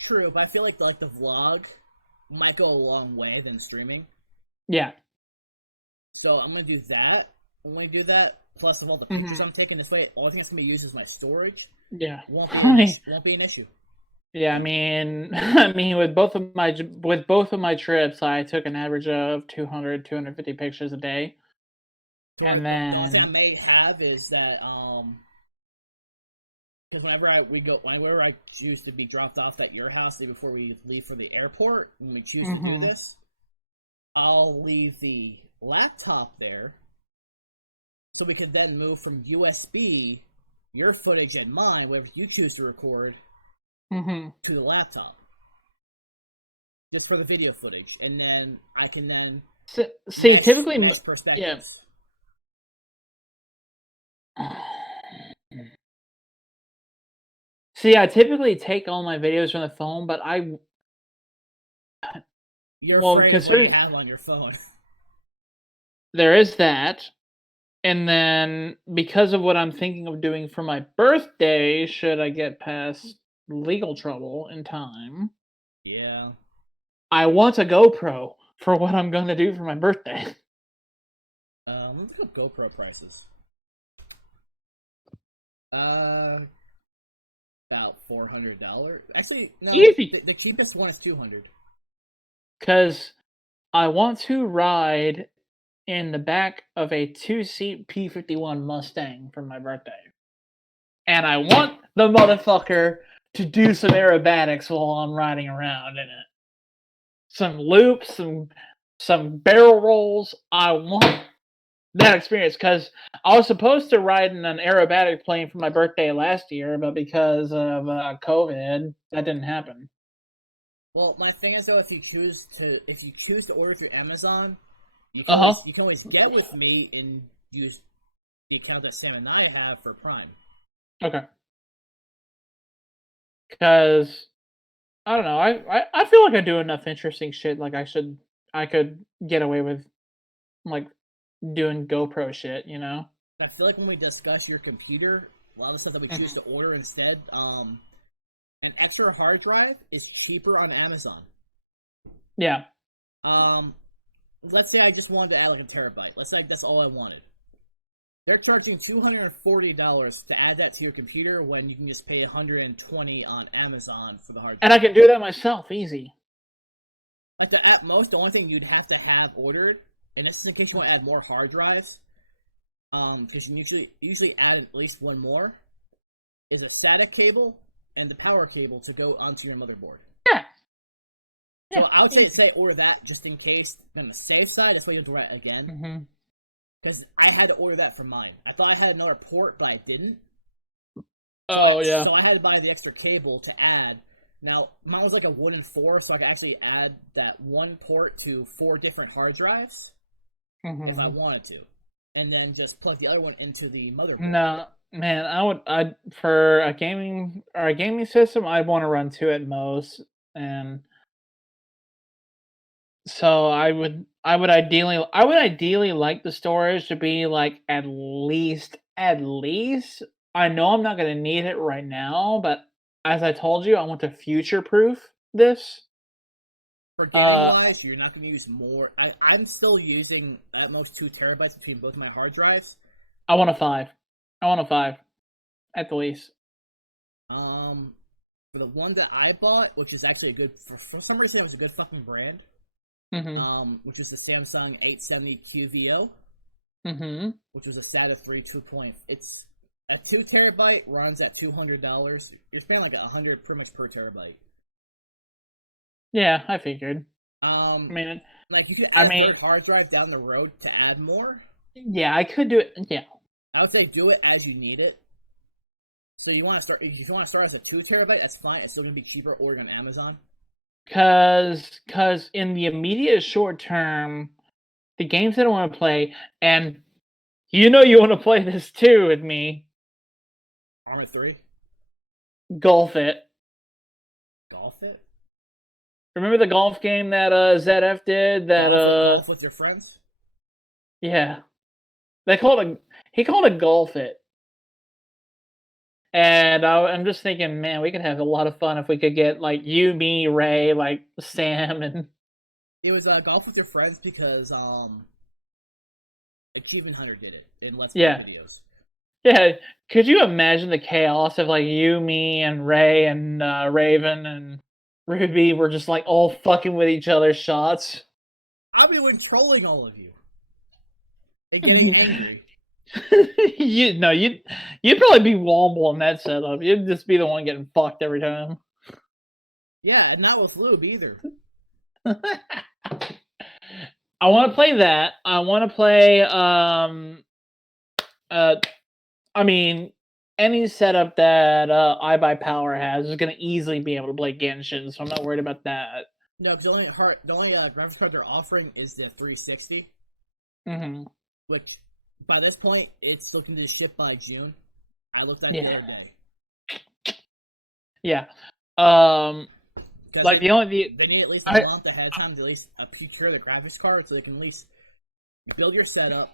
True, but I feel like the vlog might go a long way than streaming. Yeah. So I'm gonna do that. I'm gonna do that. Plus, of all the pictures I'm taking this way, all I think it's gonna be used as my storage. Yeah. Won't be an issue. Yeah, I mean, with both of my trips, I took an average of 250 pictures a day. And then the only thing I may have is that because whenever I choose to be dropped off at your house before we leave for the airport, when we choose to do this, I'll leave the laptop there, so we could then move from USB, your footage and mine, whatever you choose to record, to the laptop, just for the video footage, and then I can then typically, perspectives. Yeah. See, I typically take all my videos from the phone, but You're well, afraid of what considering you have on your phone. there is that, and then because of what I'm thinking of doing for my birthday, should I get past legal trouble in time, Yeah. I want a GoPro for what I'm going to do for my birthday. Let's look at GoPro prices. About $400. Actually, no. Easy. The cheapest one is $200. Because I want to ride in the back of a 2-seat P-51 Mustang for my birthday. And I want the motherfucker to do some aerobatics while I'm riding around in it. Some loops, some barrel rolls. I want that experience because I was supposed to ride in an aerobatic plane for my birthday last year, but because of COVID, that didn't happen. Well, my thing is though, if you choose to order through Amazon, you Uh-huh. you can always get with me and use the account that Sam and I have for Prime. Okay. Because I don't know, I feel like I do enough interesting shit. Like I could get away with like doing GoPro shit, you know? I feel like when we discuss your computer, a lot of the stuff that we choose to order instead, an extra hard drive is cheaper on Amazon. Yeah. Let's say I just wanted to add like a terabyte. Let's say that's all I wanted. They're charging $240 to add that to your computer when you can just pay $120 on Amazon for the hard drive. And I can do that myself, easy. Like at most, the only thing you'd have to have ordered, and this is in case you want to add more hard drives, because you usually add at least one more, is a SATA cable and the power cable to go onto your motherboard. Yeah. So I would say order that just in case. On the safe side, that's why you have to write again. Because I had to order that for mine. I thought I had another port, but I didn't. Oh, yeah. So I had to buy the extra cable to add. Now, mine was like a 1 and 4, so I could actually add that one port to 4 different hard drives if I wanted to. And then just plug the other one into the motherboard. No, man, I'd for a gaming system, I'd want to run 2 at most, and so I would ideally like the storage to be like at least. I know I'm not gonna need it right now, but as I told you, I want to future proof this. For gaming-wise, you're not going to use more. I'm still using at most 2 terabytes between both my hard drives. I want a 5. At the least. For the one that I bought, which is actually a good, for some reason it was a good fucking brand, which is the Samsung 870 QVO, which is a SATA 3 2. It's a 2 terabyte runs at $200. You're spending like $100 pretty much per terabyte. Yeah, I figured. I mean, like you could add a third hard drive down the road to add more. Yeah, I could do it. Yeah, I would say do it as you need it. So you want to start? If you want to start as a 2 terabyte, that's fine. It's still gonna be cheaper ordering on Amazon. Cause in the immediate short term, the games that I want to play, and you want to play this too with me. Arma 3. Golf It. Golf It. Remember the golf game that ZF did? That Golf with your friends. Yeah, he called it Golf It. And I'm just thinking, man, we could have a lot of fun if we could get like you, me, Ray, like Sam, and it was Golf with your friends because Achievement Hunter did it in Let's Play videos. Yeah, could you imagine the chaos if like you, me, and Ray and Raven and Ruby were just like all fucking with each other's shots? I'll be trolling all of you and getting angry. You'd probably be Womble in that setup. You'd just be the one getting fucked every time. Yeah, and not with Lube either. I want to play that. I want to play I mean, any setup that iBuyPower has is going to easily be able to play Genshin, so I'm not worried about that. No, because the only graphics card they're offering is the 360. Which, by this point, it's looking to ship by June. I looked at it the other day. Yeah. 'Cause Like they need at least a month ahead of time to at least procure the graphics card, so they can at least build your setup,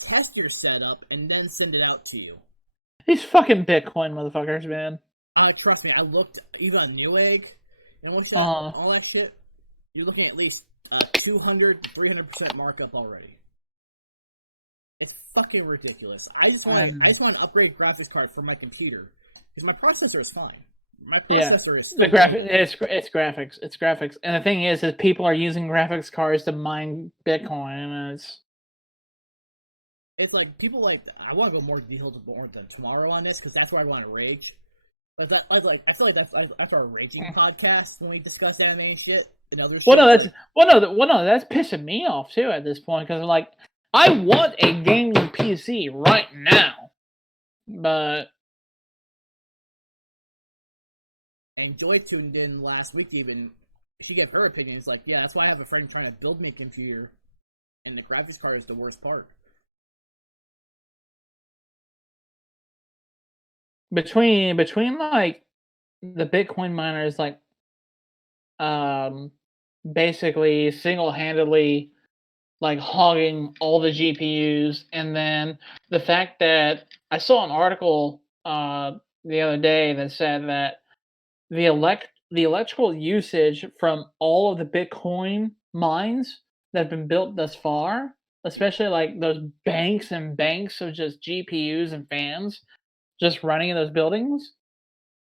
test your setup, and then send it out to you. These fucking Bitcoin motherfuckers, man. Trust me, I looked even on Newegg and what's that, Uh-huh. all that shit. You're looking at least 200, 300% markup already. It's fucking ridiculous. I just want an upgrade graphics card for my computer because my processor is fine. My processor is the graphic. It's graphics, and the thing is people are using graphics cards to mine Bitcoin, and it's like people like. I want to go more detailed than tomorrow on this because that's where I want to rage. But I feel like that's after our raging podcast when we discuss anime and shit and other. Well, no, that's pissing me off too at this point because like I want a gaming PC right now, but. And Joy tuned in last week even. She gave her opinion. It's like, yeah, that's why I have a friend trying to build me a computer, and the graphics card is the worst part. Between like the Bitcoin miners like basically single-handedly like hogging all the GPUs, and then the fact that I saw an article the other day that said that the electrical usage from all of the Bitcoin mines that have been built thus far, especially like those banks and banks of just GPUs and fans just running in those buildings,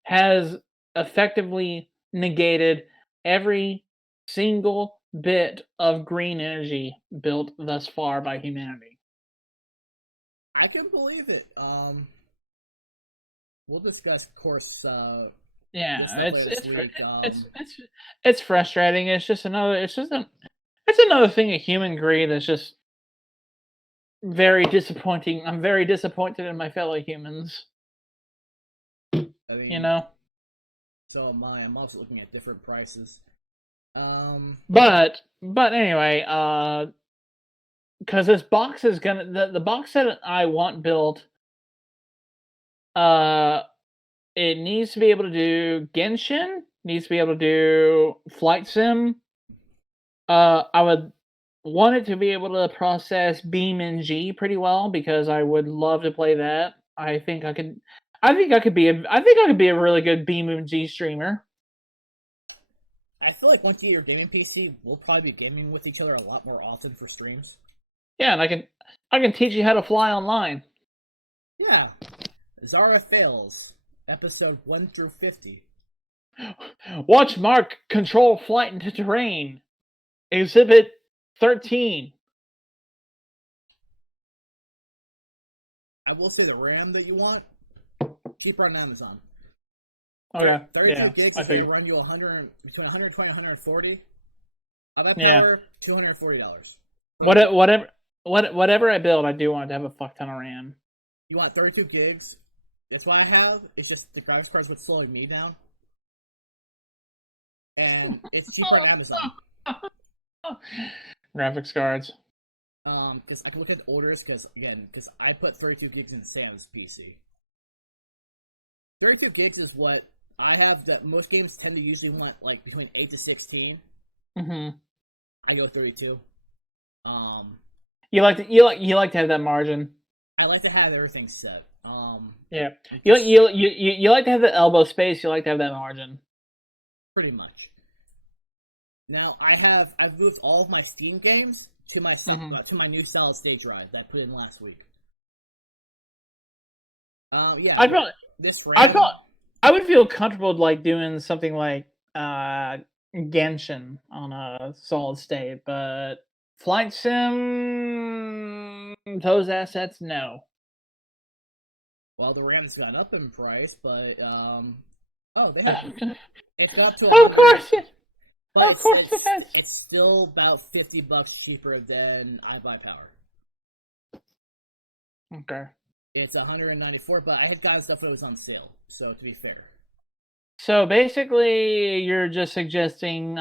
has effectively negated every single bit of green energy built thus far by humanity. I can believe it. We'll discuss, of course. Yeah, it's frustrating. It's another thing of human greed that's just very disappointing. I'm very disappointed in my fellow humans. I mean, you know. So am I. I'm also looking at different prices. But anyway, because this box is gonna the box that I want built. It needs to be able to do Genshin. Needs to be able to do Flight Sim. I would want it to be able to process BeamNG pretty well because I would love to play that. I think I could be a really good BeamNG streamer. I feel like once you get your gaming PC, we'll probably be gaming with each other a lot more often for streams. Yeah, and I can teach you how to fly online. Yeah. Zara Fails, episode 1 through 50. Watch Mark control flight into terrain. Exhibit 13. I will say the RAM that you want, cheaper on Amazon. Okay. 32 gigs is going to run you between 120 and 140. Power, $240. Whatever I build, I do want to have a fuck ton of RAM. You want 32 gigs? That's what I have. It's just the graphics card is what's slowing me down. And it's cheaper on Amazon. Graphics cards. Because I can look at orders, because I put 32 gigs in Sam's PC. 32 gigs is what I have that most games tend to usually want, like, between 8 to 16. Mm-hmm. I go 32. You like to have that margin. I like to have everything set. Yeah. You like to have the elbow space, you like to have that margin. Pretty much. Now I've moved all of my Steam games to my to my new solid state drive that I put in last week. Yeah. I would feel comfortable like doing something like Genshin on a solid state, but Flight Sim, those assets, no. Well, the RAM's gone up in price, but they have it's up to of course it. But of course it has. It's still about $50 cheaper than iBuyPower. Okay. It's $194, but I had gotten stuff that was on sale. So to be fair. So basically, you're just suggesting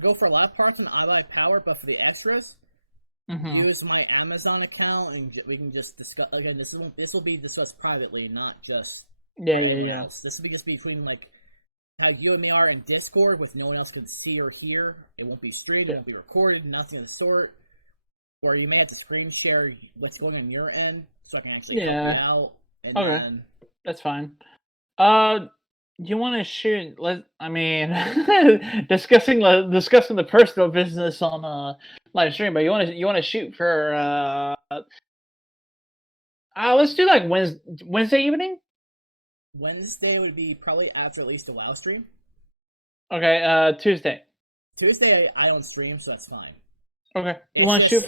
go for a lot of parts in iBuyPower, but for the extras, use my Amazon account, and we can just discuss. Again, this will be discussed privately, not just. Yeah, for yeah, anyone yeah. else. This will be just between like how you and me are in Discord, with no one else can see or hear. It won't be streamed, it Yeah. won't be recorded, nothing of the sort. Or you may have to screen share what's going on your end, so I can actually help Yeah. you out. And Okay. then That's fine. You want to shoot? I mean, discussing the personal business on live stream, but you want to shoot for let's do like Wednesday evening. Wednesday would be probably after at least the WoW stream. Okay, Tuesday. Tuesday I don't stream, so that's fine. Okay, you It's want to just-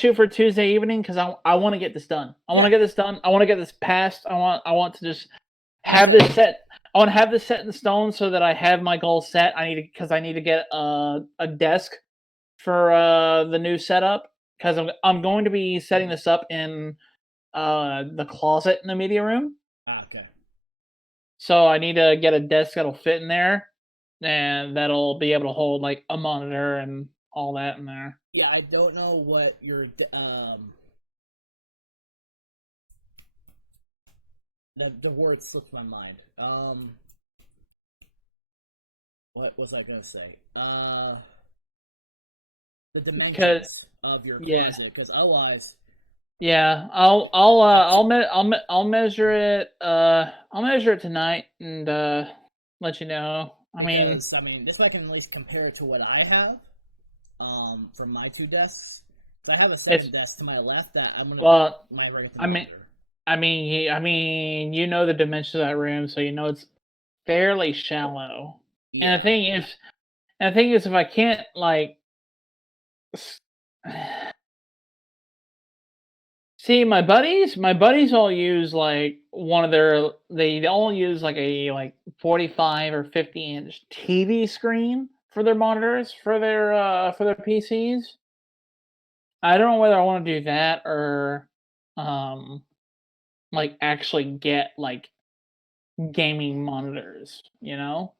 shoot for Tuesday evening because I want to get this done. I want to get this done. I want to get this passed. I want to just have this set. I want to have this set in stone so that I have my goal set. I need to get a desk for the new setup because I'm going to be setting this up in the closet in the media room. Okay. So I need to get a desk that'll fit in there, and that'll be able to hold like a monitor and all that in there. Yeah, I don't know what your the word slipped my mind. What was I gonna say? The dimensions of your closet, because otherwise, Yeah, I'll measure it. I'll measure it tonight and let you know. I mean, this way I can at least compare it to what I have, from my two desks. So I have a second desk to my left that I'm gonna put my everything under. I mean, you know the dimensions of that room, so you know it's fairly shallow. Yeah. And the thing is, if I can't like, see, my buddies all use like they all use like a 45 or 50-inch TV screen for their monitors for their PCs. I don't know whether I want to do that or like actually get like gaming monitors, you know?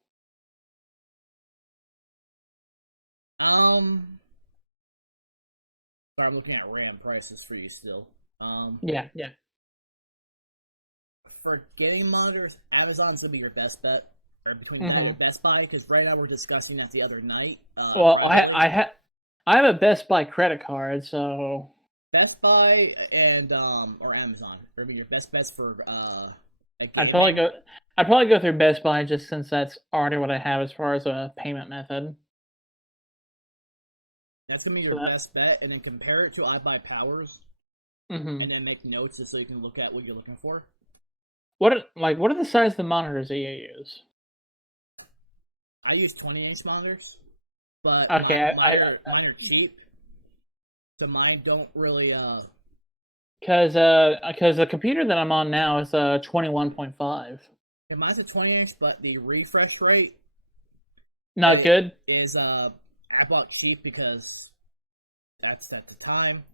Sorry, I'm looking at RAM prices for you still. Yeah. For gaming monitors, Amazon's gonna be your best bet, or between that and Best Buy, because right now we're discussing that the other night. Well, I have a Best Buy credit card, so Best Buy and or Amazon are gonna be your best bets for I'd probably go through Best Buy just since that's already what I have as far as a payment method. That's gonna be your best bet, and then compare it to iBuyPowers, and then make notes so you can look at what you're looking for. What are the size of the monitors that you use? I use 20-inch monitors, but okay, mine are cheap, so mine don't really because the computer that I'm on now is 21.5. Yeah, mine's a 20-inch, but the refresh rate not good. Is I bought cheap because that's at the time.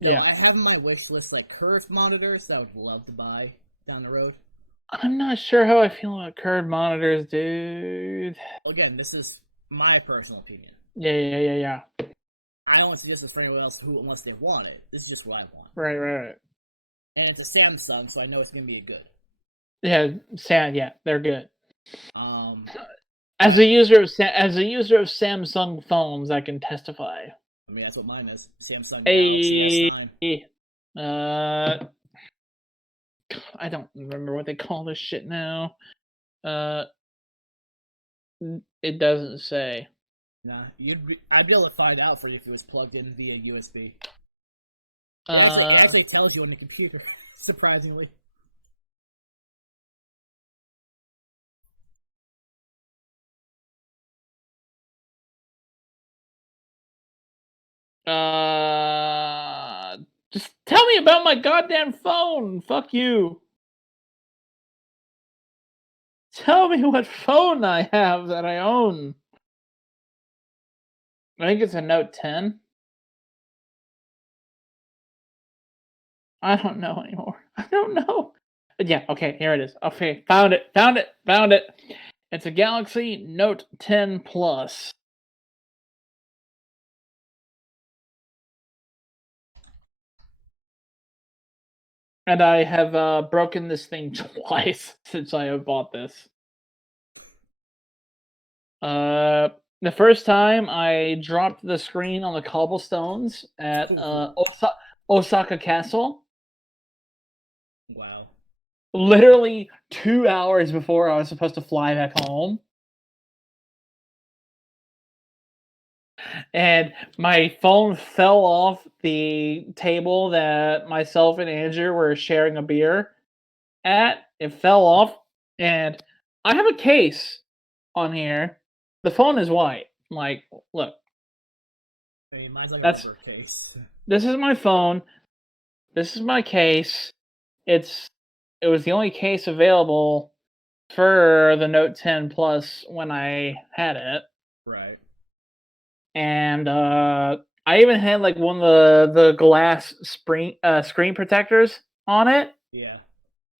Yeah, I have in my wish list like curved monitors that I would love to buy down the road. I'm not sure how I feel about curved monitors, dude. Again, this is my personal opinion. Yeah. I don't suggest it for anyone else unless they want it. This is just what I want. Right. And it's a Samsung, so I know it's gonna be good. Yeah, they're good. As a user of Samsung phones, I can testify. I mean, that's what mine is. Samsung Hey, Galaxy S9. I don't remember what they call this shit now. It doesn't say. Nah, I'd be able to find out for you if it was plugged in via USB. It actually tells you on the computer, surprisingly. Just tell me about my goddamn phone. Fuck you. Tell me what phone I have that I own. I think it's a Note 10. I don't know anymore. I don't know. But yeah, okay, here it is. Okay, found it. It's a Galaxy Note 10 Plus. And I have broken this thing twice since I have bought this. The first time I dropped the screen on the cobblestones at Osaka Castle. Wow. Literally 2 hours before I was supposed to fly back home. And my phone fell off the table that myself and Andrew were sharing a beer at. It fell off, and I have a case on here. The phone is white. I'm like, look, I mean, mine's like a That's- rubber case. this is my phone. This is my case. It was the only case available for the Note 10 Plus when I had it. Right. And I even had like one of the glass screen protectors on it. Yeah.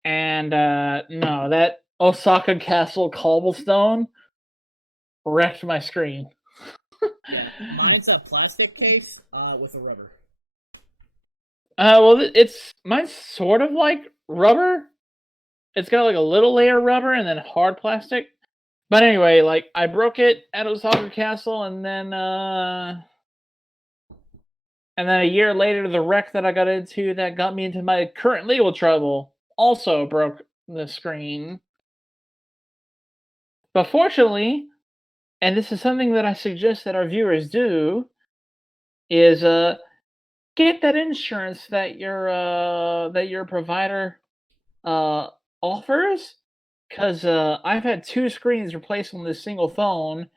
And no, that Osaka Castle cobblestone wrecked my screen. Mine's a plastic case with a rubber. Well, mine's sort of like rubber. It's got like a little layer of rubber and then hard plastic. But anyway, like I broke it at Osaka Castle, and then a year later, the wreck that I got into that got me into my current legal trouble also broke the screen. But fortunately, and this is something that I suggest that our viewers do, is get that insurance that your provider offers, because I've had 2 screens replaced on this single phone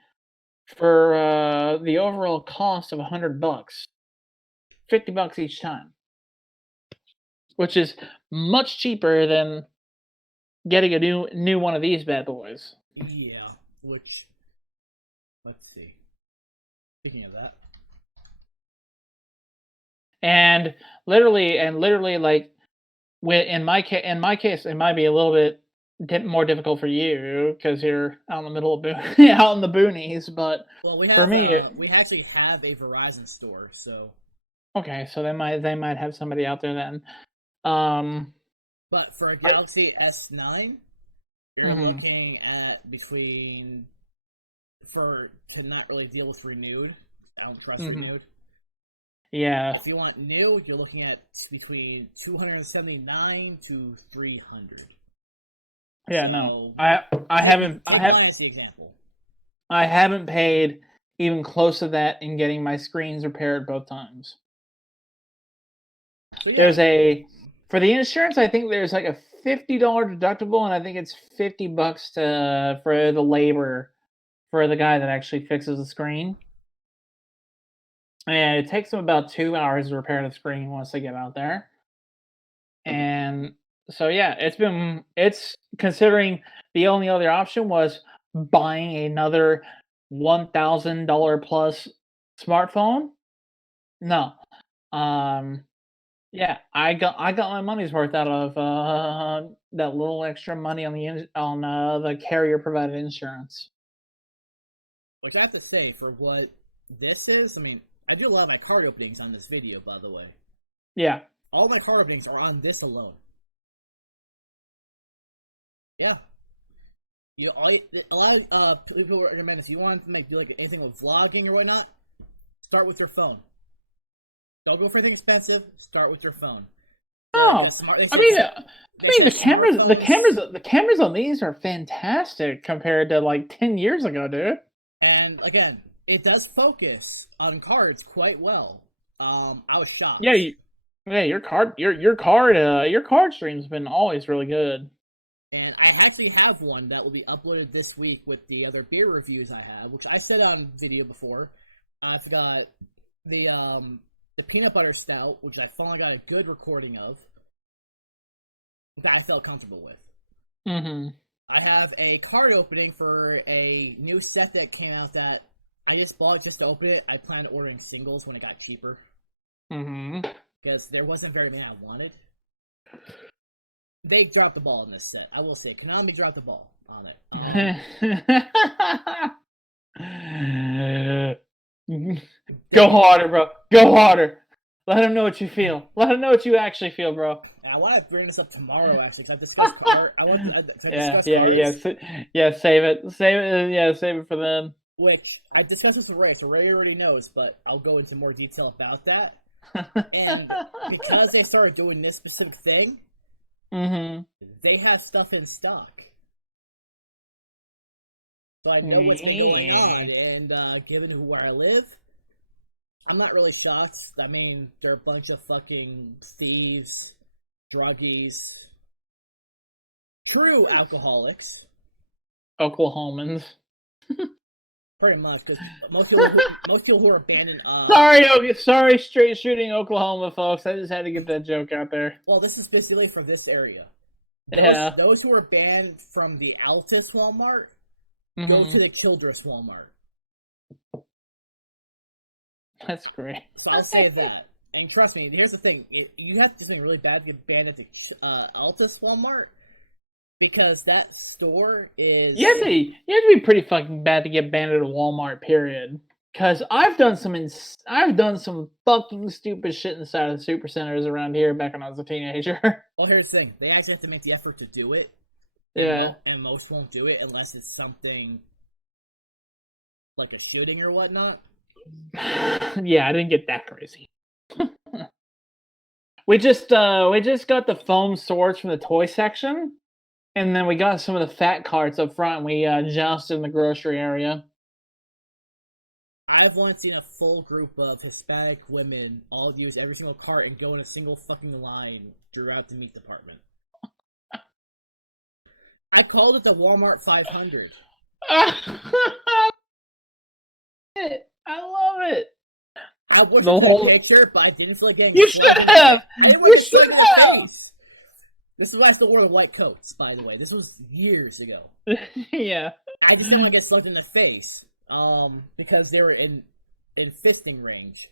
for the overall cost of $100, $50 each time, which is much cheaper than getting a new one of these bad boys. Yeah. Which, let's see. Speaking of that. And literally, like, in my case, it might be a little bit more difficult for you because you're out in the middle of out in the boonies. But Well, we have, for me, we actually have a Verizon store, so. Okay, so they might have somebody out there then. But for a Galaxy S9, you're Mhm. looking at to not really deal with renewed. I don't trust renewed. Yeah. If you want new, you're looking at between $279 to $300. Yeah, no. So, I haven't mine as the example. I haven't paid even close to that in getting my screens repaired both times. So, yeah. There's for the insurance, I think there's like a $50 deductible, and I think it's $50 for the labor for the guy that actually fixes the screen. And it takes them about 2 hours to repair the screen once they get out there. And so yeah, it's considering the only other option was buying another $1,000 plus smartphone. No. Yeah, I got my money's worth out of that little extra money on the carrier provided insurance. Which I have to say, for what this is, I mean, I do a lot of my card openings on this video, by the way. Yeah. All my card openings are on this alone. Yeah. A lot of people recommend if you want to do like anything with vlogging or whatnot, start with your phone. Don't go for anything expensive. Start with your phone. Oh, the cameras on these are fantastic compared to like 10 years ago, dude. And again, it does focus on cards quite well. I was shocked. Yeah, your card stream's been always really good. And I actually have one that will be uploaded this week with the other beer reviews I have, which I said on video before. I've got the peanut butter stout, which I finally got a good recording of, that I felt comfortable with. Mm-hmm. I have a card opening for a new set that came out that I just bought just to open it. I plan on ordering singles when it got cheaper. Mm-hmm. Because there wasn't very many I wanted. They dropped the ball in this set. I will say, Konami dropped the ball on it. Go harder, bro. Go harder. Let him know what you feel. Let him know what you actually feel, bro. I want to bring this up tomorrow, actually, because I discussed car. I want to discuss cars, Save it for them. which I discussed this with Ray, so Ray already knows, but I'll go into more detail about that. And because they started doing this specific thing, they have stuff in stock. So I know what's been going on, and given where I live, I'm not really shocked. I mean, they're a bunch of fucking thieves, druggies, true alcoholics. Oklahomans. Pretty much, because most people who are abandoned. Sorry, straight shooting Oklahoma, folks. I just had to get that joke out there. Well, this is specifically for this area. Those who are banned from the Altus Walmart go to the Childress Walmart. That's great. So I'll say that. And trust me, here's the thing. You have to do something really bad to get banned at the Altus Walmart, because that store is... You have to be pretty fucking bad to get banned at a Walmart, period. Because I've done some fucking stupid shit inside of the supercenters around here back when I was a teenager. Well, here's the thing. They actually have to make the effort to do it. Yeah. And most won't do it unless it's something like a shooting or whatnot. Yeah, I didn't get that crazy. we just got the foam swords from the toy section, and then we got some of the fat carts up front, and we jousted in the grocery area. I've once seen a full group of Hispanic women all use every single cart and go in a single fucking line throughout the meat department. I called it the Walmart 500. I love it. I wasn't the picture, but I didn't feel like getting... You should have! You should have! This is why I still wore the white coats, by the way. This was years ago. Yeah. I just didn't want to get slugged in the face. Because they were in fisting range.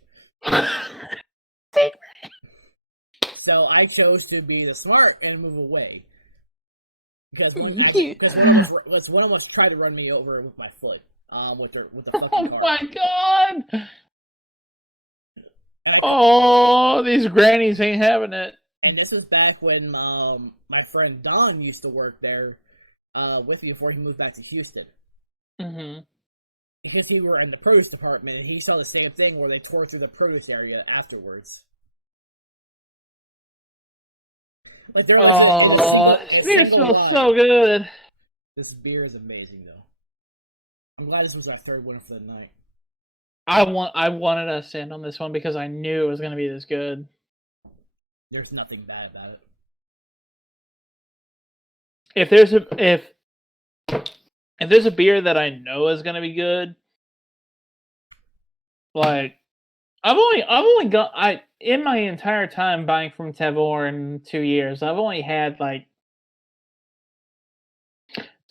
So I chose to be the smart and move away. Because one almost tried to run me over with my foot. With the fucking car. Oh my god! These grannies ain't having it. And this is back when my friend Don used to work there with me before he moved back to Houston. Mm-hmm. Because we were in the produce department, and he saw the same thing where they tore through the produce area afterwards. Like there was this beer smells so good. This beer is amazing, though. I'm glad this was our third winner for the night. I wanted us to end on this one because I knew it was going to be this good. There's nothing bad about it. If there's a beer that I know is gonna be good, like I've only got in my entire time buying from Tavor in 2 years, I've only had like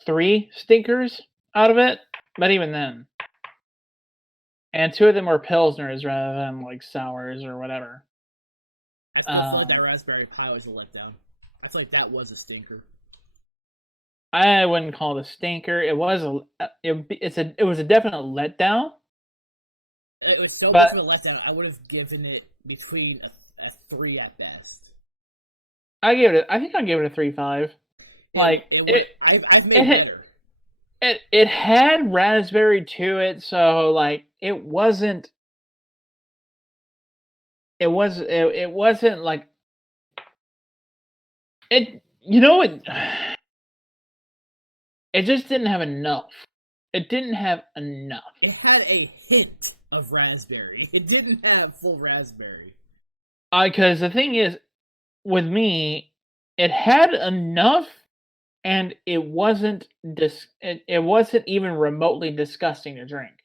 3 stinkers out of it, but even then, and 2 of them were pilsners rather than like sours or whatever. I feel like that raspberry pie was a letdown. I feel like that was a stinker. I wouldn't call it a stinker. It was a definite letdown. It was so much of a letdown. I would have given it between a 3 at best. I think I gave it a 3.5. I've made it better. It had raspberry to it, so like it wasn't like it. You know it. It just didn't have enough. It didn't have enough. It had a hint of raspberry. It didn't have full raspberry. Because the thing is, with me, it had enough, and it wasn't even remotely disgusting to drink.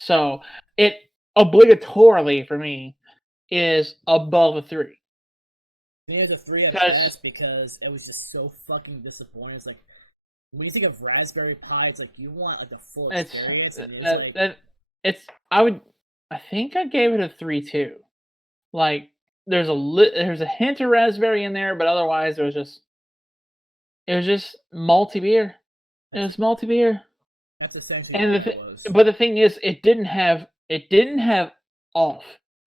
So it obligatorily for me is above a 3. It was a 3 at best because it was just so fucking disappointing. It's like, when you think of raspberry pie, it's like you want like the full experience. I think I gave it a 3 too. Like there's a hint of raspberry in there, but otherwise it was just malty beer. It was malty beer. That's essentially and what it was. But the thing is, it didn't have off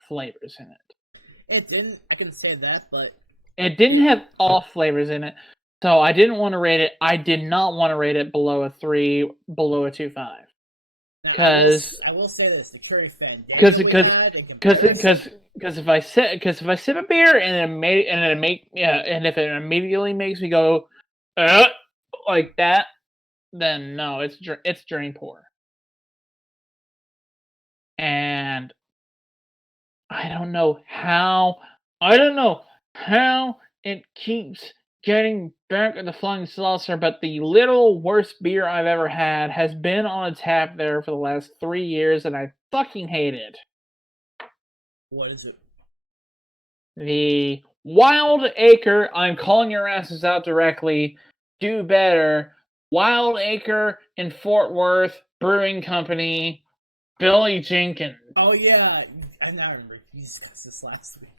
flavors in it. It didn't. I can say that, but It didn't have off flavors in it, so I didn't want to rate it. I did not want to rate it below a 3, below a 2.5. Now, Because I will say this: the Curry Fandango because we because had in because comparison- because if I sip a beer and if it immediately makes me go like that, then no, it's drain pour. And I don't know how it keeps getting back at the Flying Saucer, but the little worst beer I've ever had has been on a tap there for the last 3 years, and I fucking hate it. What is it? The Wild Acre, I'm calling your asses out directly, do better. Wild Acre in Fort Worth Brewing Company, Billy Jenkins. Oh yeah, I now remember. You discussed this last week.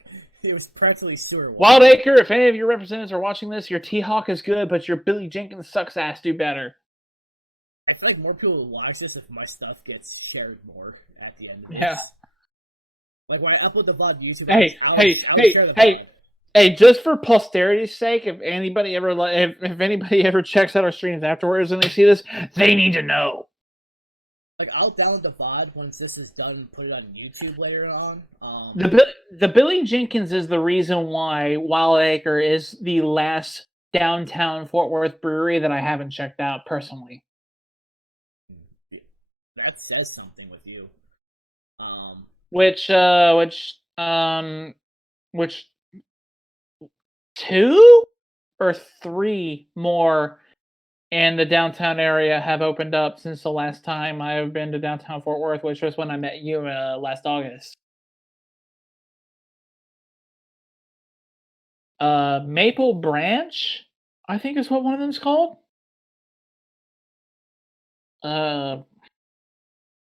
It was practically sewer water. Wild Acre, if any of your representatives are watching this, your T-Hawk is good, but your Billy Jenkins sucks ass, do better. I feel like more people would watch this if my stuff gets shared more at the end of this. Yeah. Like when I upload the VOD to YouTube, Hey, just for posterity's sake, if anybody ever checks out our streams afterwards and they see this, they need to know. Like I'll download the VOD once this is done and put it on YouTube later on. The Billy Jenkins is the reason why Wild Acre is the last downtown Fort Worth brewery that I haven't checked out personally. That says something with you. Which 2 or 3 more in the downtown area have opened up since the last time I have been to downtown Fort Worth, which was when I met you last August. Maple Branch, I think is what one of them's called.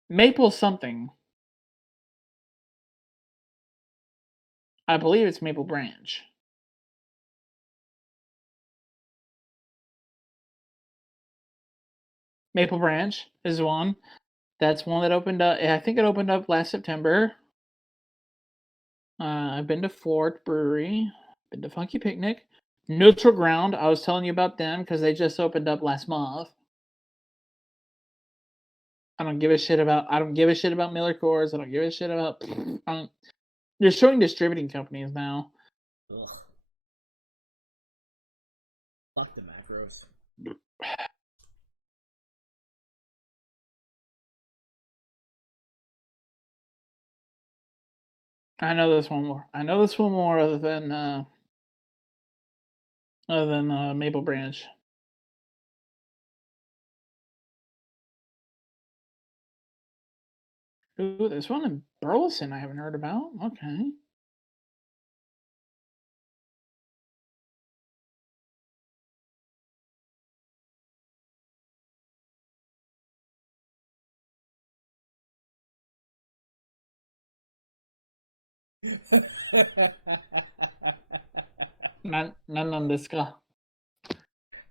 Maple something. I believe it's Maple Branch. Maple Branch is one. That's one that opened up. I think it opened up last September. I've been to Fort Brewery. Been to Funky Picnic. Neutral Ground. I was telling you about them because they just opened up last month. I don't give a shit about Miller Coors. I don't give a shit about. They're showing distributing companies now. Ugh. Fuck the macros. I know this one more. Other than Maple Branch. Ooh, there's one in Burleson I haven't heard about. Okay. Nan desu ka?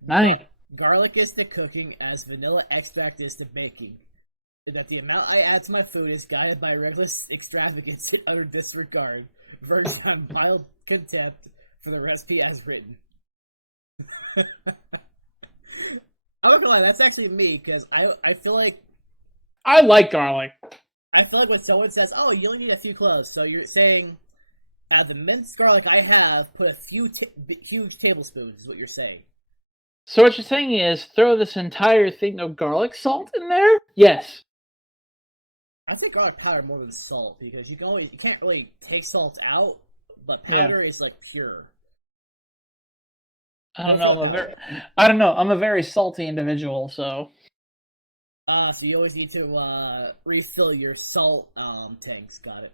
Nani? Garlic is to cooking as vanilla extract is to baking. That the amount I add to my food is guided by reckless extravagance and utter disregard, verged on mild contempt for the recipe as written. I'm not gonna lie, that's actually me, because I feel like I like garlic. I feel like when someone says, "Oh, you only need a few cloves," so you're saying, out of the minced garlic I have, put a few huge tablespoons. Is what you're saying. So what you're saying is throw this entire thing of garlic salt in there? Yes. I think garlic powder more than salt because you can't really take salt out, but powder is like pure. I don't know. I'm a very salty individual, so. So you always need to refill your salt tanks. Got it.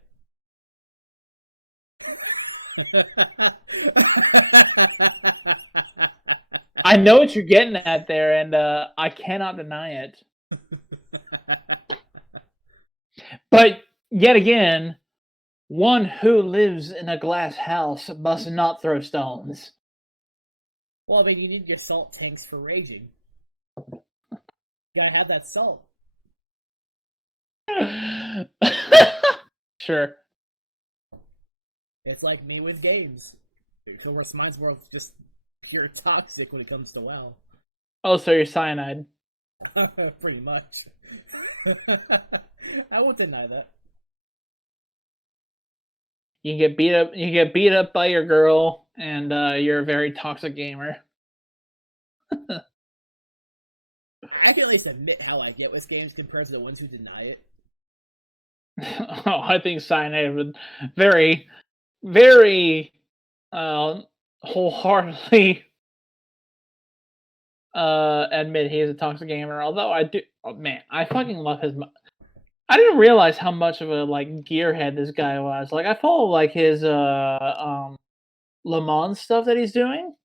I know what you're getting at there, and I cannot deny it. But yet again, one who lives in a glass house must not throw stones. Well, I mean, you need your salt tanks for raging. You gotta have that salt. Sure. It's like me with games. Whereas mine's more of just pure toxic when it comes to WoW. Oh, so you're cyanide. Pretty much. I won't deny that. You get beat up. You get beat up by your girl, and you're a very toxic gamer. I can at least admit how I get with games compared to the ones who deny it. Oh, I think cyanide would very, very wholeheartedly admit he is a toxic gamer. Although I do, oh, man, I fucking love his. I didn't realize how much of a like gearhead this guy was. Like I follow like his Le Mans stuff that he's doing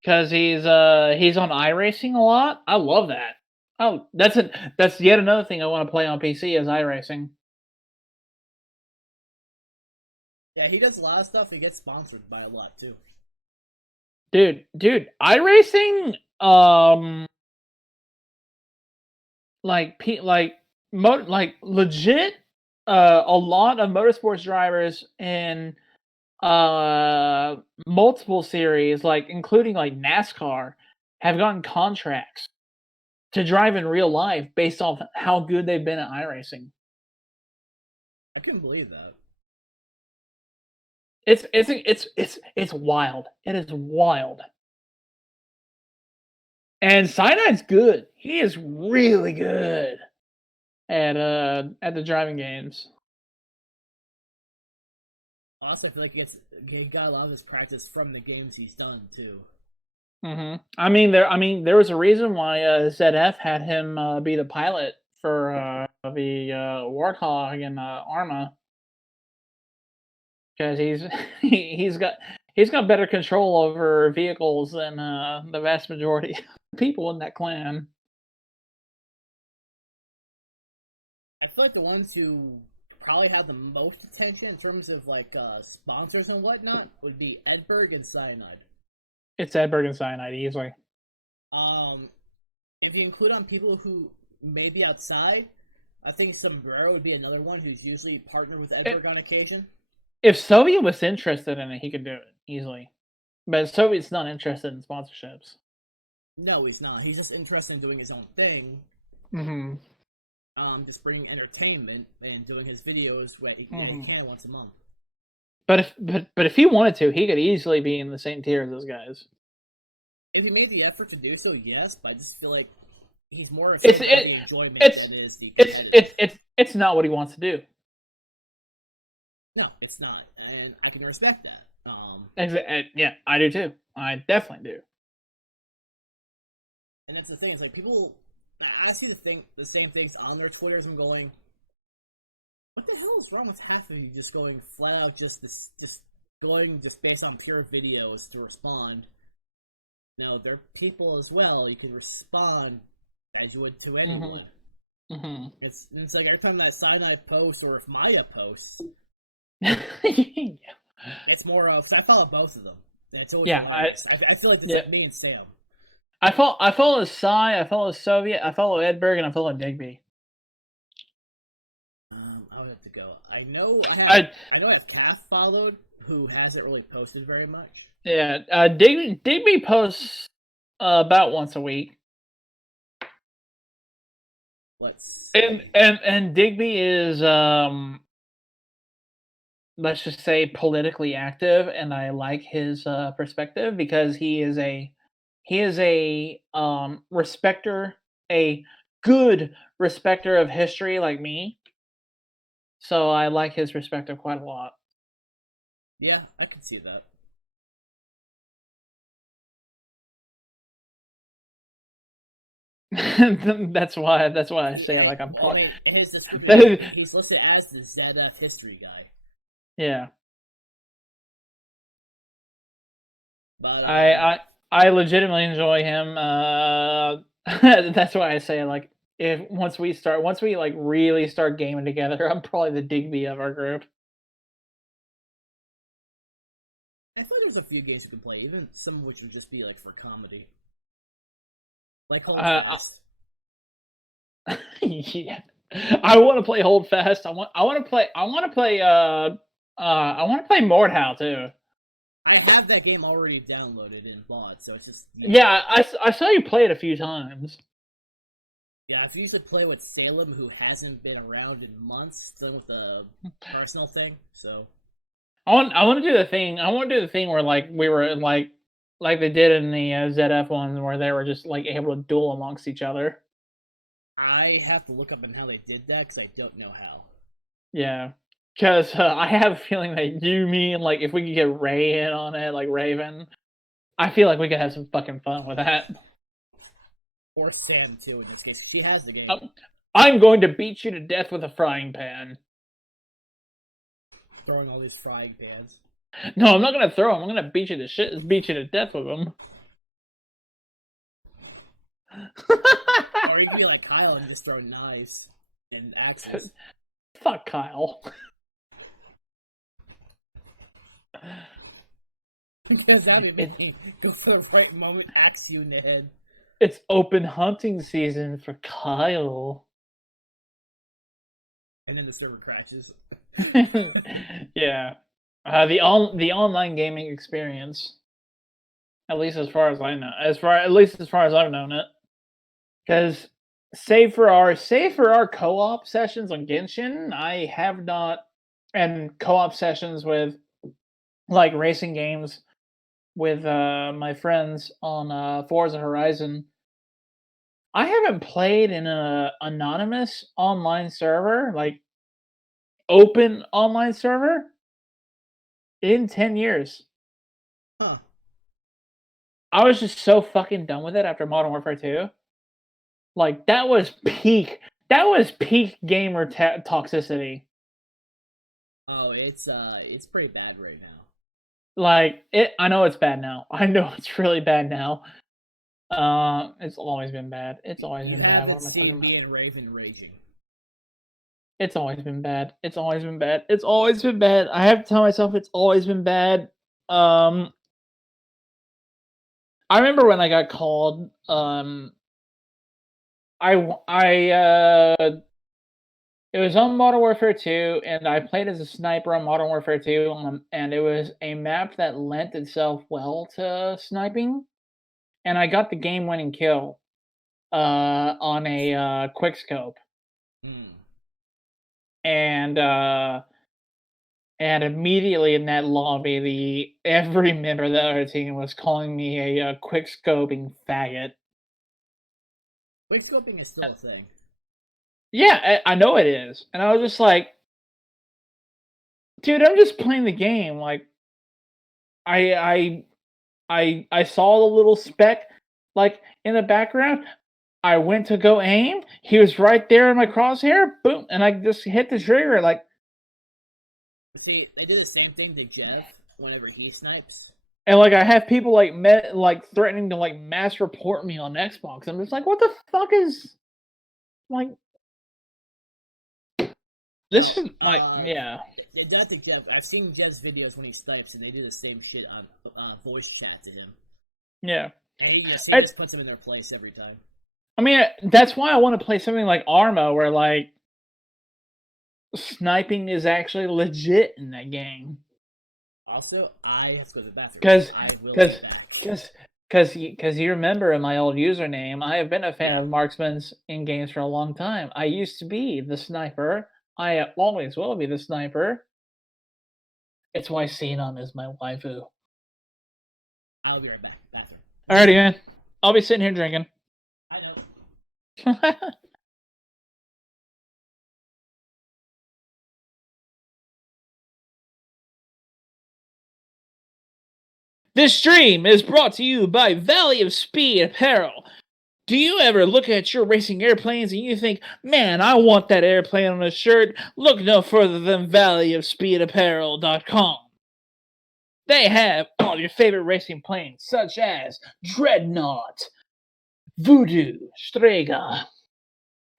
because he's on iRacing a lot. I love that. Oh, that's yet another thing I want to play on PC is iRacing. Yeah, he does a lot of stuff. He gets sponsored by a lot too. Dude, iRacing, like legit, a lot of motorsports drivers in multiple series, like including like NASCAR, have gotten contracts to drive in real life based off how good they've been at iRacing. I couldn't believe that. It's wild. It is wild. And Cyanide's good. He is really good at the driving games. Also, I feel like he got a lot of his practice from the games he's done too. Mm-hmm. I mean, there was a reason why ZF had him be the pilot for the Warthog and Arma, because he's got better control over vehicles than the vast majority of people in that clan. I feel like the ones who probably have the most attention in terms of like sponsors and whatnot would be Edberg and Cyanide. It's Edberg and Cyanide easily. If you include on people who may be outside, I think Sombrero would be another one who's usually partnered with Edberg on occasion. If Soviet was interested in it, he could do it easily. But Soviet's not interested in sponsorships. No, he's not. He's just interested in doing his own thing. Mm-hmm. Just bringing entertainment and doing his videos where he can once a month. But if he wanted to, he could easily be in the same tier as those guys. If he made the effort to do so, yes. But I just feel like he's more of the enjoyment than is the it's not what he wants to do. No, it's not, and I can respect that. Yeah, I do too. I definitely do. And that's the thing. It's like people. I see the same things on their Twitters. I'm going, what the hell is wrong with half of you just going flat out just based on pure videos to respond? No, they're people as well. You can respond as you would to anyone. Mm-hmm. It's like every time that Cyanide posts or if Maya posts, it's more of. So I follow both of them. I feel like this is me and Sam. I follow Psy, I follow Soviet, I follow Edberg, and I follow Digby. I'll have to go. I know I have Calf followed, who hasn't really posted very much. Yeah, Digby posts about once a week. Let's see. And Digby is let's just say politically active, and I like his perspective because he is a respecter, a good respecter of history like me. So I like his perspective quite a lot. Yeah, I can see that. that's why I say like I'm part. He's listed as the ZF history guy. Yeah. But I legitimately enjoy him. That's why I say like once we like really start gaming together, I'm probably the Digby of our group. I feel like there's a few games you can play, even some of which would just be like for comedy. Like Hold Fast. Yeah. I want to play Hold Fast. I want to play I want to play Mordhau too. I have that game already downloaded and bought, so it's just Yeah, I saw you play it a few times. Yeah, I've used to play with Salem, who hasn't been around in months, still with the personal thing. So I want to do the thing. I want to do the thing where like we were like they did in the ZF ones, where they were just like able to duel amongst each other. I have to look up on how they did that because I don't know how. Yeah, because I have a feeling that you, me, and like if we could get Ray in on it, like Raven, I feel like we could have some fucking fun with that. Or Sam too. In this case, she has the game. I'm going to beat you to death with a frying pan. Throwing all these frying pans. No, I'm not gonna throw them. I'm gonna beat you to death with them. Or you can be like Kyle and just throw knives and axes. Fuck Kyle. Because that'd be me. Go for the right moment, axe you in the head. It's open hunting season for Kyle. And then the server crashes. Yeah. The online gaming experience. At least as far as I know. At least as far as I've known it. Because save for our co-op sessions on Genshin, I have not, and co-op sessions with like racing games with my friends on Forza Horizon, I haven't played in a anonymous online server, like open online server, in 10 years. Huh. I was just so fucking done with it after Modern Warfare 2. Like that was peak gamer toxicity. Oh, it's pretty bad right now. Like I know it's bad now. I know it's really bad now. It's always been bad. It's always been bad. What am I talking about? Me and Raven raging. It's always been bad. It's always been bad. It's always been bad. I have to tell myself it's always been bad. I remember when I got called. It was on Modern Warfare 2, and I played as a sniper on Modern Warfare 2, and it was a map that lent itself well to sniping, and I got the game-winning kill on a quickscope. And immediately in that lobby, every member of the other team was calling me a quickscoping faggot. Quickscoping is still a thing. Yeah, I know it is, and I was just like, dude, I'm just playing the game. Like, I saw the little speck like in the background. I went to go aim. He was right there in my crosshair. Boom, and I just hit the trigger. Like, see, they do the same thing to Jeff whenever he snipes. And like I have people like threatening to like mass report me on Xbox. I'm just like, what the fuck is like this is like yeah. They do that to Jeff. I've seen Jeff's videos when he snipes, and they do the same shit on voice chat to him. Yeah. And he just puts them in their place every time. I mean, that's why I want to play something like Arma, where like sniping is actually legit in that game. Also, I have to go to the bathroom. Because you remember in my old username, I have been a fan of marksmans in games for a long time. I used to be the sniper. I always will be the sniper. It's why Xenon is my waifu. I'll be right back. Bathroom. Alrighty, man. I'll be sitting here drinking. I know. This stream is brought to you by Valley of Speed Apparel. Do you ever look at your racing airplanes and you think, man, I want that airplane on a shirt? Look no further than valleyofspeedapparel.com. They have all your favorite racing planes, such as Dreadnought, Voodoo, Strega,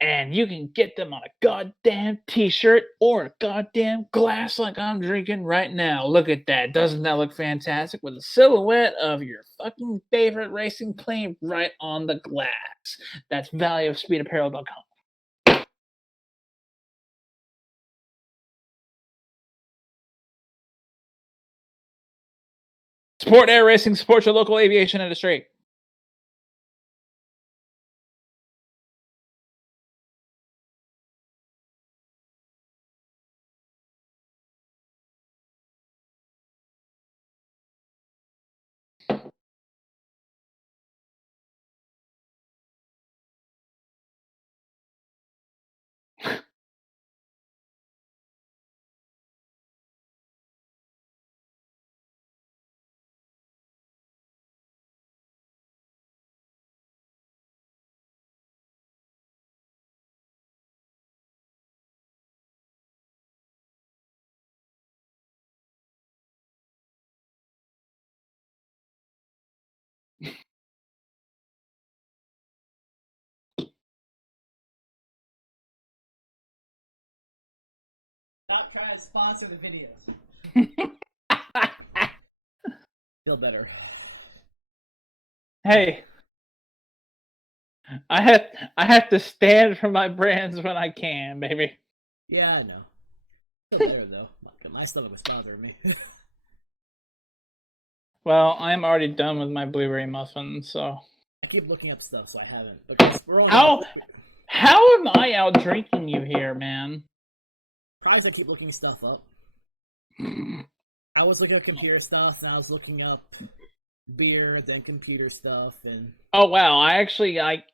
and you can get them on a goddamn t-shirt or a goddamn glass like I'm drinking right now. Look at that. Doesn't that look fantastic? With a silhouette of your fucking favorite racing plane right on the glass. That's valleyofspeedapparel.com. Support air racing, support your local aviation industry. Stop trying to sponsor the videos. Feel better. Hey, I have to stand for my brands when I can, baby. Yeah, I know. Feel better though. My stomach was bothering me. Well, I'm already done with my blueberry muffin, so. I keep looking up stuff, so I haven't. Because we're only How am I out drinking you here, man? Probably 'cause I keep looking stuff up. I was looking up computer stuff, and I was looking up beer, then computer stuff, and Oh wow, I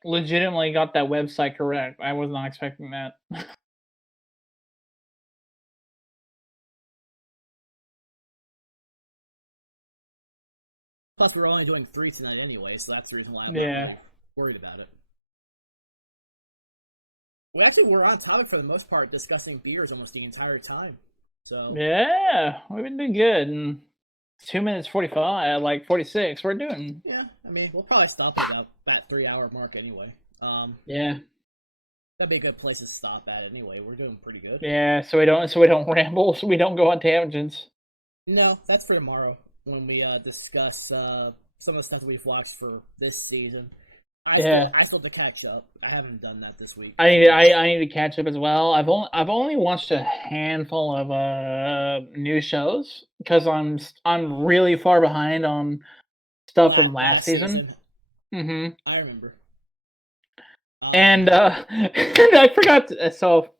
legitimately got that website correct. I was not expecting that. plus we're only doing 3 tonight anyway, so that's the reason why I'm Yeah. not really worried about it. We actually were on topic for the most part, discussing beers almost the entire time. So Yeah, we've been doing good. And 2 minutes 45, like 46. We're doing. yeah, I mean we'll probably stop at about that 3-hour mark anyway. Yeah. That'd be a good place to stop at anyway. We're doing pretty good. Yeah, so we don't ramble, so we don't go on tangents. No, that's for tomorrow when we discuss some of the stuff that we've watched for this season. I still have to catch up. I haven't done that this week. I need to catch up as well. I've only watched a handful of new shows because I'm really far behind on stuff from last season. Mm-hmm. I remember. And I forgot to, so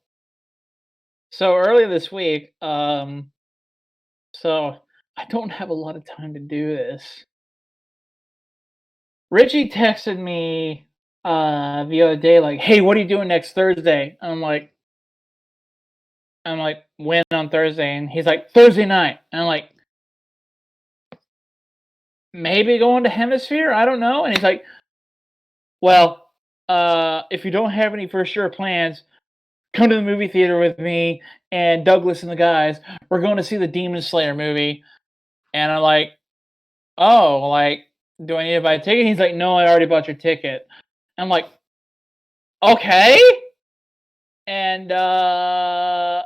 earlier this week, so I don't have a lot of time to do this. Richie texted me the other day, like, "Hey, what are you doing next Thursday?" I'm like, "When on Thursday?" And he's like, "Thursday night." And I'm like, "Maybe going to Hemisphere? I don't know." And he's like, "Well, if you don't have any for sure plans, come to the movie theater with me and Douglas and the guys. We're going to see the Demon Slayer movie." And I'm like, "Oh, like, do I need to buy a ticket?" He's like, "No, I already bought your ticket." I'm like, "Okay." And I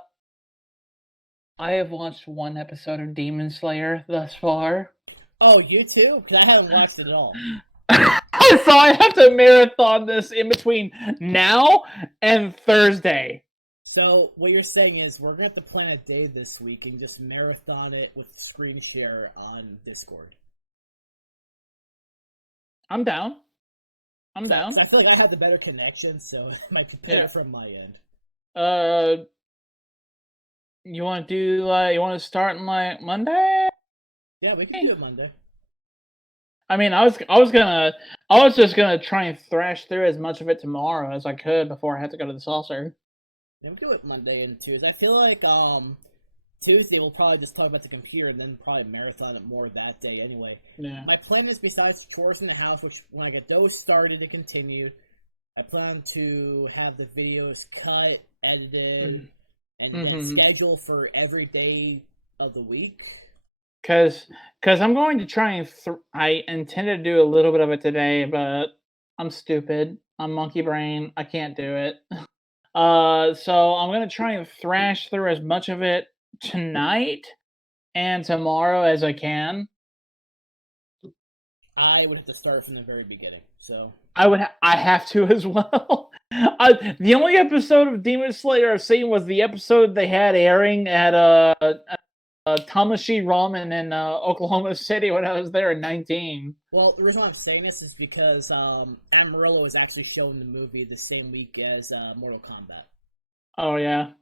have watched one episode of Demon Slayer thus far. Oh, you too? Because I haven't watched it at all. So I have to marathon this in between now and Thursday. So what you're saying is we're gonna have to plan a day this week and just marathon it with screen share on Discord. I'm down. I'm down. So I feel like I have the better connection, so it might be better from my end. You want to do you want to start on like Monday? Yeah, we can do it Monday. I mean, I was just gonna try and thrash through as much of it tomorrow as I could before I had to go to the saucer. Yeah, we can do it Monday and Tuesday. I feel like Tuesday we'll probably just talk about the computer and then probably marathon it more that day anyway. Yeah. My plan is, besides chores in the house, which when I get those started and continued, I plan to have the videos cut, edited, and then schedule for every day of the week. Cause I'm going to try and I intended to do a little bit of it today, but I'm stupid. I'm monkey brain. I can't do it. So I'm gonna try and thrash through as much of it tonight and tomorrow as I can. I would have to start from the very beginning, so I have to as well. The only episode of Demon Slayer I've seen was the episode they had airing at Tamashi Ramen in Oklahoma City when I was there in 19. Well, the reason I'm saying this is because Amarillo is actually showing the movie the same week as Mortal Kombat. Oh yeah.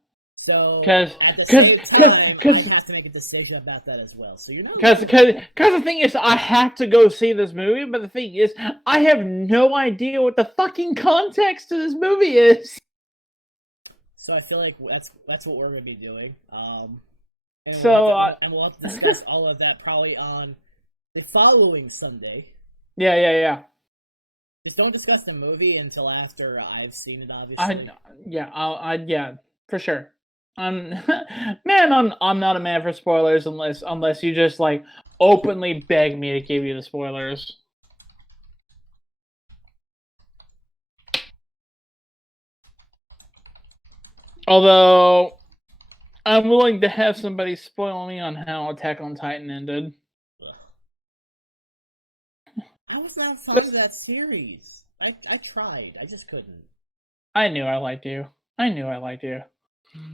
So Cause, at the cause, same cause, time, cause, I have to make a decision about that as well. So you're not. cause, the thing is, I have to go see this movie, but the thing is, I have no idea what the fucking context of this movie is. So I feel like that's what we're gonna be doing. And So, we'll have to discuss all of that probably on the following Sunday. yeah. Just don't discuss the movie until after I've seen it, obviously. Yeah, for sure. I'm not a man for spoilers unless you just like openly beg me to give you the spoilers. Although I'm willing to have somebody spoil me on how Attack on Titan ended. I was not fond of that series. I tried. I just couldn't. I knew I liked you.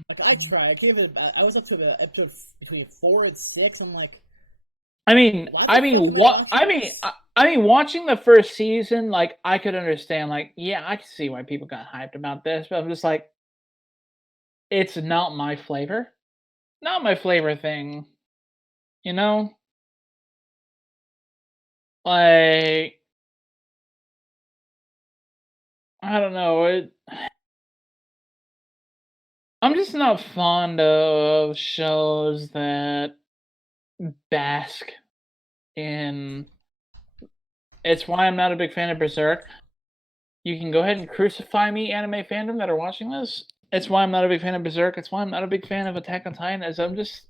Like I tried. I gave it. I was up to the episode between 4 and 6. I'm like, watching the first season, like I could understand, like I could see why people got hyped about this, but I'm just like, it's not my flavor, thing, you know. Like, I don't know. I'm just not fond of shows that bask in. It's why I'm not a big fan of Berserk. You can go ahead and crucify me, anime fandom that are watching this. It's why I'm not a big fan of Berserk. It's why I'm not a big fan of Attack on Titan. As I'm just,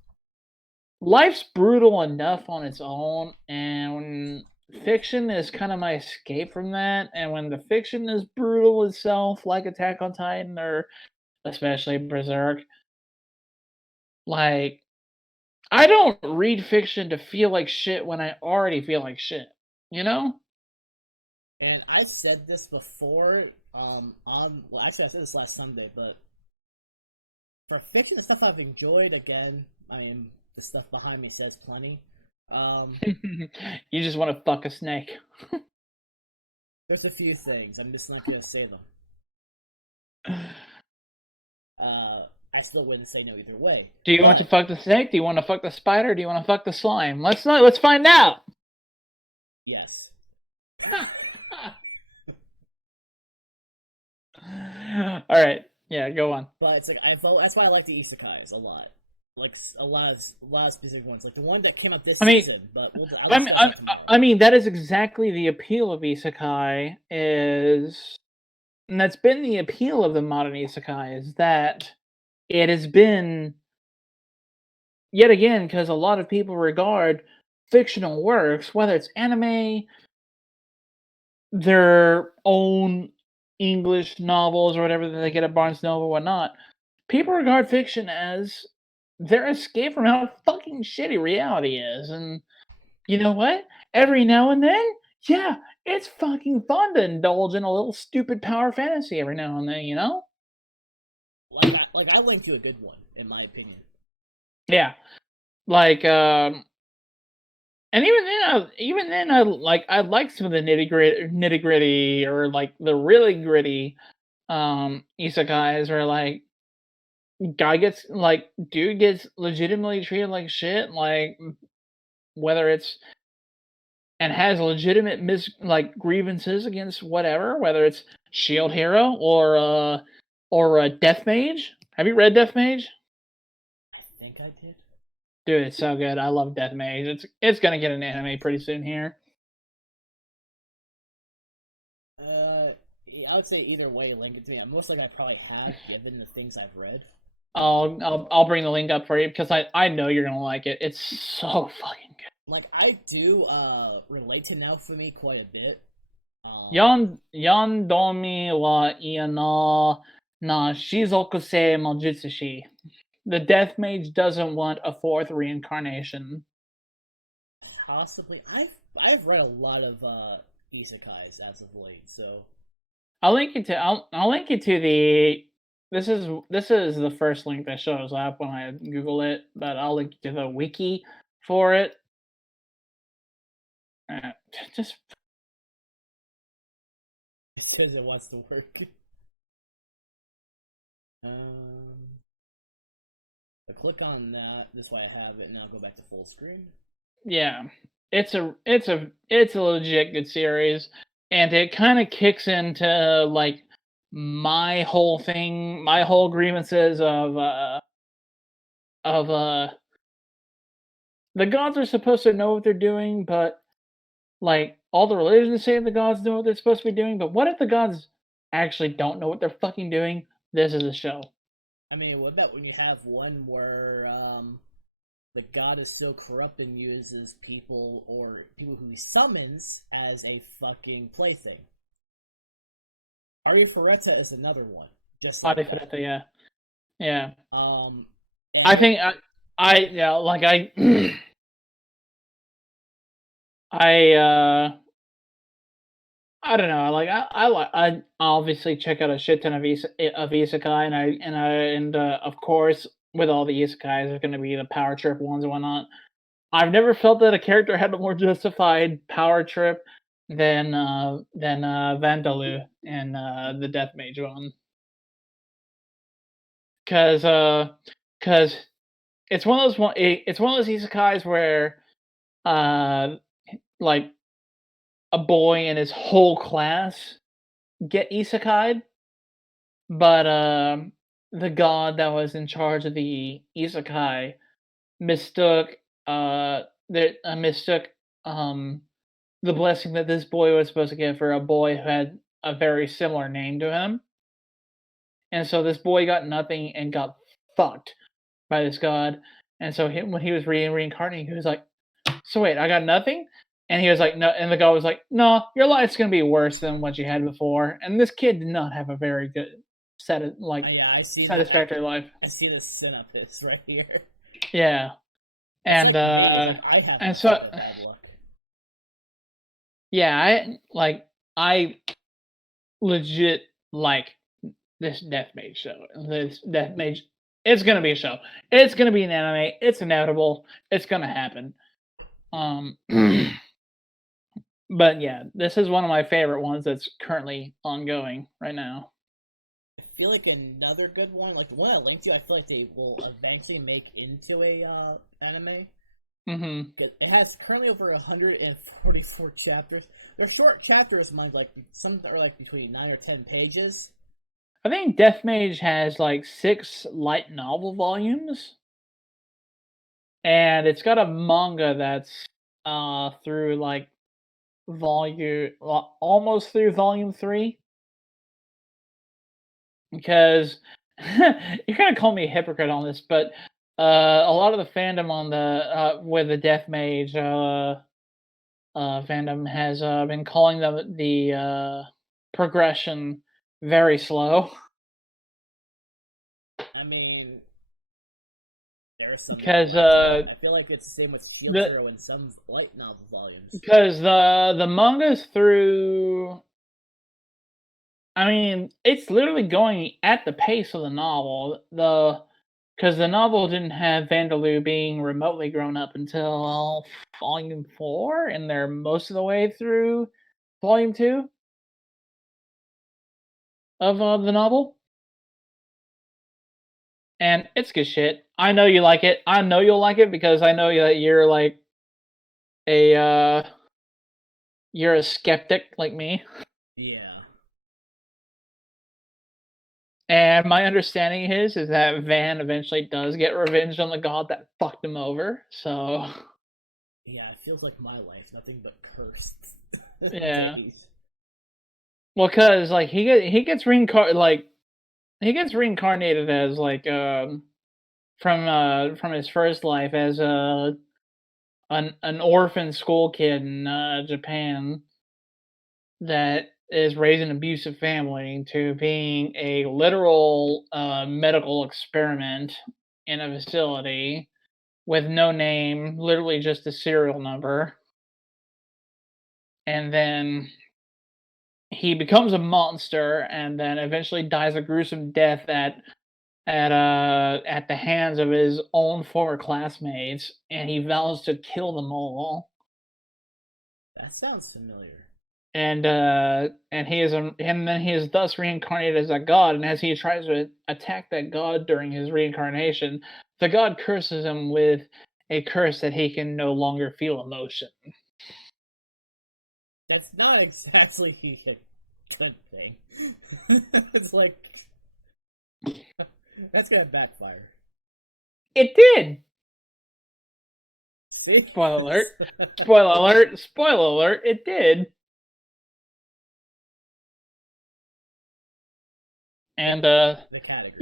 life's brutal enough on its own, and when fiction is kind of my escape from that, and when the fiction is brutal itself, like Attack on Titan or especially Berserk, like, I don't read fiction to feel like shit when I already feel like shit, you know? and I said this before. I said this last Sunday, but for fiction, the stuff I've enjoyed, again, I mean, the stuff behind me says plenty. You just want to fuck a snake. There's a few things. I'm just not gonna say them. I still wouldn't say no either way. Do you want to fuck the snake? Do you want to fuck the spider? Do you want to fuck the slime? Let's find out. Yes. All right. Yeah, go on. But it's like that's why I like the isekais a lot. Like a lot of specific ones, like the one that came out this season. But I mean, that is exactly the appeal of isekai. And that's been the appeal of the modern isekai, is that it has been, yet again, because a lot of people regard fictional works, whether it's anime, their own English novels or whatever that they get at Barnes Noble, whatnot. People regard fiction as their escape from how fucking shitty reality is, and you know what? Every now and then, yeah, it's fucking fun to indulge in a little stupid power fantasy every now and then, you know? Like I linked to a good one, in my opinion. Yeah, like, and even then, I like some of the nitty gritty, or like the really gritty, isekais, where like dude gets legitimately treated like shit, like whether it's and has legitimate grievances against whatever, whether it's Shield Hero or a Death Mage. Have you read Death Mage? I think I did. Dude, it's so good. I love Death Mage. It's gonna get an anime pretty soon here. I would say either way, link it to me. Most likely I probably have, given the things I've read. I'll bring the link up for you because I know you're gonna like it. It's so fucking good. Like I do relate to Naofumi quite a bit. Yan domi wa iana na shizokusei mojutsushi. The Death Mage doesn't want a fourth reincarnation. Possibly, I've read a lot of isekais as of late, so I'll link you to the this is the first link that shows up when I Google it, but I'll link to the wiki for it. Just It says it wants to work. I click on that. This way I have it, and I'll go back to full screen. yeah, it's a legit good series, and it kind of kicks into like my whole grievances of the gods are supposed to know what they're doing, but like all the religions say the gods know what they're supposed to be doing, but what if the gods actually don't know what they're fucking doing? This is a show. I mean, what about when you have one where the god is so corrupt and uses people or people who he summons as a fucking plaything? Arifureta is another one. Just like Arifureta, yeah. Yeah. I think I don't know. Like I obviously check out a shit ton of isekai, and of course with all the isekais, there's going to be the power trip ones and whatnot. I've never felt that a character had a more justified power trip than Vandaloo in the Death Mage one, because it's one of those isekais where like a boy and his whole class get isekai'd, but the god that was in charge of the isekai mistook the blessing that this boy was supposed to get for a boy who had a very similar name to him. And so this boy got nothing and got fucked by this god. And so when he was reincarnating, he was like, "So wait, I got nothing?" And he was like, "No." And the god was like, "No, your life's gonna be worse than what you had before." And this kid did not have a very good I see satisfactory life. I see the synopsis right here. Yeah, and I have and so bad luck. Yeah, I legit like this Death Mage show. This Death Mage, it's gonna be a show. It's gonna be an anime. It's inevitable. It's gonna happen. But yeah, this is one of my favorite ones that's currently ongoing right now. I feel like another good one, like the one I linked to, I feel like they will eventually make into a anime. Mm-hmm. It has currently over 144 chapters. They're short chapters, mind, like some are like between 9 or 10 pages. I think Death Mage has like 6 light novel volumes, and it's got a manga that's through like almost through volume 3. Because you're gonna call me a hypocrite on this, but a lot of the fandom on the with the Death Mage fandom has been calling the progression very slow. I mean, there's some because I feel like it's the same with Shield Zero and some light novel volumes. Because the manga's through. I mean, it's literally going at the pace of the novel. Because the novel didn't have Vandaloo being remotely grown up until volume 4, and they're most of the way through volume 2 of the novel. And it's good shit. I know you like it. I know you'll like it because I know that you're like you're a skeptic like me. Yeah. And my understanding is that Van eventually does get revenge on the god that fucked him over. So yeah, it feels like my life, nothing but cursed. Yeah. Well, cause like he gets reincarnated as like from his first life as an orphan school kid in Japan that is raised in an abusive family to being a literal medical experiment in a facility with no name, literally just a serial number. And then he becomes a monster and then eventually dies a gruesome death at the hands of his own former classmates, and he vows to kill them all. That sounds familiar. And then he is thus reincarnated as a god. And as he tries to attack that god during his reincarnation, the god curses him with a curse that he can no longer feel emotion. That's not exactly a good thing. It's like that's gonna backfire. It did. See? Spoiler alert! Spoiler alert! Spoiler alert! It did. And The category.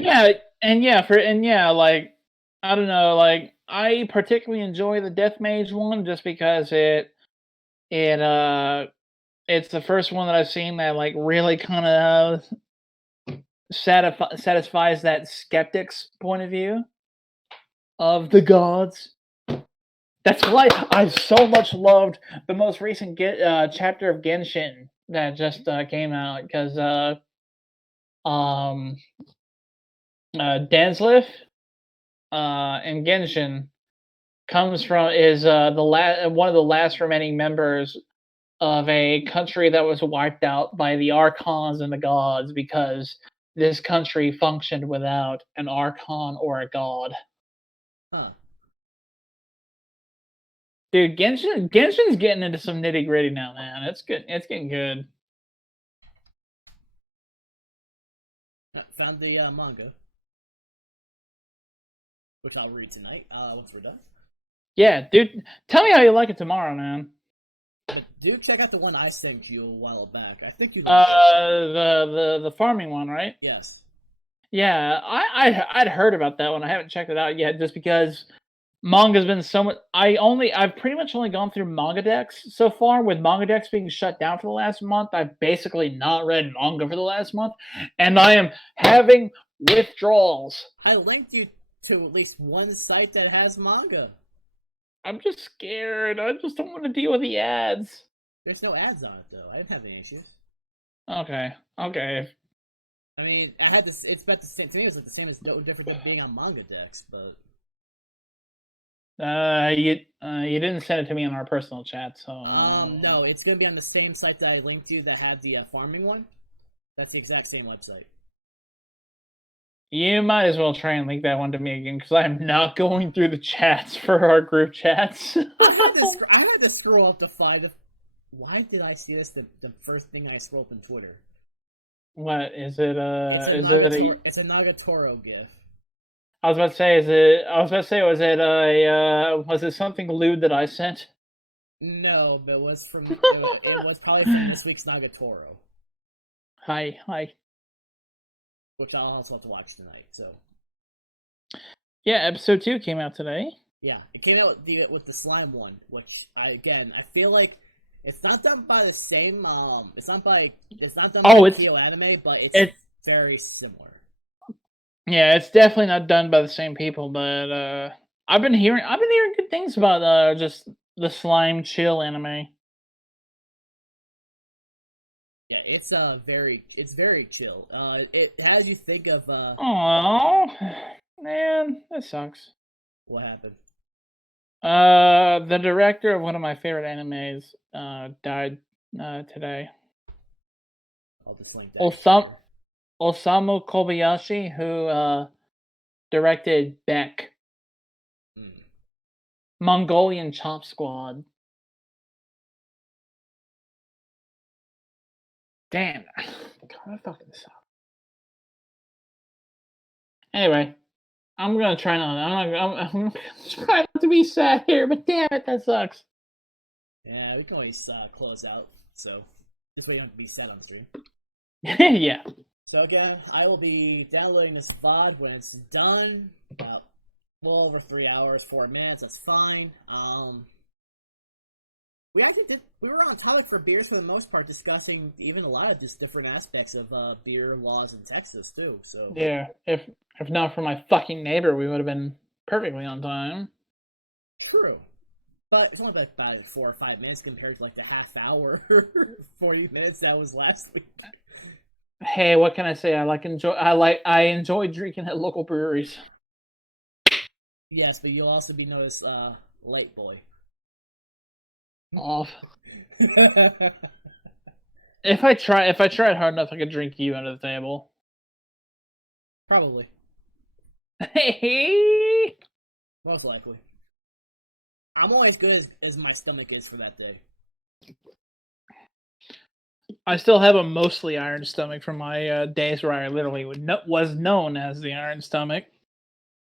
like I don't know, like I particularly enjoy the Death Mage one just because it's the first one that I've seen that like really kind of satisfies that skeptic's point of view of the gods. That's why I so much loved the most recent chapter of Genshin that just came out because Danslif in Genshin is one of the last remaining members of a country that was wiped out by the archons and the gods because this country functioned without an archon or a god. Huh. Dude, Genshin's getting into some nitty gritty now, man. It's good. It's getting good. Found the manga, which I'll read tonight. Once we're done. Yeah, dude. Tell me how you like it tomorrow, man. But do check out the one I sent you a while back. I think you. The farming one, right? Yes. Yeah, I'd heard about that one. I haven't checked it out yet, just because manga's been so much. I've pretty much only gone through manga decks so far. With manga decks being shut down for the last month, I've basically not read manga for the last month, and I am having withdrawals. I linked you to at least one site that has manga. I'm just scared. I just don't want to deal with the ads. There's no ads on it though. I didn't have any issues. Okay. I mean, I had this. It's about the same. To me, it's like the same as no different than being on manga decks, but. You didn't send it to me on our personal chat, so. No, it's gonna be on the same site that I linked you that had the farming one. That's the exact same website. You might as well try and link that one to me again, because I'm not going through the chats for our group chats. I had to scroll up to find. Why did I see this? The first thing I scrolled up on Twitter. What is it? It's a Nagatoro gif. I was about to say, was it something lewd that I sent? No, but it was probably from this week's Nagatoro. Hi. Which I'll also have to watch tonight. So. Yeah, episode 2 came out today. Yeah, it came out with the slime one, which I feel like it's not done by the same. It's not done by Kyo Anime, but it's very similar. Yeah, it's definitely not done by the same people, but I've been hearing good things about just the slime chill anime. Yeah, it's very chill. It has you think of Oh man, that sucks. What happened? The director of one of my favorite animes died today. I'll just link that. Osamu Kobayashi, who directed Beck, Mongolian Chop Squad. Damn, God, I fucking this up. Anyway, I'm gonna try not. I'm trying not to be sad here, but damn it, that sucks. Yeah, we can always close out. So this way you don't have to be sad on the stream. Yeah. So again, I will be downloading this VOD when it's done. About well over 3 hours, 4 minutes. That's fine. We were on topic for beers for the most part, discussing even a lot of just different aspects of beer laws in Texas too. So yeah, if not for my fucking neighbor, we would have been perfectly on time. True. But it's only about 4 or 5 minutes compared to like the half hour, 40 minutes that was last week. Hey, what can I say? I enjoy drinking at local breweries. Yes, but you'll also be known as late boy. Off. If I tried hard enough, I could drink you under the table. Probably. Hey. Most likely. I'm only as good as my stomach is for that day. I still have a mostly iron stomach from my days where I literally was known as the Iron Stomach.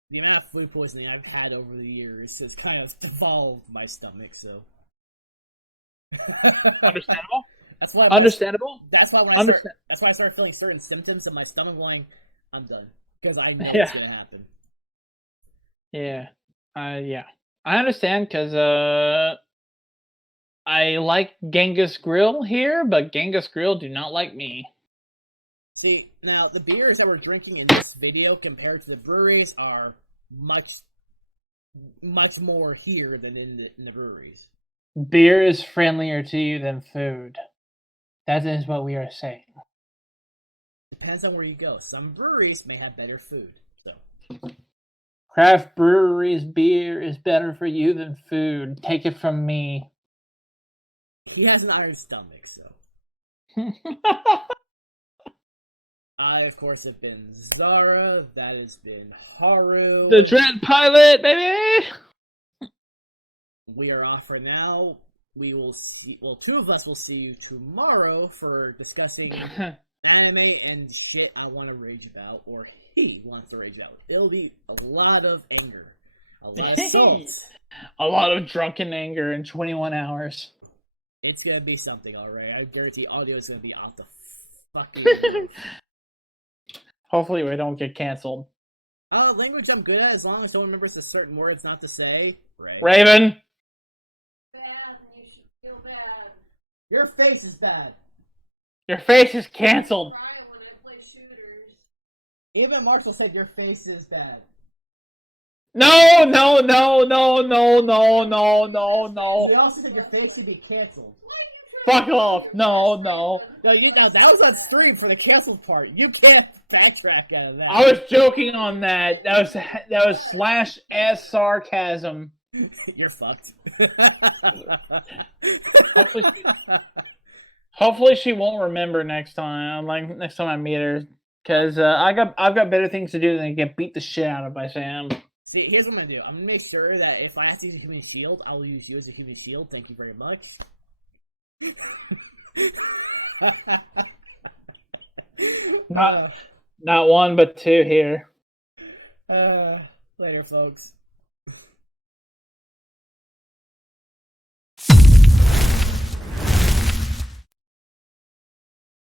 The amount of food poisoning I've had over the years has kind of evolved my stomach, so. Understandable. That's why. Understandable. That's why when that's why I started feeling certain symptoms of my stomach going, I'm done because I know it's gonna happen. Yeah. Yeah. I understand because I like Genghis Grill here, but Genghis Grill do not like me. See, now the beers that we're drinking in this video compared to the breweries are much more here than in the breweries. Beer is friendlier to you than food. That is what we are saying. Depends on where you go. Some breweries may have better food. So. Craft breweries beer is better for you than food. Take it from me. He has an iron stomach, so. I, of course, have been Zara. That has been Haru. The Dread Pilot, baby! We are off for now. We will see. Well, 2 of us will see you tomorrow for discussing anime and shit I want to rage about, or he wants to rage about. It'll be a lot of anger, a lot of salt. A lot of drunken anger in 21 hours. It's gonna be something, alright. I guarantee audio is gonna be off the fucking. Hopefully, we don't get canceled. Language I'm good at, as long as someone remembers the certain words not to say. Right. Raven! Bad, you should feel bad. Your face is bad. Your face is canceled. I cry when I play shooters. Even Marshall said your face is bad. No, no, no, no, no, no, no, no, They no. also said your face should be canceled. Fuck off. No, no. No, that was on stream for the canceled part. You can't backtrack out of that. I was joking on that. That was slash ass sarcasm. You're fucked. Hopefully she won't remember next time. Like next time I meet her, because I've got better things to do than get beat the shit out of by Sam. See, here's what I'm gonna do. I'm gonna make sure that if I have to use a human shield, I will use you as a human shield. Thank you very much. Not one, but 2 here. Later, folks.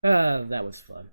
That was fun.